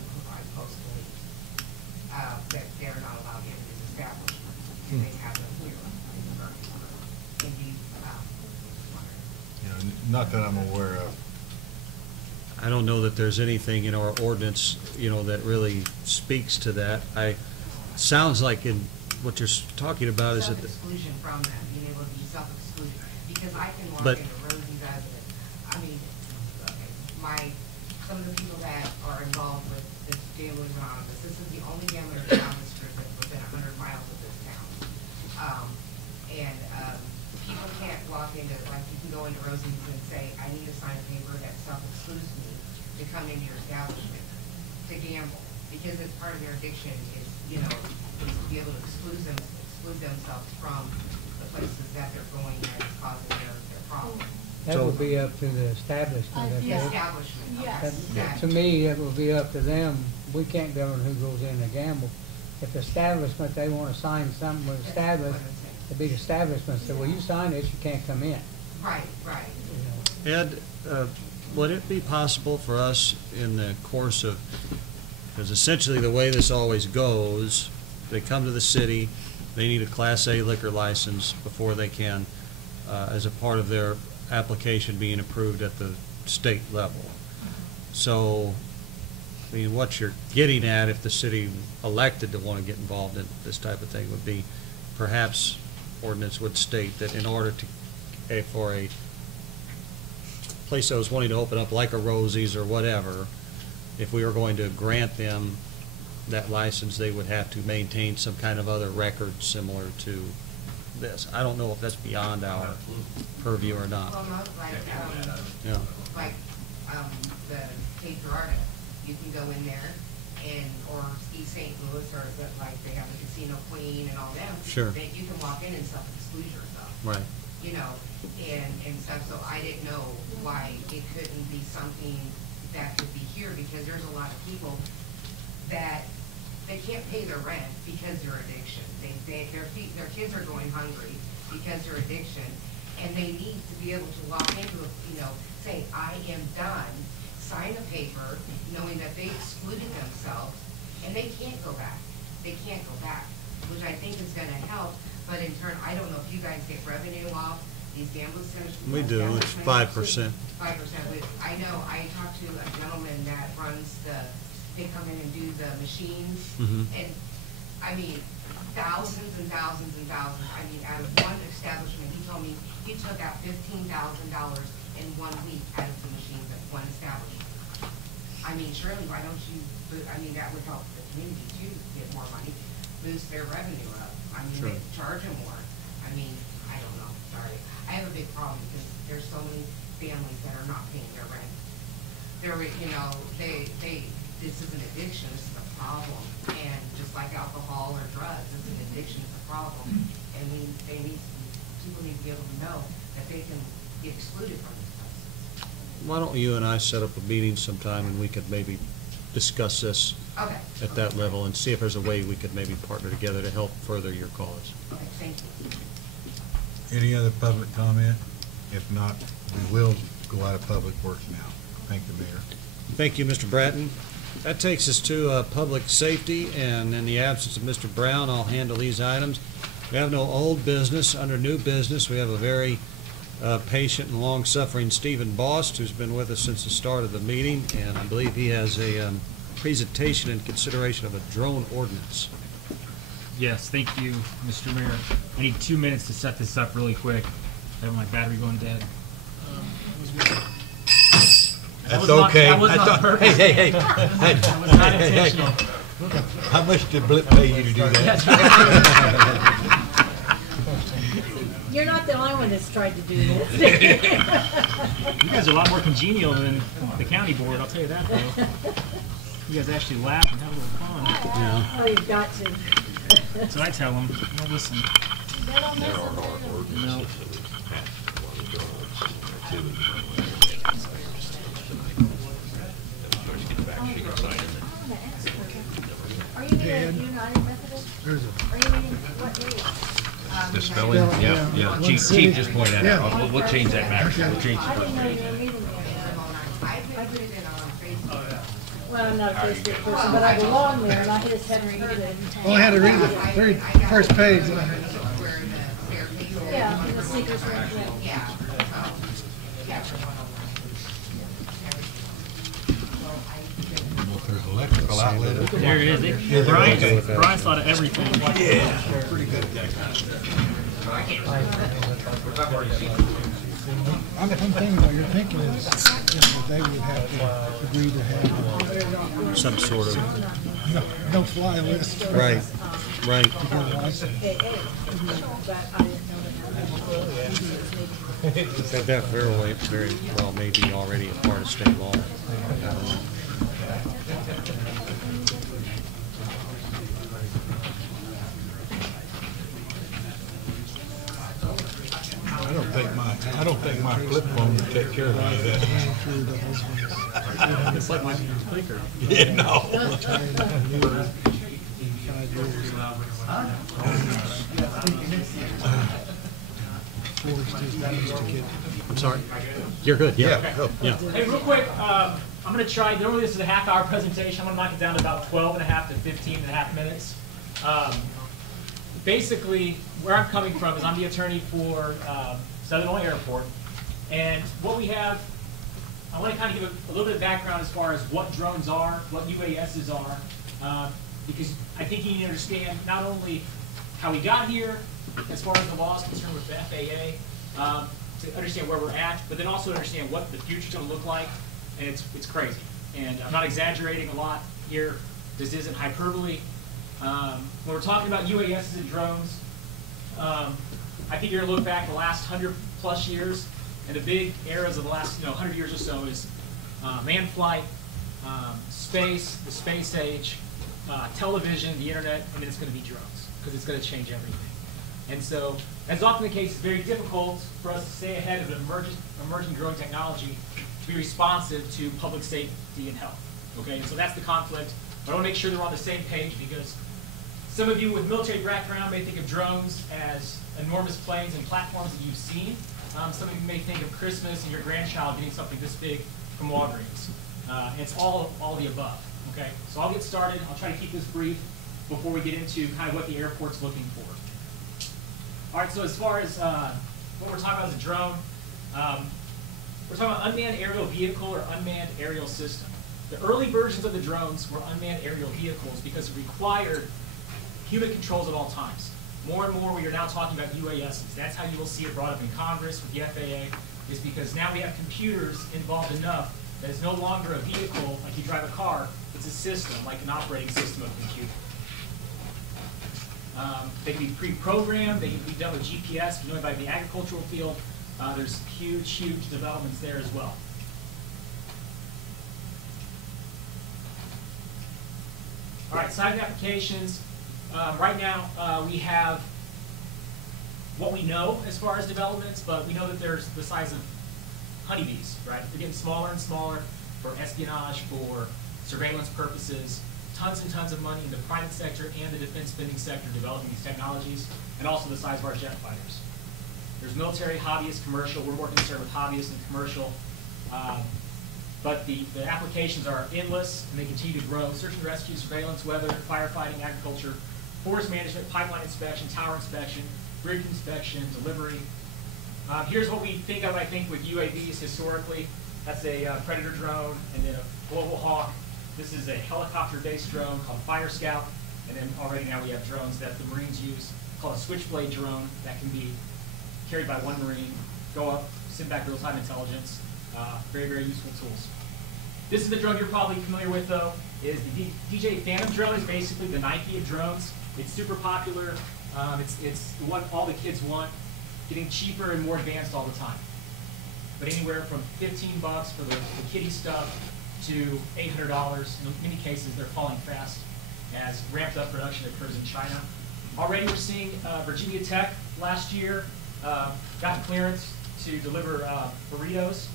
supposed to leave. That they're not allowed in this establishment, and they have them here in the Murfreesboro. And do you, Not that I'm aware of. I don't know that there's anything in our ordinance, you know, that really speaks to that. Sounds like in what you're talking about is that, self-exclusion from them, being able to be self-excluded, because I can walk But- into Rosie's as I mean, some of the people that are involved with this Gamblers Anonymous, this is the only Gamblers Anonymous group that's within 100 miles of this town. People can't walk into, like, you can go into Rosie's and say, I need to sign a paper that self-excludes me to come into your establishment to gamble, because it's part of their addiction is, is to be able to exclude themselves from the places that they're going that is causing their problem. That would be up to the establishment. The establishment. That- To me, it would be up to them. We can't govern who goes in to gamble. If the establishment, they want to sign something with established, the big establishment said, well, you sign this, you can't come in. Right. Ed, would it be possible for us in the course of, because essentially the way this always goes, they come to the city, they need a Class A liquor license before they can, as a part of their application being approved at the state level. So, I mean, what you're getting at, if the city elected to want to get involved in this type of thing, would be perhaps ordinance would state that in order to, for a place that was wanting to open up like a Rosie's or whatever, if we were going to grant them that license, they would have to maintain some kind of other record similar to this. I don't know if that's beyond our purview or not. Well, not like, Yeah. like, the Cape Girardeau, you can go in there or East St. Louis, or like they have the Casino Queen and all them. Sure. That you can walk in and self-exclude yourself. Right. And stuff, so I didn't know why it couldn't be something that could be here, because there's a lot of people that they can't pay their rent because their addiction. Their kids are going hungry because their addiction, and they need to be able to walk into a, say, I am done, sign a paper, knowing that they excluded themselves, and they can't go back. They can't go back, which I think is gonna help, but in turn, I don't know if you guys get revenue off these gambling centers. We do, it's 5%. 5%. I know, I talked to a gentleman that runs they come in and do the machines, and, I mean, thousands and thousands and thousands. I mean, out of one establishment, he told me he took out $15,000 in 1 week out of the machines at one establishment. I mean, surely, why don't you, that would help the community too, get more money, boost their revenue up. I mean, Sure. they charge them more. I mean, I don't know, sorry. I have a big problem because there's so many families that are not paying their rent. This is an addiction, this is a problem. And just like alcohol or drugs, it's an addiction, it's a problem. And people need to be able to know that they can get excluded from these places. Why don't you and I set up a meeting sometime and we could maybe discuss this Okay. at that level and see if there's a way we could maybe partner together to help further your cause. Okay, thank you. Any other public comment? If not, we will go out of public works now. Thank you, Mayor. Thank you, Mr. Bratton. That takes us to public safety, and in the absence of Mr. Brown, I'll handle these items. We have no old business. Under new business, we have a very patient and long-suffering Stephen Bost, who's been with us since the start of the meeting, and I believe he has a presentation in consideration of a drone ordinance. Yes, thank you, Mr. Mayor. I need 2 minutes to set this up really quick. I have my battery going dead. That's okay. That was not purpose. Hey. That was not intentional. How much did Blip pay you to do that? You're not the only one that's tried to do this. You guys are a lot more congenial than the county board, I'll tell you that, though. You guys actually laugh and have a little fun. Yeah. Oh, you've got to. That's what I tell them. Don't listen. No. Are you meeting United Methodist? Are you meeting what day? The spelling? Yeah. Chief just pointed that out. We'll change that back. We'll change I didn't know it. you were meeting there. Well, I'm not a Facebook person, but I belong there, and I just had to read it. Well, I had to read the very first page. Yeah, in the sneakers room, yeah. There's electrical outlet. There it is. Brian thought of everything. Yeah. Pretty good. I'm thinking what you're thinking is, they would have to agree to have Some sort of, no fly list. right. That very well may be already a part of state law. I don't know. I don't think my flip phone would take care of any of that. It's like my speaker. Yeah, no. I'm sorry. You're good. Yeah. Hey, real quick, I'm going to try, normally this is a half-hour presentation. I'm going to knock it down to about 12 and a half to 15 and a half minutes. Basically, where I'm coming from is I'm the attorney for Southern Illinois Airport. And what we have, I want to kind of give a little bit of background as far as what drones are, what UASs are, because I think you need to understand not only how we got here, as far as the law is concerned with the FAA, to understand where we're at, but then also understand what the future's going to look like, and it's crazy. And I'm not exaggerating a lot here. This isn't hyperbole. When we're talking about UASs and drones, I think you're going to look back the last 100+ years, and the big eras of the last 100 years or so is manned flight, space, the space age, television, the internet, and then it's going to be drones, because it's going to change everything. And so, as often the case, it's very difficult for us to stay ahead of the emerging growing technology to be responsive to public safety and health. Okay, and so that's the conflict. But I want to make sure they're on the same page, because some of you with military background may think of drones as enormous planes and platforms that you've seen. Some of you may think of Christmas and your grandchild getting something this big from Walgreens. It's all the above. Okay, so I'll get started. I'll try to keep this brief before we get into kind of what the airport's looking for. All right, so as far as what we're talking about as a drone, we're talking about unmanned aerial vehicle or unmanned aerial system. The early versions of the drones were unmanned aerial vehicles because it required human controls at all times. More and more we are now talking about UASs. That's how you will see it brought up in Congress with the FAA, is because now we have computers involved enough that it's no longer a vehicle like you drive a car, it's a system, like an operating system of a computer. They can be pre-programmed, they can be done with GPS. If you know about the agricultural field, there's huge developments there as well. All right, side applications. Right now, we have what we know as far as developments, but we know that there's the size of honeybees, right? They're getting smaller and smaller for espionage, for surveillance purposes. Tons and tons of money in the private sector and the defense spending sector developing these technologies, and also the size of our jet fighters. There's military, hobbyist, commercial. We're more concerned with hobbyists and commercial. But the applications are endless, and they continue to grow. Search and rescue, surveillance, weather, firefighting, agriculture, forest management, pipeline inspection, tower inspection, bridge inspection, delivery. Here's what we think of, I think, with UAVs historically. That's a Predator drone, and then a Global Hawk. This is a helicopter-based drone called Fire Scout, and then already now we have drones that the Marines use called a Switchblade drone that can be carried by one Marine, go up, send back real-time intelligence. Very, very useful tools. This is the drone you're probably familiar with, though. Is the DJ Phantom drone is basically the Nike of drones. It's super popular. It's what all the kids want, getting cheaper and more advanced all the time. But anywhere from $15 for the kiddie stuff to $800. In many cases, they're falling fast as ramped up production occurs in China. Already we're seeing Virginia Tech last year got clearance to deliver burritos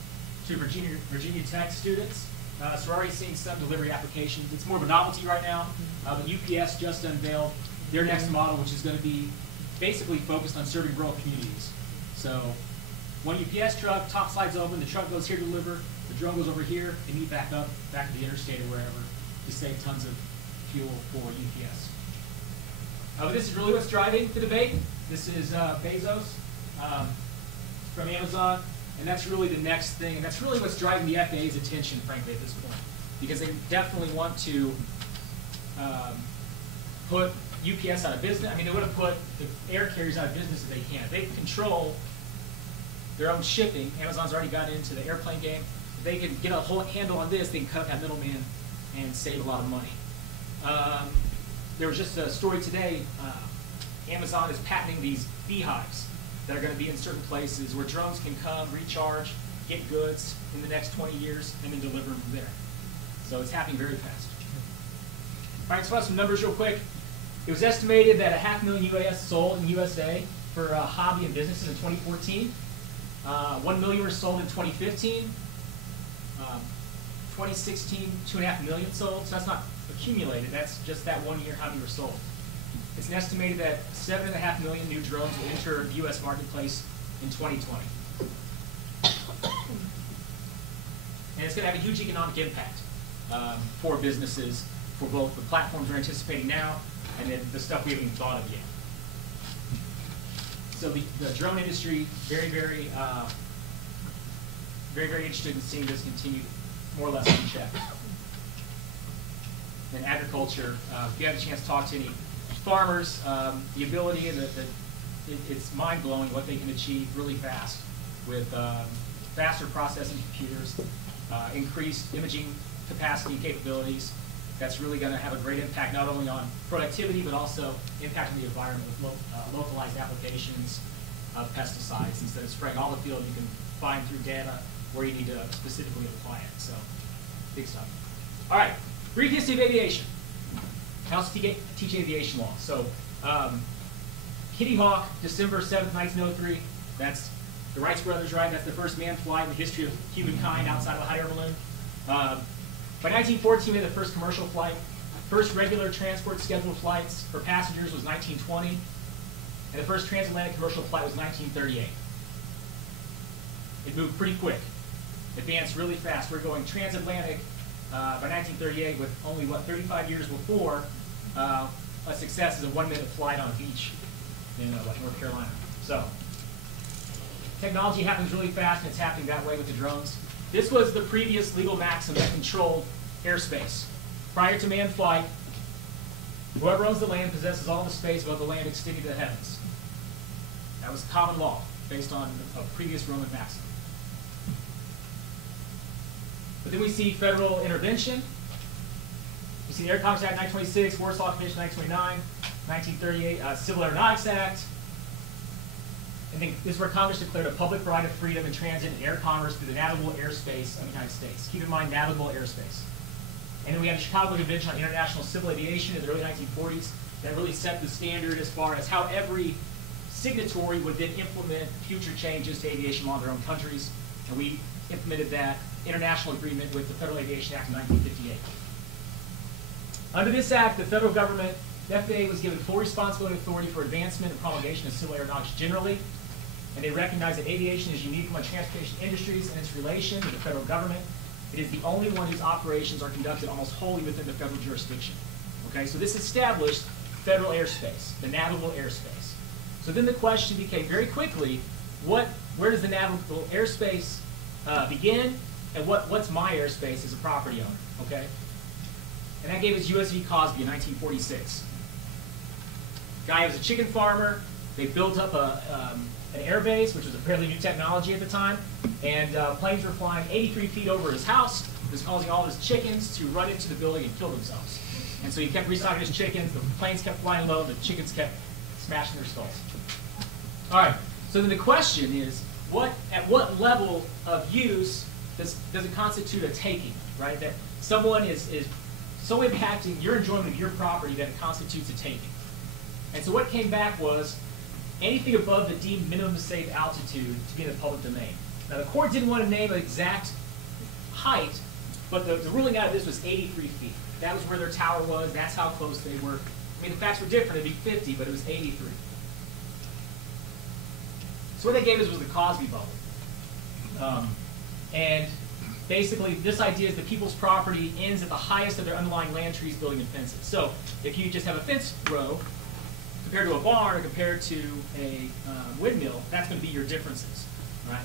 to Virginia Tech students. So we're already seeing some delivery applications. It's more of a novelty right now. But UPS just unveiled their next model, which is going to be basically focused on serving rural communities. So one UPS truck, top slides open, the truck goes here to deliver, the drone goes over here, and meet back up, back to the interstate or wherever to save tons of fuel for UPS. But this is really what's driving the debate. This is Bezos from Amazon, and that's really the next thing, and that's really what's driving the FAA's attention, frankly, at this point, because they definitely want to put UPS out of business. I mean, they want to put the air carriers out of business if they can. If they control their own shipping, Amazon's already got into the airplane game. If they can get a whole handle on this, they can cut up that middleman and save a lot of money. There was just a story today. Amazon is patenting these beehives that are going to be in certain places where drones can come, recharge, get goods in the next 20 years, and then deliver them from there. So it's happening very fast. All right, so some numbers real quick. It was estimated that 500,000 UAS sold in USA for hobby and businesses in 2014. 1 million were sold in 2015. 2016, 2.5 million sold. So that's not accumulated. That's just that 1 year how many were sold. It's an estimated that 7.5 million new drones will enter the U.S. marketplace in 2020. And it's going to have a huge economic impact for businesses, for both the platforms we're anticipating now and then the stuff we haven't even thought of yet. So the drone industry, very, very interested in seeing this continue more or less unchecked. And agriculture, if you have a chance to talk to any farmers, the ability and it's mind-blowing what they can achieve really fast with faster processing computers, increased imaging capacity and capabilities. That's really going to have a great impact not only on productivity but also impacting the environment with localized applications of pesticides. Instead of spraying all the field, you can find through data where you need to specifically apply it. So, big stuff. All right, brief history of aviation. I also teach aviation law. So, Kitty Hawk, December 7th, 1903. That's The Wright brothers, right? That's the first manned flight in the history of humankind outside of a hot air balloon. By 1914, we had the first commercial flight. First regular transport scheduled flights for passengers was 1920, and the first transatlantic commercial flight was 1938. It moved pretty quick, advanced really fast. We're going transatlantic by 1938 with only, 35 years before a success is a 1-minute flight on a beach in North Carolina. So technology happens really fast, and it's happening that way with the drones. This was the previous legal maxim that controlled airspace. Prior to manned flight, whoever owns the land possesses all the space above the land extending to the heavens. That was common law based on a previous Roman maxim. But then we see federal intervention. We see the Air Commerce Act 1926, Warsaw Convention 1929, 1938, Civil Aeronautics Act. And then this is where Congress declared a public right of freedom in transit and air commerce through the navigable airspace of the United States. Keep in mind, navigable airspace. And then we had the Chicago Convention on International Civil Aviation in the early 1940s that really set the standard as far as how every signatory would then implement future changes to aviation law in their own countries. And we implemented that international agreement with the Federal Aviation Act of 1958. Under this act, the federal government, the FAA, was given full responsibility and authority for advancement and promulgation of civil aeronautics generally, and they recognize that aviation is unique among transportation industries and its relation to the federal government. It is the only one whose operations are conducted almost wholly within the federal jurisdiction. Okay, so this established federal airspace, the navigable airspace. So then the question became very quickly, where does the navigable airspace begin, and what's my airspace as a property owner, okay? And that gave us U.S. v. Cosby in 1946. Guy was a chicken farmer. They built up an air base, which was a fairly new technology at the time, and planes were flying 83 feet over his house. It was causing all his chickens to run into the building and kill themselves. And so he kept restocking his chickens, the planes kept flying low, the chickens kept smashing their skulls. All right, so then the question is, at what level of use does it constitute a taking, right? That someone is so impacting your enjoyment of your property that it constitutes a taking. And so what came back was anything above the deemed minimum safe altitude to be in the public domain. Now the court didn't want to name an exact height, but the ruling out of this was 83 feet. That was where their tower was, that's how close they were. I mean, the facts were different, it'd be 50, but it was 83. So what they gave us was the Cosby bubble. And basically, this idea is that people's property ends at the highest of their underlying land trees, building, and fences. So if you just have a fence row, compared to a barn or compared to a windmill, that's going to be your differences, right?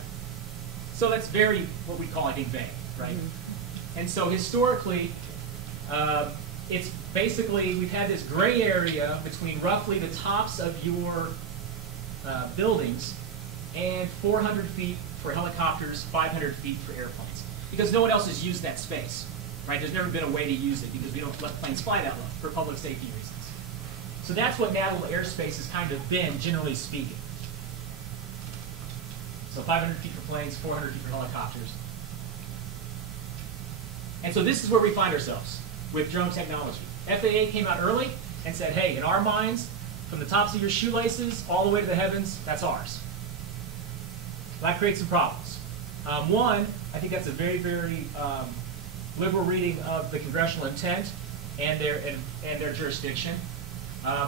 So that's very, what we call, I think, vague, right? Mm-hmm. And so historically, it's basically, we've had this gray area between roughly the tops of your buildings and 400 feet for helicopters, 500 feet for airplanes. Because no one else has used that space, right? There's never been a way to use it because we don't let planes fly that low for public safety reasons. So that's what navigable airspace has kind of been, generally speaking. So 500 feet for planes, 400 feet for helicopters. And so this is where we find ourselves with drone technology. FAA came out early and said, hey, in our minds, from the tops of your shoelaces all the way to the heavens, that's ours. That creates some problems. One, I think that's a very, very liberal reading of the congressional intent and their jurisdiction.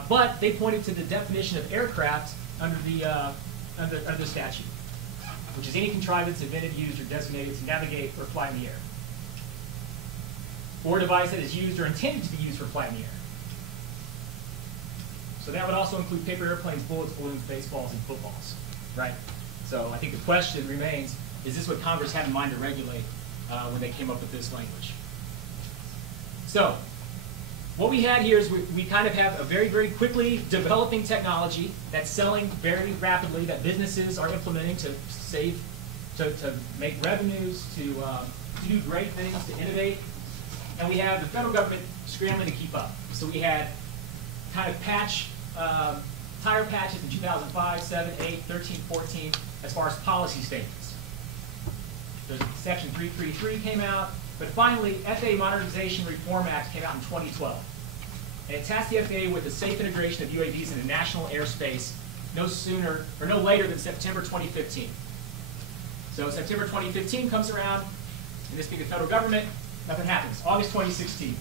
But they pointed to the definition of aircraft under the statute, which is any contrivance invented, used, or designated to navigate or fly in the air, or a device that is used or intended to be used for flight in the air. So that would also include paper airplanes, bullets, balloons, baseballs, and footballs, right? So I think the question remains, is this what Congress had in mind to regulate when they came up with this language? So what we had here is we kind of have a very, very quickly developing technology that's selling very rapidly, that businesses are implementing to save, to make revenues, to do great things, to innovate. And we have the federal government scrambling to keep up. So we had kind of tire patches in 2005, 7, 8, 13, 14, as far as policy statements. The Section 333 came out, but finally, FAA Modernization Reform Act came out in 2012. And it tasked the FAA with the safe integration of UAVs into national airspace no sooner, or no later than September 2015. So September 2015 comes around, and this being the federal government, nothing happens. August 2016.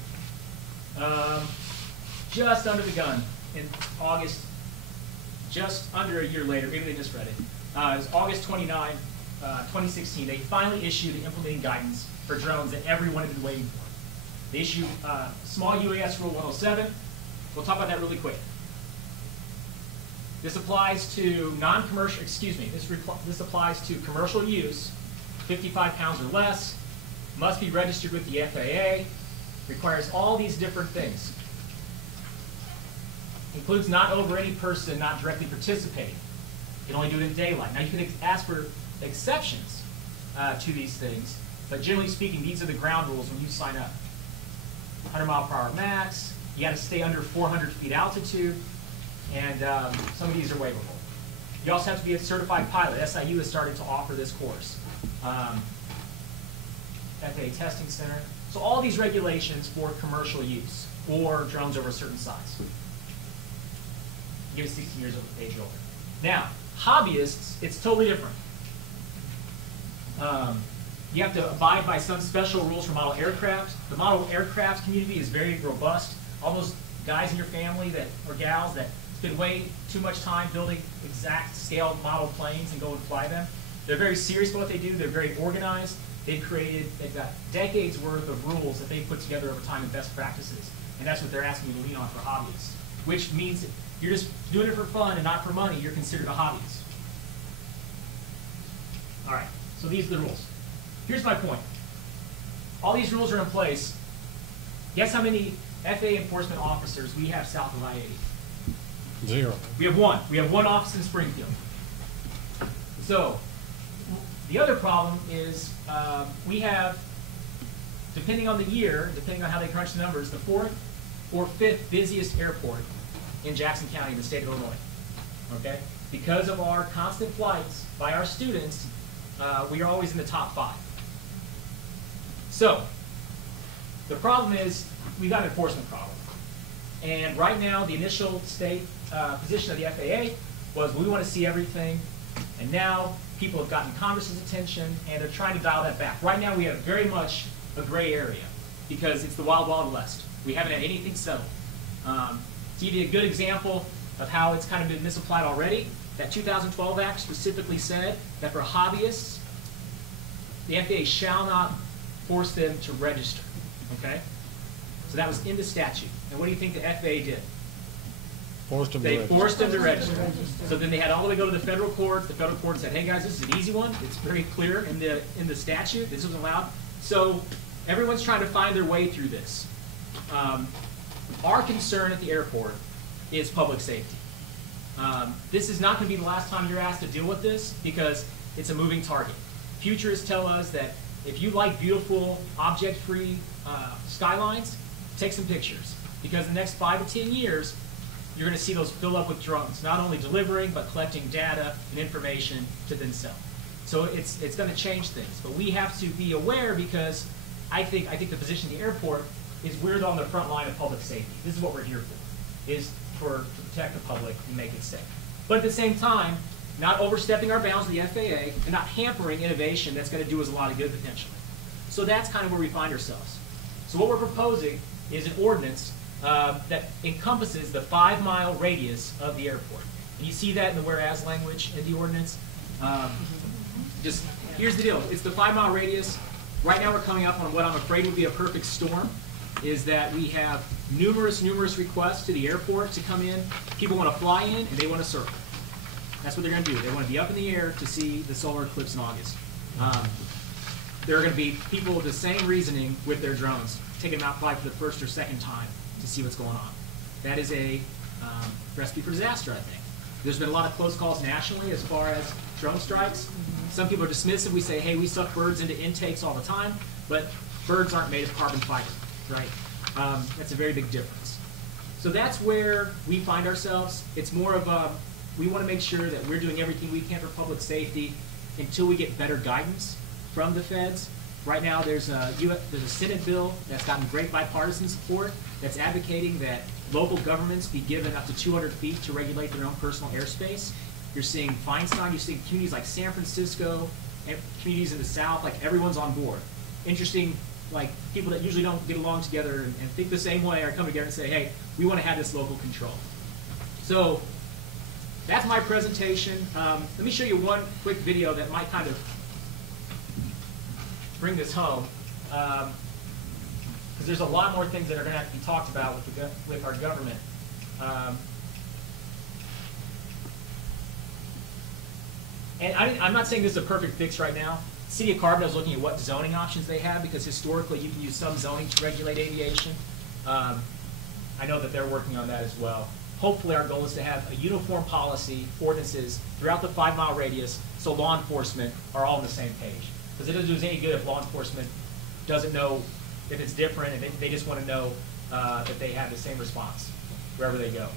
Just under the gun in August, just under a year later, maybe they misread it. It was August 29, 2016, they finally issued the implementing guidance for drones that everyone had been waiting for. They issued small UAS Rule 107. We'll talk about that really quick. This applies to non-commercial, excuse me, this applies to commercial use, 55 pounds or less, must be registered with the FAA, requires all these different things. Includes not over any person not directly participating. You can only do it in daylight. Now you can ask for exceptions to these things, but generally speaking, these are the ground rules when you sign up. 100 mile per hour max, you got to stay under 400 feet altitude, and some of these are waivable. You also have to be a certified pilot. SIU has started to offer this course. FAA Testing Center. So all these regulations for commercial use or drones over a certain size. Give it 16 years of age older. Now, hobbyists, it's totally different. You have to abide by some special rules for model aircraft. The model aircraft community is very robust. All those guys in your family that or gals that spend way too much time building exact scale model planes and go and fly them, they're very serious about what they do. They're very organized. They've got decades worth of rules that they've put together over time and best practices. And that's what they're asking you to lean on for hobbyists, which means that you're just doing it for fun and not for money. You're considered a hobbyist. All right, so these are the rules. Here's my point. All these rules are in place. Guess how many FAA enforcement officers we have south of I-80? 0. We have one. We have one office in Springfield. So the other problem is we have, depending on the year, depending on how they crunch the numbers, the 4th or 5th busiest airport in Jackson County in the state of Illinois. Okay? Because of our constant flights by our students, we are always in the top 5. So the problem is we've got an enforcement problem. And right now, the initial state position of the FAA was we want to see everything. And now people have gotten Congress's attention, and they're trying to dial that back. Right now, we have very much a gray area because it's the wild, wild west. We haven't had anything settled. To give you a good example of how it's kind of been misapplied already, that 2012 Act specifically said that for hobbyists, the FAA shall not force them to register. Okay? So that was in the statute. And what do you think the FAA did? Forced them to They register. forced them to register. So then they had all the way go to the federal court. The federal court said, hey guys, this is an easy one. It's very clear in the statute. This isn't allowed. So everyone's trying to find their way through this. Our concern at the airport is public safety. This is not going to be the last time you're asked to deal with this because it's a moving target. Futurists tell us that if you like beautiful, object-free skylines, take some pictures. Because in the next 5 to 10 years, you're going to see those fill up with drones, not only delivering, but collecting data and information to then sell. So it's going to change things. But we have to be aware because I think the position of the airport is we're on the front line of public safety. This is what we're here for, is to protect the public and make it safe. But at the same time, not overstepping our bounds with the FAA and not hampering innovation that's going to do us a lot of good potentially. So that's kind of where we find ourselves. So what we're proposing is an ordinance that encompasses the 5-mile radius of the airport. And you see that in the whereas language in the ordinance. Just here's the deal. It's the 5-mile radius. Right now we're coming up on what I'm afraid would be a perfect storm, is that we have numerous requests to the airport to come in. People want to fly in and they want to circle. That's what they're going to do. They want to be up in the air to see the solar eclipse in August. There are going to be people with the same reasoning with their drones, taking them out fly for the first or second time to see what's going on. That is a recipe for disaster, I think. There's been a lot of close calls nationally as far as drone strikes. Some people are dismissive. We say, hey, we suck birds into intakes all the time, but birds aren't made of carbon fiber, right? That's a very big difference. So that's where we find ourselves. It's more of a, we want to make sure that we're doing everything we can for public safety until we get better guidance from the feds. Right now there's a Senate bill that's gotten great bipartisan support that's advocating that local governments be given up to 200 feet to regulate their own personal airspace. You're seeing Feinstein, you're seeing communities like San Francisco, communities in the South, like everyone's on board. Interesting, like people that usually don't get along together and think the same way are come together and say, hey, we want to have this local control. So that's my presentation. Let me show you one quick video that might kind of bring this home. Because there's a lot more things that are going to have to be talked about with our government. And I'm not saying this is a perfect fix right now. City of Carbondale is looking at what zoning options they have, because historically you can use some zoning to regulate aviation. I know that they're working on that as well. Hopefully our goal is to have a uniform policy, ordinances throughout the 5-mile radius, so law enforcement are all on the same page. Because it doesn't do us any good if law enforcement doesn't know if it's different, and they just want to know that they have the same response wherever they go.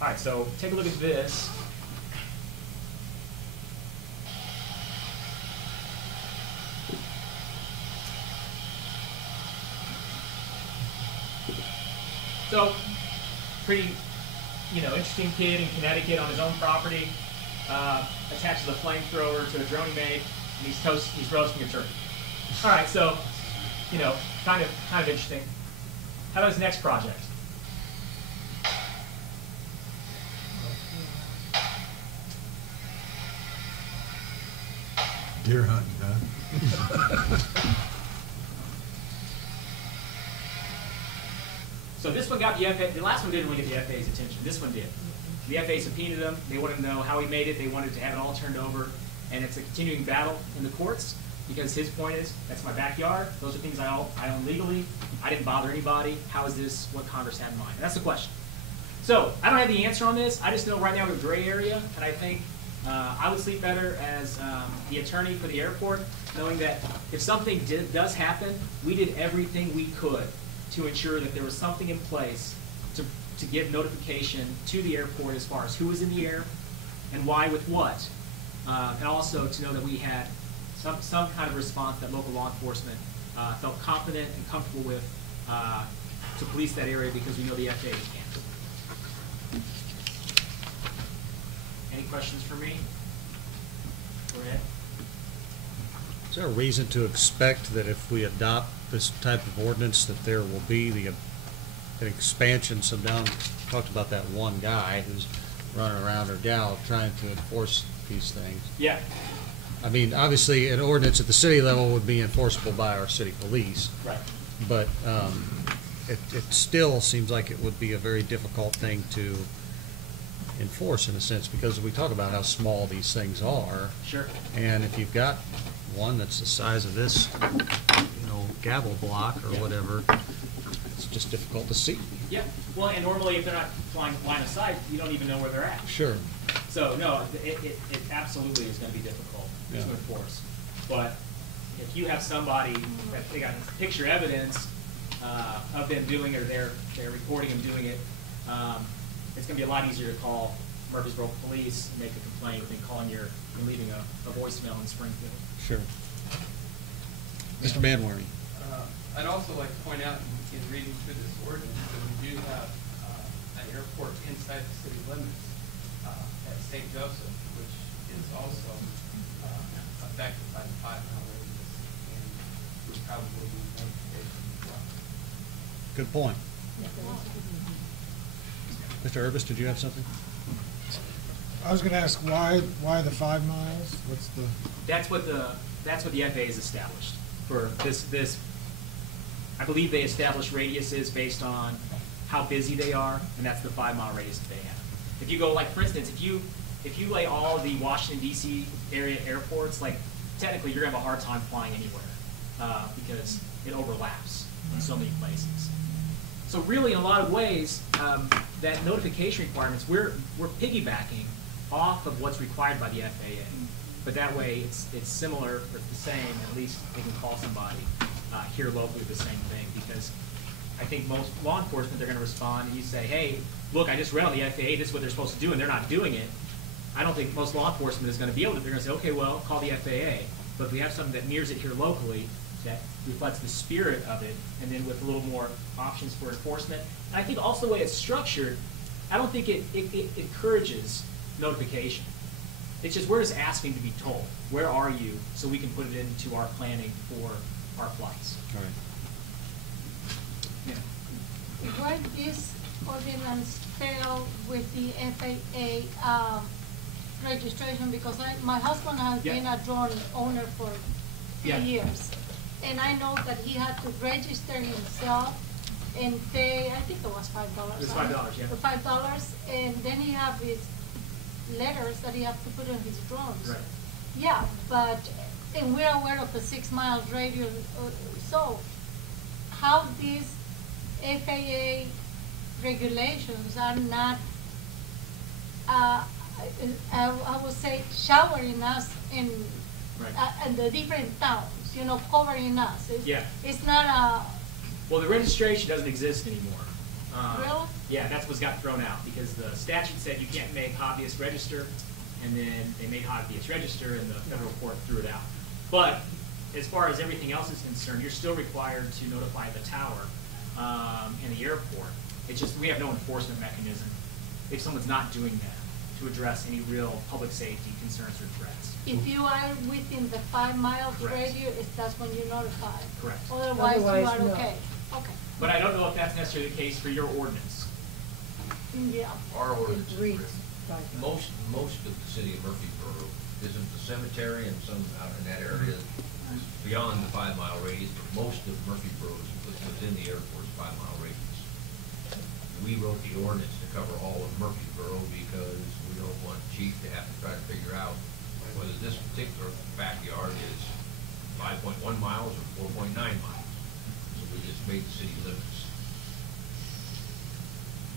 All right, so take a look at this. So, pretty, interesting kid in Connecticut on his own property, attaches a flamethrower to a drone he made, and he's roasting a turkey. All right, so, kind of interesting. How about his next project? Deer hunting, huh? So this one got the FAA, the last one didn't really get the FAA's attention. This one did. The FAA subpoenaed him. They wanted to know how he made it. They wanted to have it all turned over. And it's a continuing battle in the courts, because his point is, that's my backyard. Those are things I own legally. I didn't bother anybody. How is this what Congress had in mind? And that's the question. So I don't have the answer on this. I just know right now we're in a gray area, and I think I would sleep better as the attorney for the airport, knowing that if something does happen, we did everything we could to ensure that there was something in place to give notification to the airport as far as who was in the air and why with what. And also to know that we had some kind of response that local law enforcement felt confident and comfortable with to police that area, because we know the FAA can't. Any questions for me? Go ahead. Is there a reason to expect that if we adopt this type of ordinance that there will be an expansion? Talked about that one guy who's running around, or gal, trying to enforce these things. Yeah. I mean, obviously, an ordinance at the city level would be enforceable by our city police. Right. But it still seems like it would be a very difficult thing to enforce, in a sense, because we talk about how small these things are. Sure. And if you've got one that's the size of this, gavel block or whatever, it's just difficult to see. Yeah. Well, and normally if they're not flying line of sight, you don't even know where they're at. Sure. So no, it absolutely is going to be difficult to enforce. But if you have somebody that they got picture evidence of them doing it, or they're recording them doing it, it's going to be a lot easier to call Murfreesboro Police and make a complaint than calling and leaving a voicemail in Springfield. Sure. Mr. Manwaring. I'd also like to point out in reading through this ordinance that we do have an airport inside the city limits at St. Joseph, which is also affected by the 5-mile radius, and would probably need notification as well. Good point. Mr. Urbis, did you have something? I was going to ask why the 5 miles? What's the? That's what the FAA has established for this. I believe they establish radiuses based on how busy they are, and that's the 5-mile radius that they have. If you go, like for instance, if you lay all of the Washington D.C. area airports, like technically you're gonna have a hard time flying anywhere because it overlaps in so many places. So really, in a lot of ways, that notification requirements, we're piggybacking off of what's required by the FAA. But that way, it's similar, or it's the same. At least they can call somebody here locally with the same thing, because I think most law enforcement, they're going to respond, and you say, hey, look, I just read on the FAA, this is what they're supposed to do, and they're not doing it. I don't think most law enforcement is going to be able to. They're going to say, okay, well, call the FAA. But if we have something that mirrors it here locally, that reflects the spirit of it, and then with a little more options for enforcement. And I think also the way it's structured, I don't think it encourages notification. It's just, we're just asking to be told, where are you, so we can put it into our planning for our flights. Right. Yeah. Where this ordinance fell with the FAA registration, because my husband has Yeah. been a drone owner for Yeah. 3 years. And I know that he had to register himself and pay, I think it was $5. It was $5, yeah. For $5, and then he have his letters that he have to put on his drones. Right. Yeah, but, and we're aware of the 6 mile radius, so how these FAA regulations are not, I would say, showering us in, Right. in the different towns, you know, covering us. Yeah. It's not a, Well, the registration doesn't exist anymore. Really? Yeah, that's what's got thrown out, because the statute said you can't make hobbyists register, and then they made hobbyists register, and the federal court threw it out. But as far as everything else is concerned, you're still required to notify the tower and the airport. It's just, we have no enforcement mechanism if someone's not doing that to address any real public safety concerns or threats. if you are within the 5 mile Correct. radius, that's when you notify. Correct. Otherwise, you Otherwise, are no. okay. Okay, But I don't know if that's necessarily the case for your ordinance. yeah. Our ordinance It is reads written. right. Most of the city of Murfreesboro isn't the cemetery and some out in that area beyond the 5 mile radius, but most of Murfreesboro is within the airport's 5 mile radius. We wrote the ordinance to cover all of Murfreesboro because we don't want chief to have to try to figure out whether this particular backyard is 5.1 miles or 4.9 miles. So we just made the city limits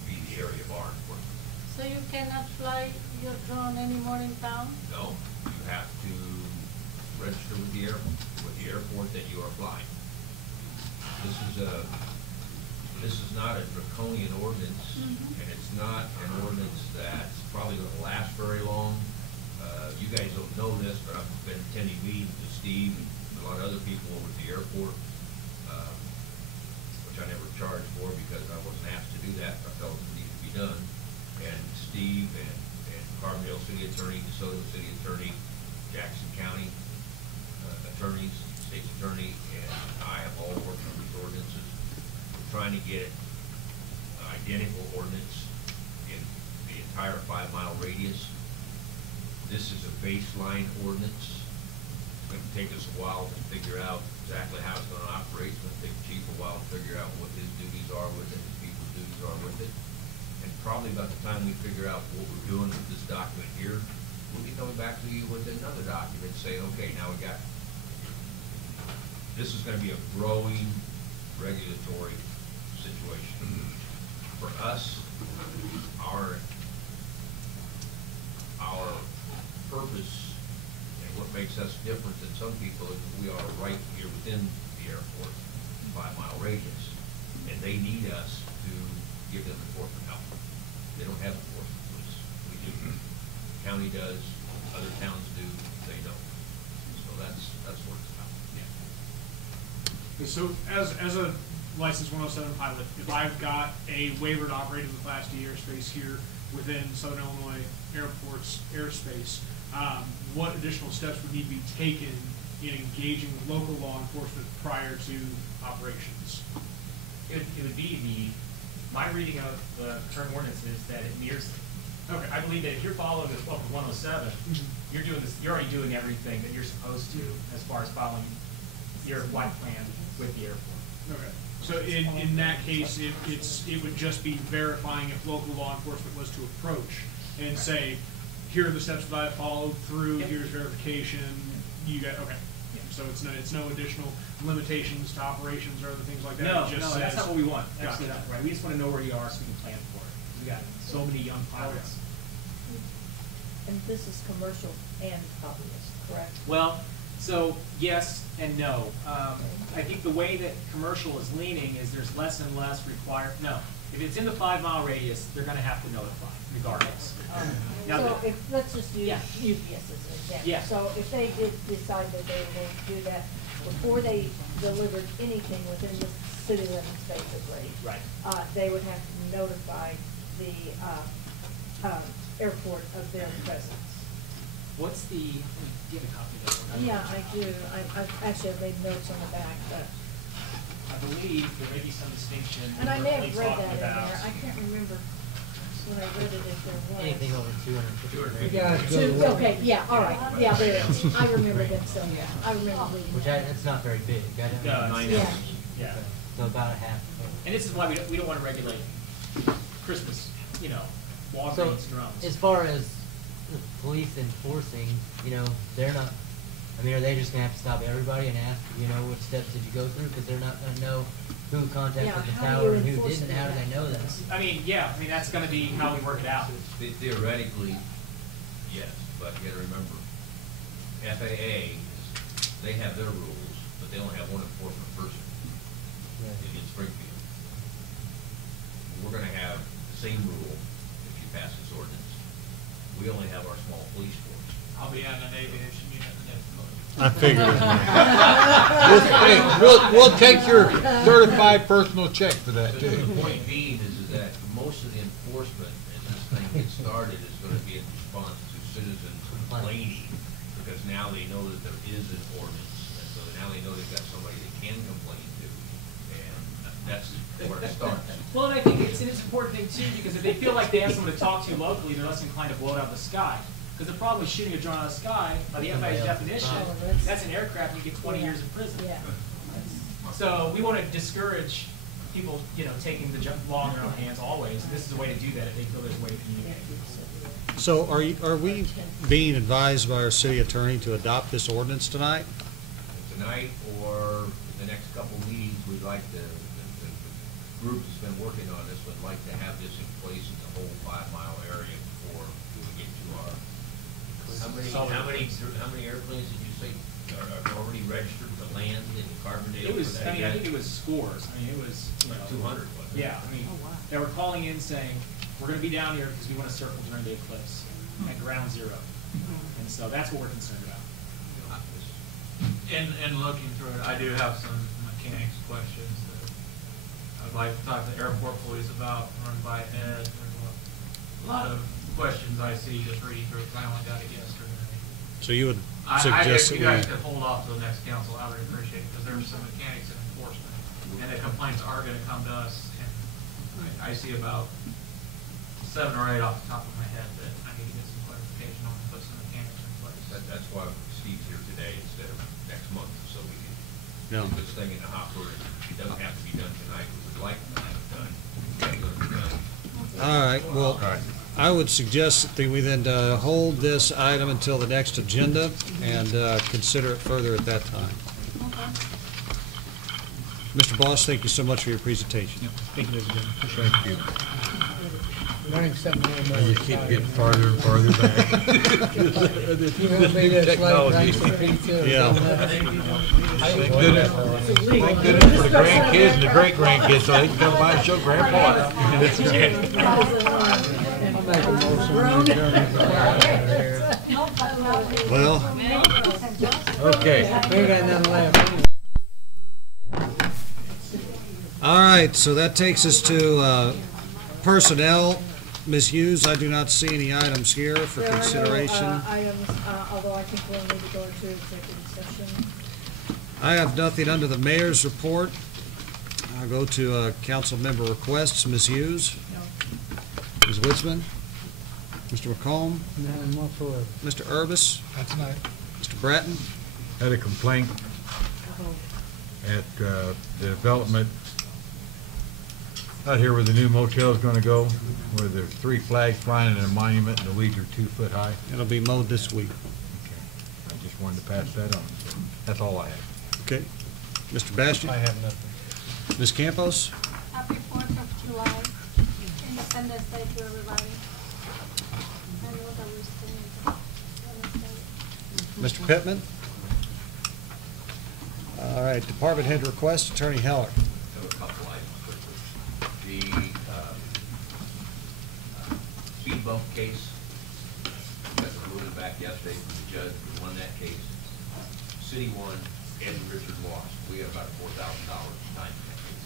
be the area of our enforcement. So you cannot fly your drone anymore in town? No, you have to register with the airport that you are flying. This is not a draconian ordinance, and it's not an ordinance that's probably gonna last very long. You guys don't know this, but I've been attending meetings with Steve and a lot of other people over at the airport, which I never charged for because I wasn't asked to do that, but I felt it needed to be done. And Steve and Carbondale City Attorney, DeSoto City Attorney, Jackson County attorneys, state's attorney, and I have all worked on these ordinances. We're trying to get an identical ordinance in the entire 5 mile radius. This is a baseline ordinance. It's going to take us a while to figure out exactly how it's going to operate. It's going to take the chief a while to figure out what his duties are with it, his people's duties are with it. And probably about the time we figure out what we're doing with this document here, we'll be coming back to you with another document saying, okay, now we got, this is going to be a growing regulatory situation. For us, our purpose and what makes us different than some people is we are right here within the airport, 5 mile radius, and they need us to give them enforcement help. They don't have enforcement, which we do. The county does, other towns do, they don't. So that's what it's about. Okay, so as a licensed 107 pilot, if I've got a waiver to operate in the Class D airspace here within Southern Illinois Airport's airspace, what additional steps would need to be taken in engaging local law enforcement prior to operations? It would be my reading of the current ordinance is that it mirrors. Okay. I believe that if you're following the 107, you're doing this. You're already doing everything that you're supposed to as far as following your flight plan with the airport. Okay. So in that case, it would just be verifying if local law enforcement was to approach and say, here are the steps that I followed through. Yep. Here's verification. You got okay. So it's no additional limitations to operations or other things like that. No, It just that's says- not what we want. Gotcha. Absolutely not. Right. We just want to know where you are so we can plan for it. We got so many young pilots. And this is commercial and hobbyist, correct? Well, so yes and no. I think the way that commercial is leaning is there's less and less required. No, if it's in the 5 mile radius, they're going to have to notify regardless. Now So the- if, let's just use Yeah. UPS as an example. Yeah. So if they did decide that they were going to do that before they delivered anything within the city limits, basically. Right. They would have to notify the, airport of their presence. what's the, do you have a copy of that? Yeah, I do. I've actually made notes on the back, but, I believe there may be some distinction. and I we're may only have read talking that in about- there. I can't remember when I read it if there was. Anything over 250. You guys go to work. Okay, yeah, all right. Yeah, there is. I remember them saying that. I remember reading Which that. it's not very big. I don't know. No, it's- Yeah. Yeah. So about a half. And this is why we don't want to regulate Christmas, you know, So, Walgreens drones. as far as the police enforcing, they're not, are they just gonna have to stop everybody and ask, which steps did you go through? Because they're not gonna know who contacted Yeah, the how do tower you and who enforce didn't. it? How do they know that? That's gonna be how we work it out. Theoretically, yes, but you gotta remember, FAA, they have their rules, but they only have one enforcement person in Springfield. We're gonna have the same rule if you pass this ordinance. We only have our small police force. I'll be on an aviation unit next month. I figured. We'll take your certified personal check for that too. The point being is that most of the enforcement as this thing gets started is gonna be in response to citizens complaining, because now they know that there is an ordinance, and so now they know they've got somebody they can complain to, and that's where it starts. Well, and I think it's an important thing too, because if they feel like they have someone to talk to locally, they're less inclined to blow it out of the sky. Because the problem with shooting a drone out of the sky, by the FAA's definition, that's an aircraft, and you get 20 years in prison. Yeah. So we want to discourage people, taking the law in their own hands always. This is a way to do that if they feel there's a way to communicate. So are we being advised by our city attorney to adopt this ordinance tonight? Tonight or the next couple of meetings, we'd like the group that's been working on this would like to have this in place in the whole 5-mile area before we get to our. How many airplanes did you say are already registered to land in Carbondale? I think it was scores. It was, 200. Yeah, they were calling in saying, we're going to be down here because we want to circle during the eclipse at ground zero. And so that's what we're concerned about. In looking through it, I do have some mechanics questions that I'd like to talk to the airport police about, run by Ed. There's a lot of questions I see just reading through it, 'cause I only got it yesterday. So you would If suggest you that guys could hold off to the next council, I would appreciate it, because there's some mechanics and enforcement, and the complaints are gonna come to us, and I see about 7 or 8 off the top of my head that I need to get some clarification on, and put some mechanics in place. That's why Steve's here today instead of next month, so we can Yeah. get this thing in the hopper, and it doesn't have to be done tonight, we would like to have it done. It's gonna be done. All right, well, I would suggest that we then hold this item until the next agenda and consider it further at that time. Mr. Boss, thank you so much for your presentation. Thank you, Mr. Chairman. Thank you. 97 more. You keep getting farther and farther back. You won't be this late, thanks for pizza. Yeah. Thank goodness for the grandkids and the great-grandkids, so they can come by and show Grandpa. I'll make a motion to adjourn. Well, Okay. We ain't got nothing left. all right, so that takes us to personnel. Ms. Hughes, I do not see any items here for There are no, consideration. items, although I think we'll need to go into executive session. I have nothing under the mayor's report. I'll go to council member requests. Ms. Hughes? Ms. Witzman? Mr. McComb? None whatsoever. Mr. Urbis? Not tonight. Mr. Bratton? Had a complaint at the development out here where the new motel is gonna go, where there's 3 flags flying and a monument and the weeds are 2 foot high. It'll be mowed this week. Okay. I just wanted to pass that on. That's all I have. Okay. Mr. Bastian? I have nothing. Ms. Campos? Happy 4th of July, Independence Day to everybody. I know that we're still in Independence Day. Mr. Pittman? All right, department head request, Attorney Heller. I have a couple items quickly. The speed bump case, got the ruling back yesterday from the judge, we won that case. City won, Ed and Richard lost. We got about $4,000 time in that case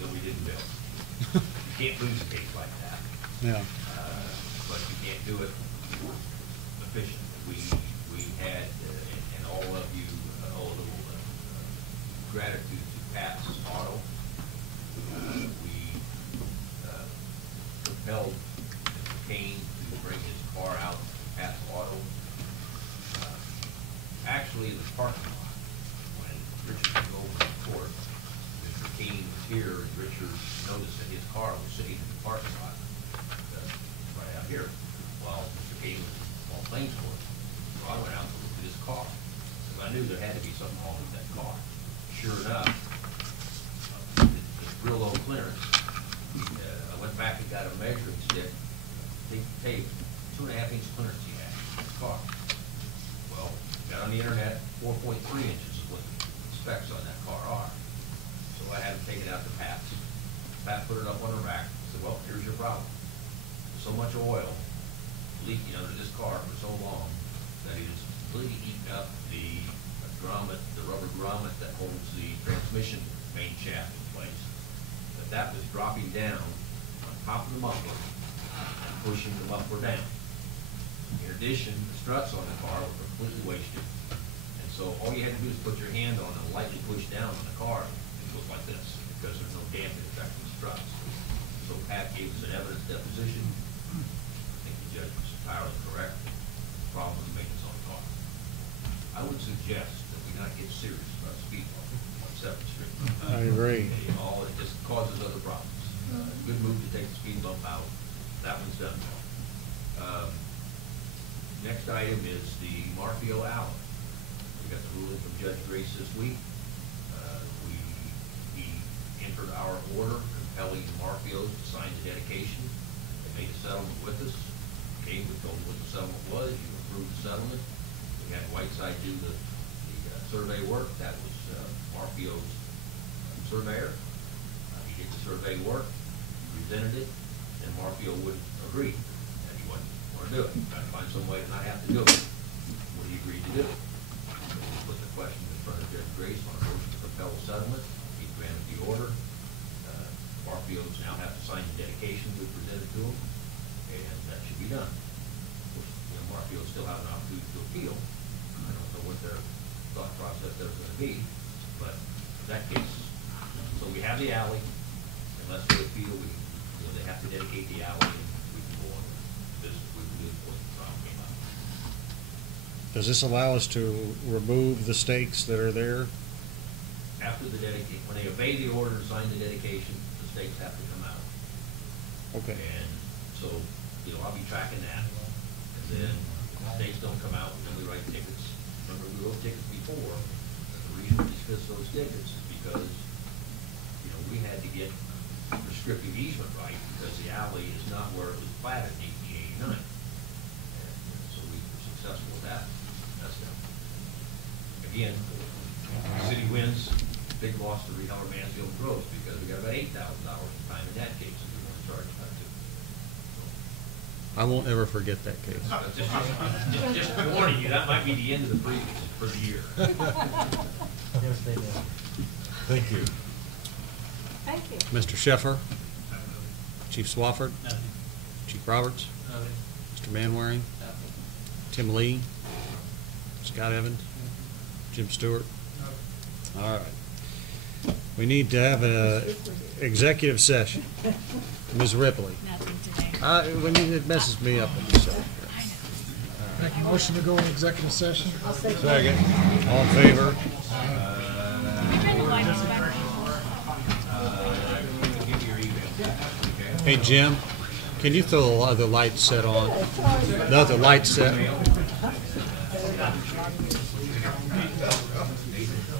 that we didn't bill. You can't lose a case like that. Yeah. But you can't do it efficiently. We actually the parking lot. When Richard was over in court, Mr. King was here, and Richard noticed that his car was sitting in the parking lot, right out here, while Mr. King was on claims court. So I went out to look at his car, because I knew there had to be something wrong with that car. Sure enough, it's real low clearance. I went back and got a measuring stick, tape, 2.5-inch clearance he had in his car. Well, got on the internet, 4.3 inches is what the specs on that car are. So I had him take it out to Pat's. Pat put it up on the rack, said, well, here's your problem. So much oil leaking under this car for so long that it has completely eaten up the grommet, the rubber grommet that holds the transmission main shaft in place. But that was dropping down on top of the muffler and pushing the muffler down. In addition, the struts on the car were completely wasted. And so all you had to do is put your hand on and lightly push down on the car, and it goes like this, because there's no damping effect on the struts. So Pat gave us an evidence deposition. I think the judge was entirely correct. The problem was maintenance on the car. I would suggest that we not get serious about speed bump on 7th Street. I agree. It just causes other problems. Good move to take the speed bump out. That one's done. Next item is the Marfio Alley. We got the ruling from Judge Grace this week. He entered our order compelling the Marfios to sign the dedication. They made a settlement with us. Came, we told them what the settlement was. You approved the settlement. We had Whiteside do the survey work. That was Marfio's surveyor. He did the survey work, presented it, and Marfio wouldn't agree that he wouldn't want to do it. Trying to find some way to not have to do it. What he agreed to do. So we put the question in front of Judge Grace on a motion to compel the settlement. He granted the order. Marfios now have to sign the dedication we presented to them, and that should be done. Of course, Marfios still have an opportunity to appeal. I don't know what their thought process there's going to be, but in that case, so we have the alley. Unless we appeal, they have to dedicate the alley, and we can go on this. We can do it before the trial came out. Does this allow us to remove the stakes that are there? After the dedication, when they obey the order and sign the dedication, the stakes have to come out. Okay. And so, I'll be tracking that. And then if the stakes don't come out, then we write tickets. Remember, we wrote tickets before. The reason we dismissed those tickets is because, we had to get prescriptive easement right because the alley is not where it was platted in 1889. And so we were successful with that. That's done. Again, the city wins, big loss to Reed Heller Mansfield Groves because we got about $8,000 in time in that case if we want to charge that too. I won't ever forget that case. Just warning you, that might be the end of the previous for the year. Yes, they do. Thank you. Thank you. Mr. Sheffer? Chief Swafford? Chief Roberts? Mr. Manwaring? Tim Lee? Scott Evans? Jim Stewart? All right. We need to have an executive session. Ms. Ripley? Nothing today. It messes me up when you say it. Make a motion to go in executive session. Second. All in favor? Turn the lights back. Hey, Jim, can you throw the other light set on? The other light set.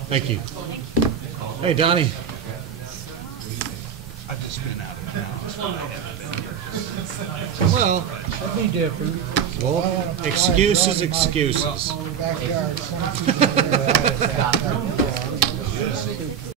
Thank you. Hey, Donnie. I've just been out of town. Well, That'd be different. well, excuses, excuses. Backyard, 22.